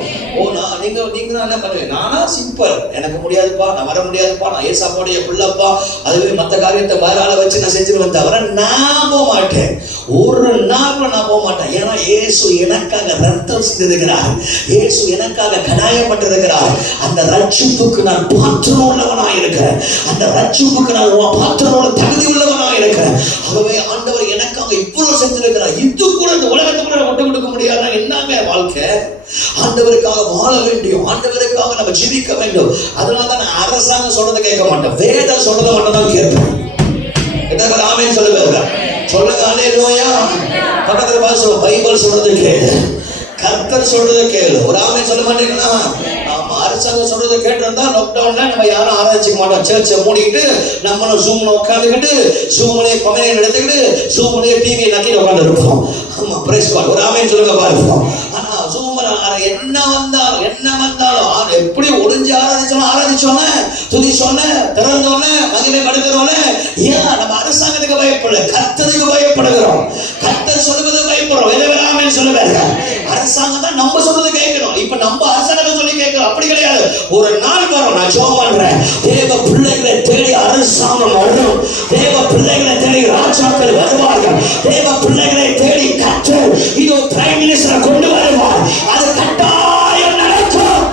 நீங்க என்ன பண்ணுவீங்க? நானா சிம்பிள், எனக்கு முடியாதுப்பா, நான் வர முடியாதுப்பா, நான் ஏசாப்பாடைய பிள்ளைப்பா, அதுவே மற்ற காரியத்தை வேற ஆளை வச்சு நான் செஞ்சுருவேன் தவிர நான் போக மாட்டேன். ஒரு நாள் நான் போக மாட்டேன். ஏன்னா இயேசு எனக்காக ரத்தம் சிந்திருக்கிறார், இயேசு எனக்காக கடாயப்பட்டிருக்கிறார். அந்த ரட்சிப்புக்கு நான் பாத்திரம் உள்ளவனா இருக்கிறேன், அந்த ரட்சிப்புக்கு நான் பாத்திரம் தகுதி உள்ளவனா இருக்கிறேன். ஆகவே ஆண்டவர் எனக்காக இவ்வளவு செஞ்சிருக்கிறார். இது கூட இந்த உலகத்துக்குள்ள விட்டு கொடுக்க முடியாத என்னங்க வாழ்க்கை? ஆண்டவருக்காக வாழ வேண்டும், ஆண்டவருக்காக நம்ம ஜீவிக்க வேண்டும். அதனாலதான் நான் அரசாங்கம் சொல்றதை கேட்க மாட்டேன், வேதம் சொல்றதை மட்டும் தான் கேட்பேன். ஆமென் சொல்லுங்க, சொல்லுங்க அல்லேலூயா. பக்கத்துல பார்த்து பைபிள் சொல்றது கேளு, கர்த்தர் சொல்றதை கேளு. ஒரு ஆமென் சொல்ல மாட்டீங்கன்னா? அரசாங்கம் சொல்றதை கேட்டிருந்தா லாக்டவுன்ல நம்ம யாரும் ஆராய்ச்சிக்க மாட்டோம். சர்ச்சை மூடிக்கிட்டு நம்மளும் ஜூம்ல உட்காந்துக்கிட்டு ஜூம்லயே கொமையன் எடுத்துக்கிட்டு ஜூம்லயே டிவியை நக்கிட்டு உட்காந்து இருப்போம். ஆமா, பிரைஸ் காட். ஒரு ஆமென் சொல்லுங்க பாருப்போம். ஆனா ஜூம்ல என்ன வந்தாலும் எப்படி ஒளிஞ்சு ஆராதிச்சோன்னு துதிச்சோன்னு திறந்தோன்னு மகிமை படுக்கிறோன்னு ஏன் நம்ம அரசாங்கத்துக்கு பயப்படல, கர்த்தருக்கு பயப்படுகிறோம். கர்த்தர் சொல்லுவது பயப்படுறோம். ஆமென் சொல்லுவாங்க. அரசாங்கம் தான் நம்ம சொல்றது கேட்கணும். இப்ப நம்ம அரசாங்கத்தை சொல்லி கேட்கிறோம், அப்படி கிடையாது. ஒரு நாள் வரும், நான் ஜெபம் பண்றேன், தேவ பிள்ளைகளை தேடி அரசாங்கம் வரும், தேவ பிள்ளைகளை தேடி ராஜாக்கள் வருவார்கள், தேவ பிள்ளைகளை தேடி கர்த்தர் இதோ பிரைம் மினிஸ்டரை கொண்டு வருவார். அது கட்டாயம் நடக்கும்.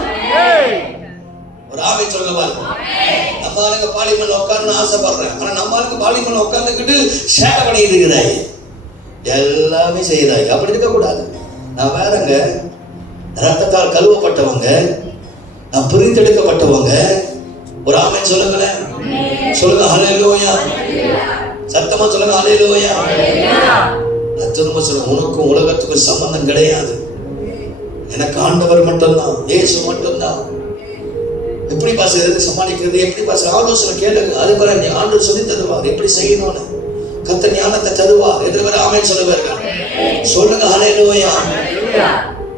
ஒரு ஆமென் சொல்லுங்க பாருங்க. நம்ம ஆளுங்க பார்லிமெண்ட்ல உட்கார்ந்து ஆசைப்படுறேன், ஆனா நம்ம ஆளுங்க பார்லிமெண்ட்ல உட்கார்ந்துக்கிட்டு சேட்டை பண்ணிட்டு இருக்கிறாய், எல்லாமே செய்யறாய். அப்படி இருக்க கூடாது. நான் வேறங்க, ரத்தத்தால் கழுவப்பட்டவங்க, நான் பிரித்தெடுக்கப்பட்டவங்க. ஒரு ஆமென் சொல்லுங்களேன், சொல்லுங்க அல்லேலூயா. சத்தமா சொல்லுங்க அல்லேலூயா. நான் திரும்ப சொல்லுங்க, உனக்கும் உலகத்துக்கும் சம்பந்தம் கிடையாது. எனக்கு ஆண்டவர் மட்டும்தான், இயேசு மட்டும்தான். எப்படி பாச எதுக்கு சமாளிக்கிறது, எப்படி பாச ஆலோசனை கேளுங்க. அது போல நீ ஆண்டவர் சொல்லி தருவார் எப்படி செய்யணும்னு. கர்த்தர் ஞானத்தை தருவார். எதிர்வர ஆமென் சொல்லுவார்கள். சொல்லுங்க அல்லேலூயா.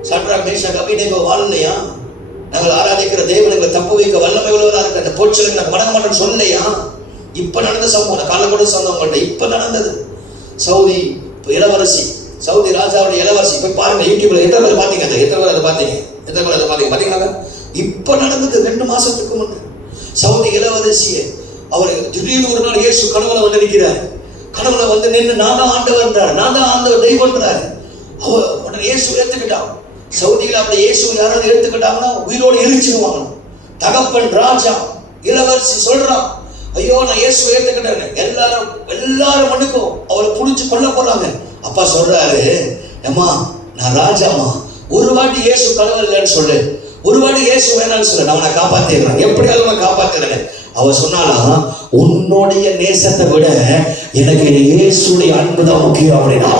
சத்ராக் மேஷாக் அபேத்நேகோ வாழலையா? நாங்கள் ஆராதிக்கிற தேவன் எங்களை தப்பு வைக்க வல்லமை உள்ளவராக இருக்கிற அந்த பொருட்களுக்கு நாங்கள் வணங்க மாட்டோம்னு சொல்லலையா? இப்ப நடந்த சம்பவம் காலை கூட சொன்னவங்கள்ட்ட இப்ப நடந்தது. சவுதி இளவரசி, சவுதி ராஜாவுடைய இளவரசி போய் பாருங்க யூடியூப்ல. எத்தனை பேர் பாத்தீங்க? எத்தனை பேர் அதை பாத்தீங்க? பாத்தீங்கன்னா இப்ப நடந்தது 2 மாசத்துக்கு முன்ன. சவுதி இளவரசியை அவர் திடீர்னு ஒரு நாள் இயேசு கனவுல வந்து நிற்கிறார். கனவுல வந்து நின்று நான் தான் ஆண்டவர்ன்றார், நான் தான் ஆண்டவர் தெய்வம்ன்றார். அவர் உடனே இயேசு ஏத்துக்கிட்டான். சவுதியில அப்படி இயேசு யாராவது ஏத்துக்கிட்டாங்கன்னா உயிரோடு எரிச்சிருவாங்க. தகப்பன் ராஜா இளவரசி சொல்றான், ஐயோ நான் இயேசு ஏத்துக்கிட்டேன்னு. எல்லாரும் மண்ணுக்கும் அவரை புடிச்சு கொல்ல போறாங்க. அப்பா சொல்றாரு, ஏம்மா நான் ராஜாமா, ஒரு வாட்டி இயேசு கடவுள் இல்லைன்னு சொல்லு, ஒரு வாட்டி இயேசு வேணான்னு சொல்லு, நான் உன்னை காப்பாத்திடுறேன், எப்படியாவது உன்னை காப்பாத்துறேன். அவ சொன்னாலும் உன்னுடைய நேசத்தை விட எனக்கு இயேசுடைய அன்புதான் முக்கியம் அப்படின்னா.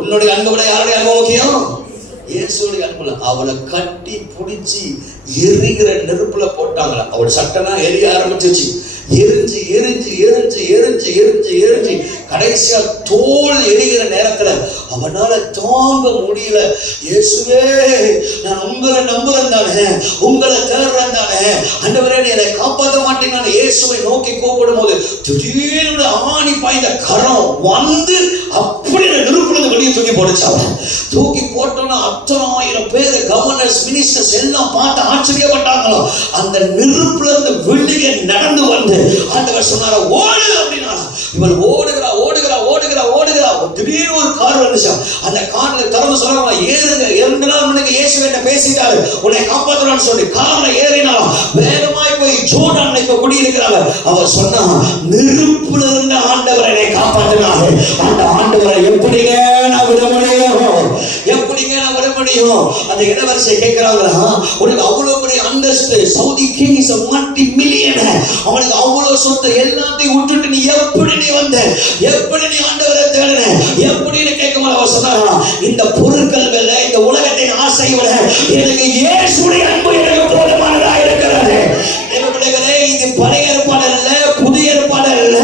உன்னுடைய அன்பை விட யாருடைய அன்பு முக்கியம்? இயேசுடைய அன்புல. அவளை கட்டி பிடிச்சி எரிகிற நெருப்புல போட்டாங்களா. அவள் சட்டெல்லாம் எரிய ஆரம்பிச்சிச்சு. எரிஞ்சு எரிஞ்சு எரிஞ்சு எரிஞ்சு எரிஞ்சு எரிஞ்சு கடைசியா தோல் எரிகிற நேரத்துல அவனால தாங்க முடியல. இயேசுவே நான் உங்களை நம்புறேன் தானே, உங்களை தேடுறேன் தானே, ஆண்டவரே என்னை காப்பாற்ற மாட்டீங்கன்னு இயேசுவை நோக்கி கூப்பிடும் போது திடீர்னு ஆணி பாய்ந்த கரம் வந்து அப்படி நெருப்புல வெளியே தூக்கி போட்டுச்சாங்க. தூக்கி போட்டோன்னா 10,000 பேர் கவர்னர்ஸ் மினிஸ்டர்ஸ் எல்லாம் பார்த்து ஆச்சரியப்பட்டாங்களோ. அந்த நெருப்புல இருந்து வெளியே நடந்து வந்து ஆண்டவர் சொன்னாரா ஓடு அப்படின்னா. இவள் ஓடுகிறா ஓடுகிறா ஓடுகிறா ஓடுகிறா. திடீர்னு ஒரு கார் வந்துச்சா. அந்த கார்ல திறந்து சொல்றாங்க, ஏறுங்க. 2 நாள் முன்னாடி இயேசுவிட்ட பேசிட்டாரு, உன்னை காப்பாற்றலாம்னு சொல்லி கார்ல ஏறினா வேகமாய் போய் ஜோர்டான்ல இப்ப குடியிருக்கிறாங்க. அவர் சொன்னா, நெருப்புல இருந்த ஆண்டவர் என்னை காப்பாற்றினாரு. அந்த ஆண்டவரை எப்படிங்க நான் விட முடியும், எப்படிங்க நான் விட முடியும்? அந்த இளவரசியை கேட்கிறாங்களா, உனக்கு அவ்வளவு பெரிய அந்தஸ்து, Saudi king is a multi-millionaire, அவனுக்கு அவ்வளவு சொத்து எல்லாத்தையும் விட்டுட்டு நீ எப்படி நீ வந்த, எப்படி நீ ஆண்டவரை தேடின எப்படின்னு கேட்க சொன்னாரா, இந்த பொருட்கள் விட, இந்த உலகத்தின் ஆசை விட எனக்கு இயேசுடைய அன்பு எனக்கு போதுமானதா இருக்கிறது. இது பழைய ஏற்பாடு அல்ல, புதிய ஏற்பாடு அல்ல,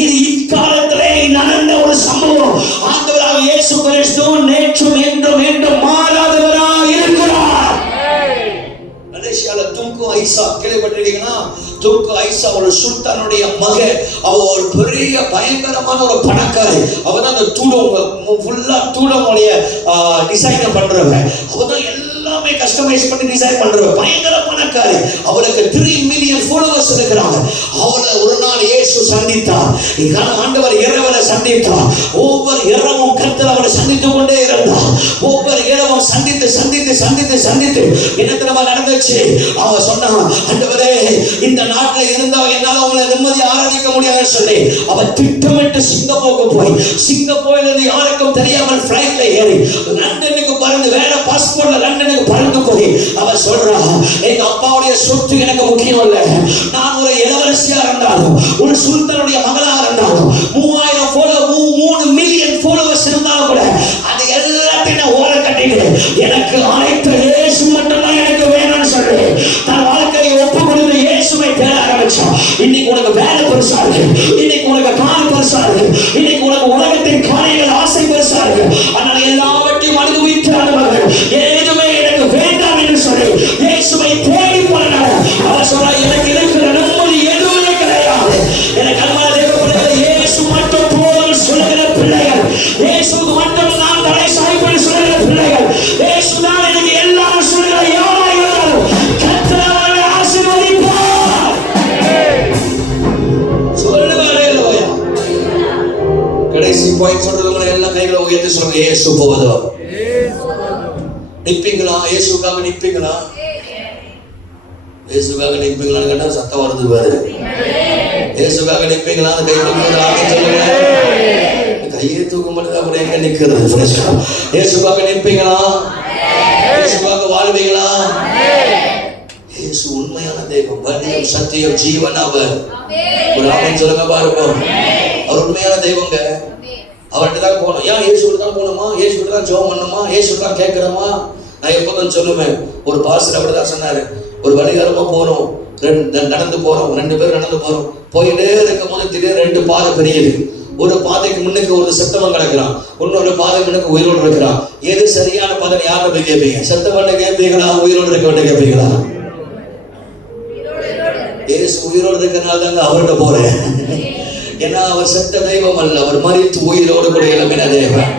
இது இக்காலத்திலே நடந்த ஒரு சம்பவம். ஆண்டவராக இயேசு கிறிஸ்து நேற்றும் என்றும் என்றும் மாறாதவராக இருக்கிறார். மலேசியால துங்கு ஐசா கேள்விப்பட்டிருக்கீங்கன்னா, துங்கு ஐசா ஒரு சுல்தானுடைய மக. அவ ஒரு பெரிய பயங்கரமான ஒரு பணக்காரி. அவதான் அந்த தூடம் ஃபுல்லா தூடமுடைய டிசைன் பண்றவ. அவதான் எல்லாமே கஸ்டமைஸ் பண்ணி டிசைன் பண்றவ. பயங்கர பணக்காரி. அவளுக்கு 3 மில்லியன் ஃபாலோவர்ஸ் இருக்கிறாங்க. அவளை ஒரு நாள் இயேசு சந்தித்தார். ஆண்டவர் இரவலை சந்தித்தார். ஒவ்வொரு இரவும் கர்த்தர் அவளை சந்தித்து கொண்டே இருந்தார். ஒவ்வொரு இரவும் சந்தித்து சந்தித்து சந்தித்து சந்தித்து என்ன நடந்துச்சு. அவ சொன்னா, ஆண்டவரே இந்த நாட்டில் இருந்தா என்னால உங்களை நிம்மதி ஆராதிக்க முடியாதுன்னு சொல்லி அவ திட்டமிட்டு சிங்கப்பூருக்கு போய், சிங்கப்பூர்ல இருந்து யாருக்கும் தெரியாமல் பிளைட்ல ஏறி லண்டனுக்கு பறந்து, வேற பாஸ்போர்ட்ல லண்டனுக்கு பறந்து போய் அவ சொல்றா, எங்க அப்பாவுடைய சொத்து எனக்கு முக்கியம் இல்ல. நான் ஒரு இளவரசியா இருந்தாலும், ஒரு சுல்தானுடைய மகளா இருந்தாலும், 3 மில்லியன் ஃபாலோவர்ஸ் இருந்தாலும் கூட அது எல்லாத்தையும் நான் ஓர கட்டிட்டு எனக்கு அனைத்து இயேசு மட்டும்தான் எனக்கு வேணும்னு சொல்லி தன் வாழ்க்கையை ஒப்பு கொடுத்து இயேசுவை தேட ஆரம்பிச்சான். இன்னைக்கு உனக்கு வேலை பெருசா இருக்கு, இன்னைக்கு உனக்கு காண பெருசா இருக்கு, இன்னைக்கு உனக்கு உலகத்தின் காரியங்கள் ஆசை பெருசா இருக்கு. அதனால எல்லாவற்றையும் அனுபவித்து ஆண்டவர்கள் எதுவுமே எனக்கு வேண்டாம் என்று சொல்லி இயேசுவை தேடி போனார். அவர் சொல்றார், எனக்கு இருக்கிற நிம்மதி எதுவுமே கிடையாது. எனக்கு அன்பான தேவ பிள்ளைகள், இயேசு மட்டும் போதும் சொல்லுகிற பிள்ளைகள், இயேசுக்கு மட்டும் நான் தலை சாய்ப்பேன் சொல்லுகிற பிள்ளைகள், இயேசு தான் எனக்கு எல்லாரும் சொல்லுகிற யாராக இருந்தாலும் கர்த்தர் அவர்களை ஆசீர்வதிப்பார். சொல்லுவாரே இல்லையா? கடைசி பாயிண்ட் சொல்றவங்க எல்லாம் கைகளை உயர்த்தி சொல்லுங்க, இயேசு போவதும். நிப்பீங்களா? இயேசுக்காக நிப்பீங்களா? இயேசுக்காக நிப்பீங்களான்னு கேட்டா சத்தம் வருது பாரு. இயேசுக்காக நிப்பீங்களா? அந்த கை தூக்கி கையை தூக்க மட்டும் கூட எங்க நிக்கிறது? இயேசுக்காக நிப்பீங்களா? இயேசுக்காக வாழ்வீங்களா? இயேசு உண்மையான தெய்வம், வழியும் சத்தியம் ஜீவன் அவர். ஒரு ஆமென் சொல்லுங்க பாருங்க. அவர் உண்மையான தெய்வங்க. அவர்கிட்ட தான் போகணும். ஏன் இயேசுகிட்ட தான் போகணுமா? இயேசுகிட்ட தான் ஜெபம் பண்ணணுமா? இயேசுகிட்ட தான் கேட்கிறோமா? நான் எப்போதும் சொல்லுவேன், ஒரு பாஸ்டர் அப்படிதான் சொன்னாரு, ஒரு வழிகாரமா போறோம், நடந்து போறோம், 2 பேர் நடந்து போறோம், போயிட்டே இருக்கும் போது திடீர்னு 2 பாதை பெரியது. ஒரு பாதைக்கு முன்னுக்கு ஒரு செத்தவன் கிடக்கிறான், இன்னொரு பாதை முன்னுக்கு உயிரோடு இருக்கிறான். எது சரியான பாதை? யாரும் போய் கேட்பீங்க? செத்தவன் கேட்பீங்களா? உயிரோடு இருக்கவன் கேட்பீங்களா? இயேசு உயிரோடு இருக்கிறனால தாங்க அவர்கிட்ட போறேன். ஏன்னா அவர் செத்த தெய்வம் அல்ல, அவர் மரித்து உயிரோடு கூட எழும்பின தேவன்.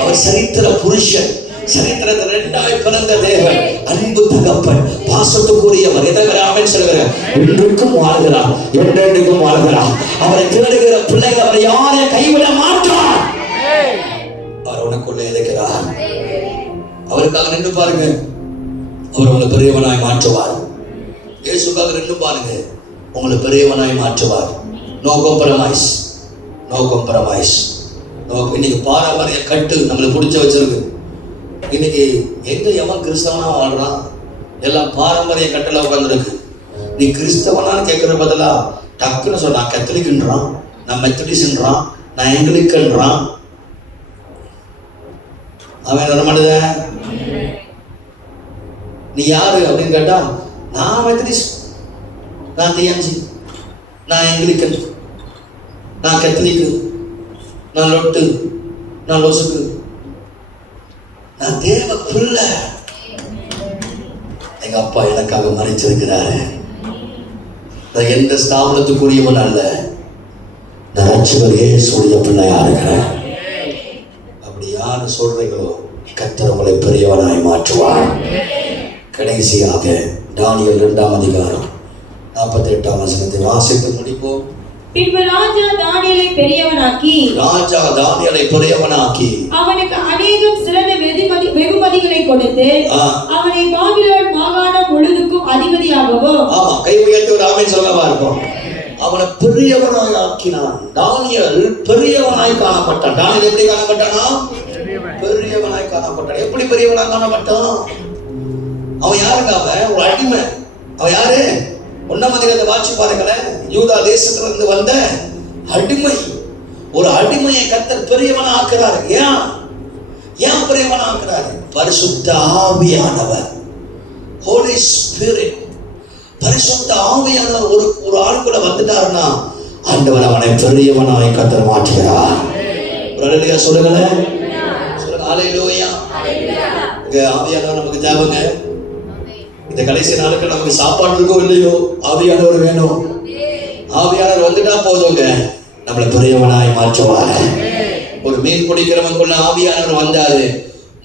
அவர் சரித்திர புருஷன், சரித்திரத்தில் 2ஆய் பிறந்த தேவன், அன்பு தகப்பன், பாசத்துக்குரியவர். எதற்கு ஆமென் சொல்கிறார்? இன்றைக்கும் வாழ்கிறார், என்றென்றைக்கும் வாழ்கிறார். அவரை தேடுகிற பிள்ளைகள் அவரை யாரையும் கைவிட மாட்டார். அவர் உனக்குள்ளே இருக்கிறார். அவருக்காக நின்று பாருங்க, அவர் உங்களை பெரியவனாய் மாற்றுவார். இயேசுக்காக நின்று பாருங்க, உங்களை பெரியவனாய் மாற்றுவார். No compromise, no compromise. இன்னைக்கு பாரம்பரிய கட்டு நம்மளை பிடிச்ச வச்சிருக்கு. இன்னைக்கு எங்க எவன் கிறிஸ்தவனா வாழ்றான்? எல்லாம் பாரம்பரிய கட்டளை உட்காந்துருக்கு. நீ கிறிஸ்தவனான்னு கேட்கற பதிலா டக்குன்னு சொல், நான் கத்தலிக்ன்றான், நான் மெத்தடிஸ்ன்றான், நான் எங்கிலிக்கன்றான். அவன் என்ன பண்ணுத? நீ யாரு அப்படின்னு கேட்டா, நான் மெத்தடிஸ்ட், நான் தியாஞ்சி, நான் எங்கிலிக்கன், நான் கத்தலிக்கு, நான் லொட்டு, நான் லொசுக்கு, நான் தேவ பிள்ளை. எங்க அப்பா எனக்காக மறைச்சிருக்கிறாரு. நான் எந்த ஸ்தாபனத்துக்குரியவன் அல்ல, நான் ரட்சகர் இயேசுவுடைய பிள்ளையா இருக்கிறேன். அப்படி யாரு சொல்றீங்களோ கர்த்தர் உங்களை பெரியவனாய் மாற்றுவார். கடைசியாக தானியேல் 2ஆம் அதிகாரம் 48ஆம் வசனத்தை வாசித்து முடிப்போம். பின்பு ராஜா தானியேலை பெரியவனாக்கி அவனுக்கு அநேகம் சிறந்த வெகுமதிகளை கொடுத்து அவனை பாபிலோன் மாகாணம் முழுதுக்கும் அதிபதியாகவும். ஆமா, கை உயர்த்தி ஒரு ஆமென் சொல்லவா இருக்கும். அவனை பெரியவனாய் ஆக்கினான். தானியேல் பெரியவனாய் காணப்பட்டான். தானியேல் எப்படி காணப்பட்டானா? பெரியவனாய் காணப்பட்டான். எப்படி பெரியவனாய் காணப்பட்டான்? அவன் யாருங்க? அவன் ஒரு அடிமை. அவன் யாரு? 1ஆம் அதிகாரத்தை வாட்சி பாருங்களேன். யூதா தேசத்துல இருந்து வந்த அடிமை. ஒரு அடிமையை கர்த்தர் பெரியவனா ஆக்குறாரு. ஏன்? ஏன் பெரியவனாக்குறாரு? பரிசுத்த ஆவியானவர், ஹோலி ஸ்பிரிட். பரிசுத்த ஆவியானவர் ஒரு ஆளுக்குள்ள வந்துட்டாருன்னா ஆண்டவர் அவனை பெரியவனாய் கர்த்தர் மாற்றுகிறார். அல்லேலூயா சொல்லுங்களேன், சொல்லுங்க அல்லேலூயா. ஆவியானவர் நமக்கு தேவைங்க. இந்த கடைசி நாளுக்கு நமக்கு சாப்பாடு இருக்கோ இல்லையோ, ஆவியானவர் வேணும். ஆவியானவர் வந்துட்டா போதுங்க, நம்மளை பெரியவனாய் மாற்றுவார். ஒரு மீன் பிடிக்கிறவங்களுக்குள்ள ஆவியானவர் வந்தாரு,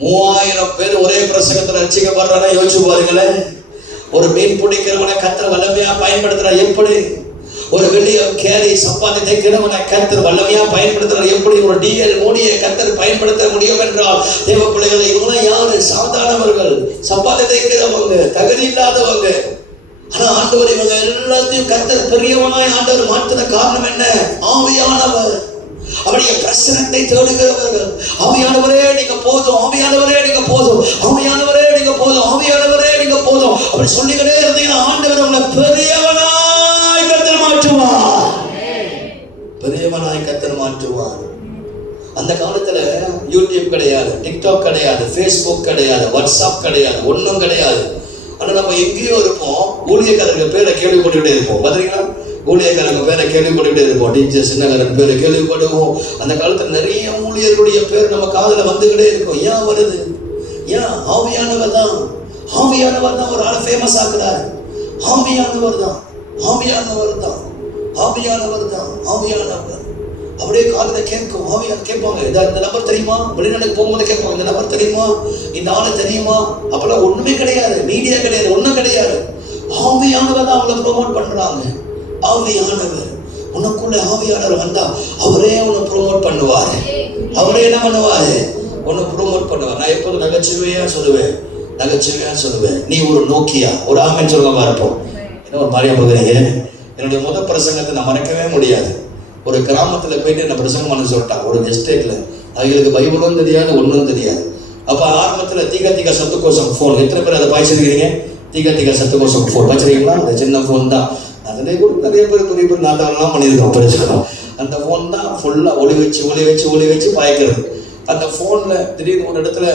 3000 பேர் ஒரே பிரசங்கத்துல ரட்சிக்கப்படுறாங்க. யோசிச்சு பாருங்களேன். ஒரு மீன் பிடிக்கிறவனை கர்த்தர் வல்லமையா பயன்படுத்துறார். எப்படி ஒரு வெளிய கேரி சம்பாதித்தை கிழவனை கர்த்தர் வல்லமையா பயன்படுத்துறார். எப்படி ஒரு டிஎல் மோடியை கர்த்தர் பயன்படுத்த முடியும் என்றால், தேவ பிள்ளைகளை இவங்க யாரு? சாதாரணவர்கள், சம்பாதித்தை கிழவங்க, தகுதி இல்லாதவங்க. ஆனா ஆண்டவர் இவங்க எல்லாத்தையும் கர்த்தர் பெரியவனாய் ஆண்டவர் மாற்றின காரணம் என்ன? ஆவியானவர். அவருடைய பிரசனத்தை தேடுகிறவர்கள். ஆவியானவரே நீங்க போதும், ஆவியானவரே நீங்க போதும், ஆவியானவரே நீங்க போதும், ஆவியானவரே நீங்க போதும் அப்படி சொல்லிக்கிட்டே இருந்தீங்கன்னா ஆண்டவர் உங்களை பெரியவனாய் கர்த்தர் மாற்றுவார். பெரியவனாய் கர்த்தர் மாற்றுவார். அந்த காலத்துல யூடியூப் கிடையாது, டிக்டாக் கிடையாது, ஃபேஸ்புக் கிடையாது, வாட்ஸ்அப் கிடையாது, ஒன்றும் கிடையாது. ஆனா நம்ம எங்கேயோ இருப்போம், ஊழியக்காரர்கள் பேரை கேள்விப்பட்டுக்கிட்டே இருப்போம். பாத்தீங்களா? ஊழியக்காரங்க பேரை கேள்விப்பட்டுக்கிட்டே இருப்போம். டீச்சர் சின்னக்காரன் பேரை கேள்விப்படுவோம். அந்த காலத்துல நிறைய ஊழியர்களுடைய பேர் நம்ம காதுல வந்துகிட்டே இருக்கும். ஏன் வருது? ஏன்? ஆவியானவர் தான். ஆவியானவர் தான் ஒரு ஆளை ஃபேமஸ் ஆக்குறாரு. ஆவியானவர் தான், ஆவியானவர் தான், ஆவியானவர் தான், ஆவியானவர். அப்படியே காதுல கேட்கும். ஆவியானவர் கேட்பாங்க, இந்த நபர் தெரியுமா? வெளிநாட்டுக்கு போகும்போது கேட்பாங்க, இந்த நபர் தெரியுமா? இந்த ஆளு தெரியுமா? அப்பெல்லாம் ஒண்ணுமே கிடையாது, மீடியா கிடையாது, ஒண்ணும் கிடையாது. ஆவியானவர் தான் அவங்களை ப்ரொமோட் பண்றாங்க. ஆவியானவர் உனக்குள்ள ஆவியானவர் வந்தா அவரே உன்னை ப்ரொமோட் பண்ணுவாரு. அவரே என்ன பண்ணுவாரு? உன்னை ப்ரொமோட் பண்ணுவார். நான் எப்போதும் நகைச்சுவையா சொல்லுவேன், நீ ஒரு நோக்கியா. ஒரு ஆமென் சொல்லுங்க பார்ப்போம். என்ன ஒரு மாதிரியா போகிறீங்க? என்னுடைய முதல் பிரசங்கத்தை நான் மறக்கவே முடியாது. ஒரு கிராமத்துல போயிட்டு என்ன பிரசங்கம் பண்ண சொல்லிட்டாங்க, ஒரு எஸ்டேட்ல. அவங்களுக்கு பைபிளும் தெரியாது, ஒன்றும் தெரியாது. அப்ப ஆரம்பத்துல தீக சத்துக்கோசம் ஃபோன். எத்தனை பேர் அதை பாய்ச்சிருக்கீங்க? தீக சத்துக்கோசம் ஃபோன் பாய்ச்சிருக்கீங்களா? அந்த சின்ன ஃபோன் தான். அதிலே கூட நிறைய பேர் பெரிய பெரிய நாத்தாவெல்லாம் பண்ணியிருக்கோம் பிரச்சனை. அந்த ஃபோன் தான் ஃபுல்லாக ஒளி வச்சு பாய்க்கிறது. அந்த ஃபோனில் திடீர்னு ஒரு இடத்துல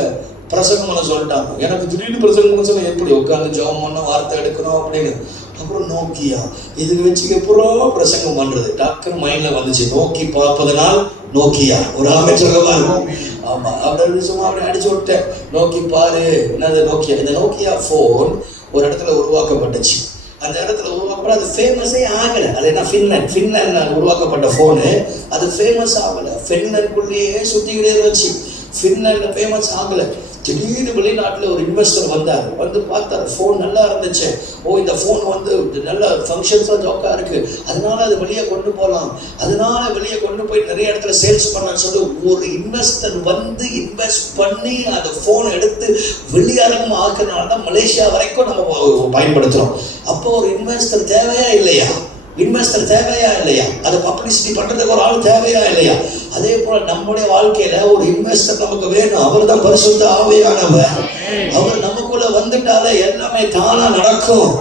பிரசங்கம் பண்ண சொல்லிட்டாங்க. எனக்கு திடீர்னு பிரசங்கம் பண்ண சொல்ல எப்படி உட்காந்து ஜெபம் பண்ண, வார்த்தை எடுக்கணும் அப்படின்னு. அப்புறம் நோக்கியா இதுக்கு வச்சு எப்பறம் பிரசங்கம் பண்ணுறது டக்குன்னு மைண்டில் வந்துச்சு. நோக்கி பார்ப்பதனால் நோக்கியா. ஒரு ஆமென் சொல்லவா இருக்கும்? ஆமாம். அப்படி சும்மா அப்படி அடிச்சு விட்டேன். நோக்கி பாரு, என்னது நோக்கியா. இந்த நோக்கியா ஃபோன் ஒரு இடத்துல உருவாக்கப்பட்டுச்சு. அந்த இடத்துல உருவாக்கப்பட அது ஃபேமஸே ஆகலை. அது என்ன? ஃபின்லாண்டில் உருவாக்கப்பட்ட ஃபோனு. அது ஃபேமஸ் ஆகலை. ஃபின்லாண்டுக்குள்ளேயே சுற்றிக்கிட்டே இருந்துச்சு. ஃபின்லாண்டில் ஃபேமஸ் ஆகலை. திடீர்னு வெளிநாட்டில் ஒரு இன்வெஸ்டர் வந்தார். வந்து பார்த்தார், ஃபோன் நல்லா இருந்துச்சு. இந்த ஃபோன் வந்து நல்ல ஃபங்க்ஷன்ஸாக ஜோக்காக இருக்குது, அதனால அது வெளியே கொண்டு போகலாம், அதனால வெளியே கொண்டு போய் நிறைய இடத்துல சேல்ஸ் பண்ணலான்னு சொல்லி ஒரு இன்வெஸ்டர் வந்து இன்வெஸ்ட் பண்ணி அந்த ஃபோனை எடுத்து வெளியரங்கம் ஆக்குறதுனால தான் மலேசியா வரைக்கும் நம்ம பயன்படுத்துகிறோம். அப்போ ஒரு இன்வெஸ்டர் தேவையா இல்லையா? அதை பப்ளிசிட்டி பண்றதுக்கு ஒரு ஆள் தேவையா இல்லையா? அதே போல நம்முடைய வாழ்க்கையில ஒரு இன்வெஸ்டர் நமக்கு வேணும். அவர் தான் பரிசுத்த ஆவியானவர். அவர் நமக்குள்ள வந்துட்டாலே எல்லாமே தானா நடக்கும்,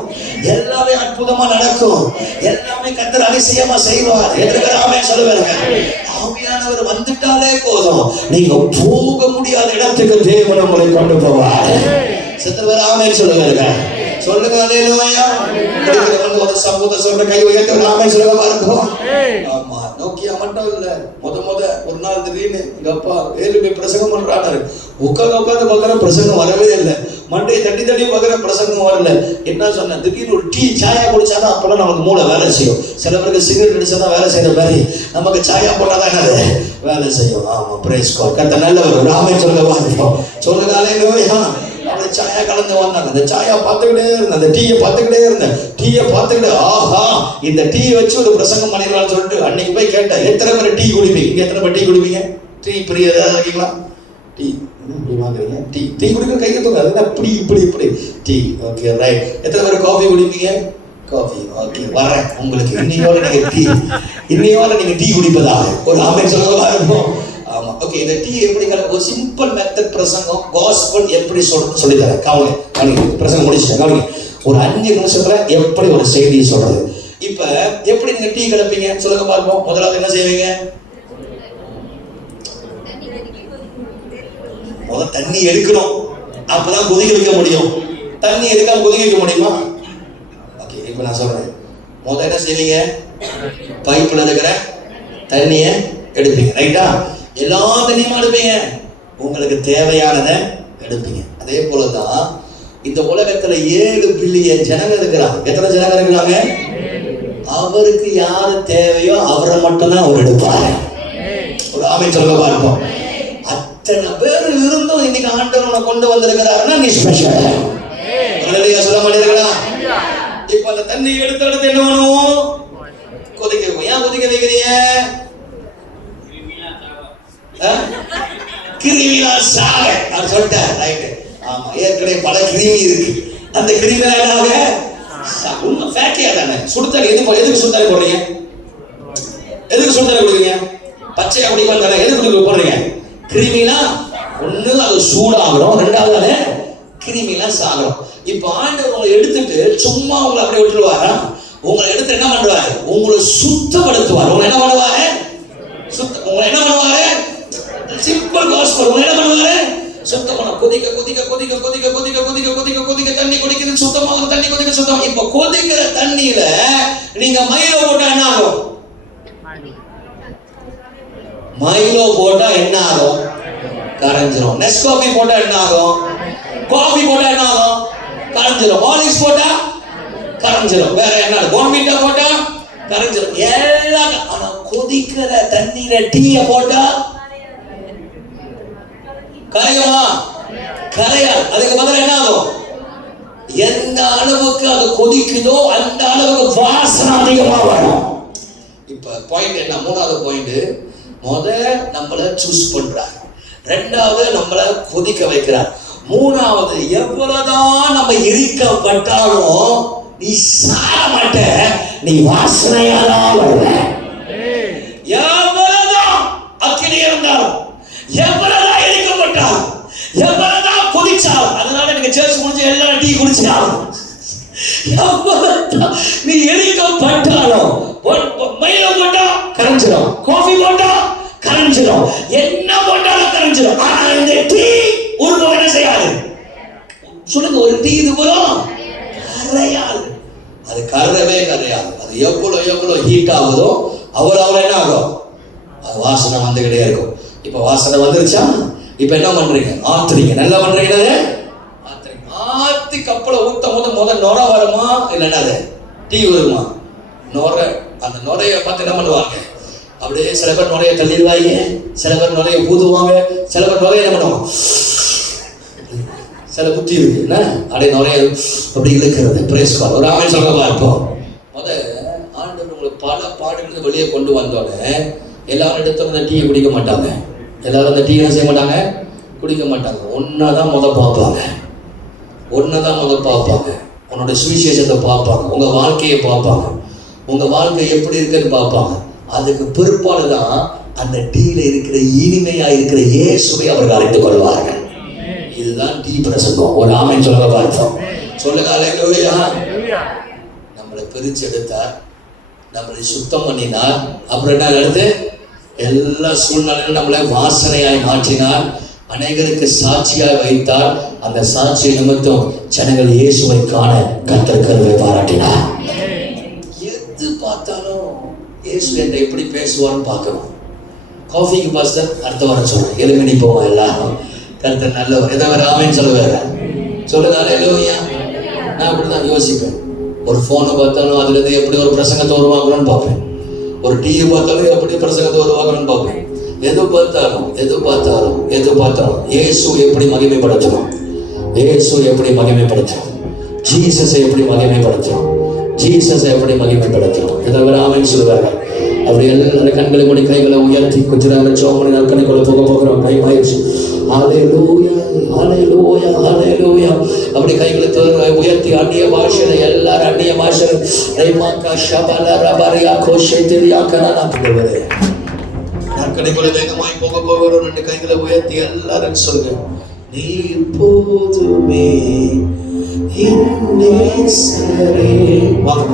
எல்லாமே அற்புதமா நடக்கும், எல்லாமே கர்த்தர் அதிசயமா செய்வார். எதிர்க்கிறாமே சொல்லுவாங்க. ஆவியானவர் வந்துட்டாலே போதும், நீங்க போக முடியாத இடத்துக்கு தேவன் உங்களை கொண்டு போவார். சித்தர் ஆமென் சொல்லுவாங்க. சொல்லுங்க அல்லேலூயா. ஒரு சமூகத்தை சொல்ற கை உயர்த்தி ஆமென் சொல்லுங்க பாருங்க. ஆமா, நோக்கியா மட்டும் இல்ல. ஒரு நாள் திடீர்னு எங்க அப்பா வேலுமே பிரசங்கம் பண்றாரு. உட்காந்து பார்க்குற பிரசங்கம் வரவே இல்லை. மண்டையை தட்டி பார்க்குற பிரசங்கம் வரல. என்ன சொன்ன? திடீர்னு ஒரு டீ சாயா குடிச்சாதான் அப்பெல்லாம் நமக்கு மூளை வேலை செய்யும். சில பேருக்கு சிகரெட் அடிச்சாதான் வேலை செய்யற மாதிரி நமக்கு சாயா போட்டாதான் என்னது வேலை செய்யும். ஆமா, பிரைஸ் காட். கர்த்தர் நல்லவர். ஆமென் சொல்லுங்க பாருங்க. சொல்லுங்க அல்லேலூயா. அவளை சாயா கலந்து வந்தாங்க. அந்த சாயா பார்த்துக்கிட்டே இருந்தேன், அந்த டீயை பார்த்துக்கிட்டே இருந்தேன். ஆஹா, இந்த டீ வச்சு ஒரு பிரசங்கம் பண்ணிடலாம்னு சொல்லிட்டு அன்னைக்கு போய் கேட்டேன், எத்தனை பேர் டீ குடிப்பீங்க? இங்க எத்தனை பேர் டீ குடிப்பீங்க? டீ பிரியர் ஏதாவது இருக்கீங்களா? டீ வாங்குறீங்க? டீ குடிக்க கை கத்துங்க. அது இப்படி டீ. Okay, right. எத்தனை பேர் காஃபி குடிப்பீங்க? காஃபி. ஓகே, வரேன் உங்களுக்கு. இன்னையோட நீங்க டீ குடிப்பதாக ஒரு ஆமென் சொல்லுவா இருக்கும். ஆமா, ஓகே. இந்த டீ எப்படி ஒரு சிம்பிள் மெத்தட் பிரசங்கம் காஸ்பல் எப்படி சொல்லி தரேன். கவனிங்க, பிரசங்கம் முடிச்சுட்டேன். கவனிங்க, ஒரு 5 நிமிஷத்துல எப்படி ஒரு செய்தியை சொல்றது. இப்ப எப்படி நீங்க டீ கலப்பீங்க சொல்லுங்க பார்ப்போம். முதலாவது என்ன செய்வீங்க? முதல்ல தண்ணி எடுக்கணும், அப்பதான் கொதிக்க வைக்க முடியும். தண்ணி எடுக்காம கொதிக்க வைக்க முடியுமா? ஓகே, இப்போ நான் சொல்றேன். முதல்ல என்ன செய்வீங்க? பைப்புல இருக்கிற தண்ணிய எடுப்பீங்க, ரைட்டா? எல்லா தண்ணியுமா எடுப்பீங்க? உங்களுக்கு தேவையானதை எடுப்பீங்க. அதே போலதான் இந்த உலகத்துல 7 பில்லியன் ஜனங்க இருக்கிறாங்க. எத்தனை ஜனங்க இருக்கிறாங்க? அவருக்கு யாரு தேவையோ அவரை மட்டும்தான் அவர் எடுப்பாரு. ஒரு ஆமென் சொல்ல பார்ப்போம். அத்தனை பேர் இருந்தும் இன்னைக்கு ஆண்டவனை கொண்டு வந்திருக்கிறாருன்னா நீ ஸ்பெஷல். சொல்ல மாட்டீங்களா? இப்ப அந்த தண்ணி எடுத்து என்ன பண்ணுவோம்? கொதிக்க வைப்போம். ஏன் கொதிக்க வைக்கிறீங்க? கிருமியா சாக அவர் சொல்லிட்டார், ரைட்? ஆமா, ஏற்கனவே பல கிருமி இருக்கு. அந்த கிருமியா உண்மை ஃபேக்டியா தானே? சுடுதண்ணி எதுக்கு சுடுதண்ணி போடுறீங்க? எதுக்கு சுடுதண்ணி கொடுக்குறீங்க? பச்சையா குடிக்கலாம் தானே? எதுக்கு போடுறீங்க? கிருமினா ஒண்ணு அது சூடாகிறோம், ரெண்டாவது அது கிருமிலாம் சாகிறோம். இப்ப ஆண்டவர் உங்களை எடுத்துட்டு சும்மா உங்களை அப்படியே விட்டுருவாரா? உங்களை எடுத்து என்ன பண்ணுவாரு? உங்களை சுத்தப்படுத்துவார். உங்களை என்ன பண்ணுவாரு? உங்களை என்ன பண்ணுவாரு? Simple gospel. உங்களை என்ன பண்ணுவாரு? சுத்தமான கொதிக்க கொதிக்க கொதிக்க கொதிக்க கொதிக்க கொதிக்க கொதிக்க கொதிக்க தண்ணி குடிக்கிறது சுத்தமாக தண்ணி கொதிக்க சுத்தம். இப்ப கொதிக்கிற தண்ணியில நீங்க மைலோ போட்டா என்ன ஆகும்? மைலோ போட்டா என்ன ஆகும்? கரைஞ்சிரும். நெஸ்காஃபி போட்டா என்ன ஆகும்? காஃபி போட்டா என்ன ஆகும்? கரைஞ்சிரும். ஹார்லிக்ஸ் போட்டா கரைஞ்சிரும். வேற என்ன? போன்விட்டா போட்டா கரைஞ்சிரும். எல்லாம். ஆனா கொதிக்கிற தண்ணீர டீய போட்டா கரையுமா? கரையா. அதுக்கு பதில் என்ன ஆகும்? எந்த அளவுக்கு அது கொதிக்குதோ அந்த அளவுக்கு வாசனை அதிகமா வரும். இப்ப பாயிண்ட் என்ன? மூணாவது பாயிண்ட், நம்மள சூஸ் பண்றார். ரெண்டாவது நம்மள கொதிக்க வைக்கிறார். மூணாவது, எவ்வளவுதான் நம்ம இருக்கப்பட்டாலும் நீ சார மாட்ட, நீ வாசனையாதான் வருவ. எவ்வளவுதான் அக்கினி இருந்தாலும், எவ்வளவுதான் எரிக்கப்பட்டாலும், எவ்வளவுதான் கொதிச்சாலும், அதனால நீங்க சேர்ச் முடிஞ்சு எல்லாரும் டீ குடிச்சாலும், எவ்வளவுதான் நீ எரிக்கப்பட்டாலும், மயில போட்டா கரைஞ்சிடும், காஃபி போட்டா கரைஞ்சிடும், என்ன போட்டாலும் கரைஞ்சிடும். ஆனா இந்த டீ உருவம் என்ன செய்யாது? சொல்லுங்க, ஒரு டீ இது போலும் கரையாது. அது கரையவே கரையாது. அது எவ்வளவு ஹீட் ஆகுதோ அவ்வளவு என்ன ஆகும்? அது வாசனை வந்துகிட்டே இருக்கும். இப்ப வாசனை வந்துருச்சா? இப்ப என்ன பண்றீங்க? ஆத்துறீங்க. நல்லா பண்றீங்க. ஆத்தி கப்பலை ஊத்தும் போது முதல் நுரை வருமா இல்லைன்னா அது டீ வருமா? நுரை. அந்த நுரைய பார்த்து என்ன பண்ணுவாங்க? அப்படியே சில பேர் நுரைய தள்ளிடுவாங்க, சில பேர் நுரைய ஊதுவாங்க, சில பேர் நுரைய என்ன பண்ணுவாங்க? சில புத்தி இருக்கு என்ன அப்படியே நுரைய அப்படி இழுக்கிறது. பிரேஸ் கால். ஒரு ஆமென் சொல்ல பார்ப்போம். ஆண்டவர் உங்களுக்கு பல பாடுகளுக்கு வெளியே கொண்டு வந்தோடனே எல்லாரும் எடுத்து அந்த டீயை குடிக்க மாட்டாங்க. எல்லாரும் அந்த டீ என்ன செய்ய மாட்டாங்க? குடிக்க மாட்டாங்க. ஒன்னதான் பார்ப்பாங்க. உன்னோட சுவிசேஷத்தை பார்ப்பாங்க, உங்க வாழ்க்கையை பார்ப்பாங்க, உங்க வாழ்க்கை எப்படி இருக்குன்னு பார்ப்பாங்க. அதுக்கு பிற்பாடுதான் அந்த டீல இருக்கிற இனிமையா இருக்கிற இயேசுவை அவர்கள் அறிந்து கொள்வார்கள். இதுதான் டீ பிரசங்கம். ஒரு ஆமென் சொல்ல பார்ப்போம். சொல்லுங்க அல்லேலூயா. நம்மளை பிரிச்சு எடுத்தார், நம்மளை சுத்தம் பண்ணினார். அப்புறம் என்ன நடந்து? எல்லா சூழ்நிலையும் நம்மளை வாசனையாய் மாற்றினார், அநேகருக்கு சாட்சியாய் வைத்தார். அந்த சாட்சியை நிமித்தம் ஜனங்கள் இயேசுவை காண கர்த்தர் கிருபை பாராட்டினார். எது பார்த்தாலும் இயேசு என்ற எப்படி பேசுவார்னு பார்க்கணும். காஃபிக்கு பாஸ்டர் அடுத்த வாரம் சொல்றேன், எலுமினி போவோம் எல்லாரும். கர்த்தர் நல்லவர். ஏதாவது ஆமென் சொல்லுவார். சொல்லுங்க அல்லேலூயா. நான் அப்படிதான் யோசிப்பேன். ஒரு போனை பார்த்தாலும் அதுல இருந்து எப்படி ஒரு பிரசங்கத்தை உருவாக்கணும்னு பார்ப்பேன். ஒரு டிவி பார்த்தாலும் எப்படி பிரசங்கத்தை உருவாக்கணும்னு பார்ப்பேன். எது பார்த்தாலும் இயேசு எப்படி மகிமைப்படுத்தணும், இயேசு எப்படி மகிமைப்படுத்தணும், ஜீசஸை எப்படி மகிமைப்படுத்தணும், இதை ஆமென் சொல்லுவார்கள். அப்படி எல்லாரும் கண்களை மூடி கைகளை உயர்த்தி கொஞ்ச நேரம் ஜெபம் பண்ணி நற்கனைக்குள்ள போகிறோம். கைமாயிடுச்சு. ஹல்லேலூயா, ஹல்லேலூயா, ஹல்லேலூயா. அப்படி கைகளை உயர்த்தி அந்நிய பாஷையில எல்லாரும் அந்நிய பாஷையில ரைமாக்கா ஷபல ரபரியா கோஷேதிரியா கனனா போவரே. நற்கனைக்குள்ள வேகமாய் போகிறோம். ரெண்டு கைகளை உயர்த்தி எல்லாரும் சொல்லுங்க. நீ போதுமே வாங்க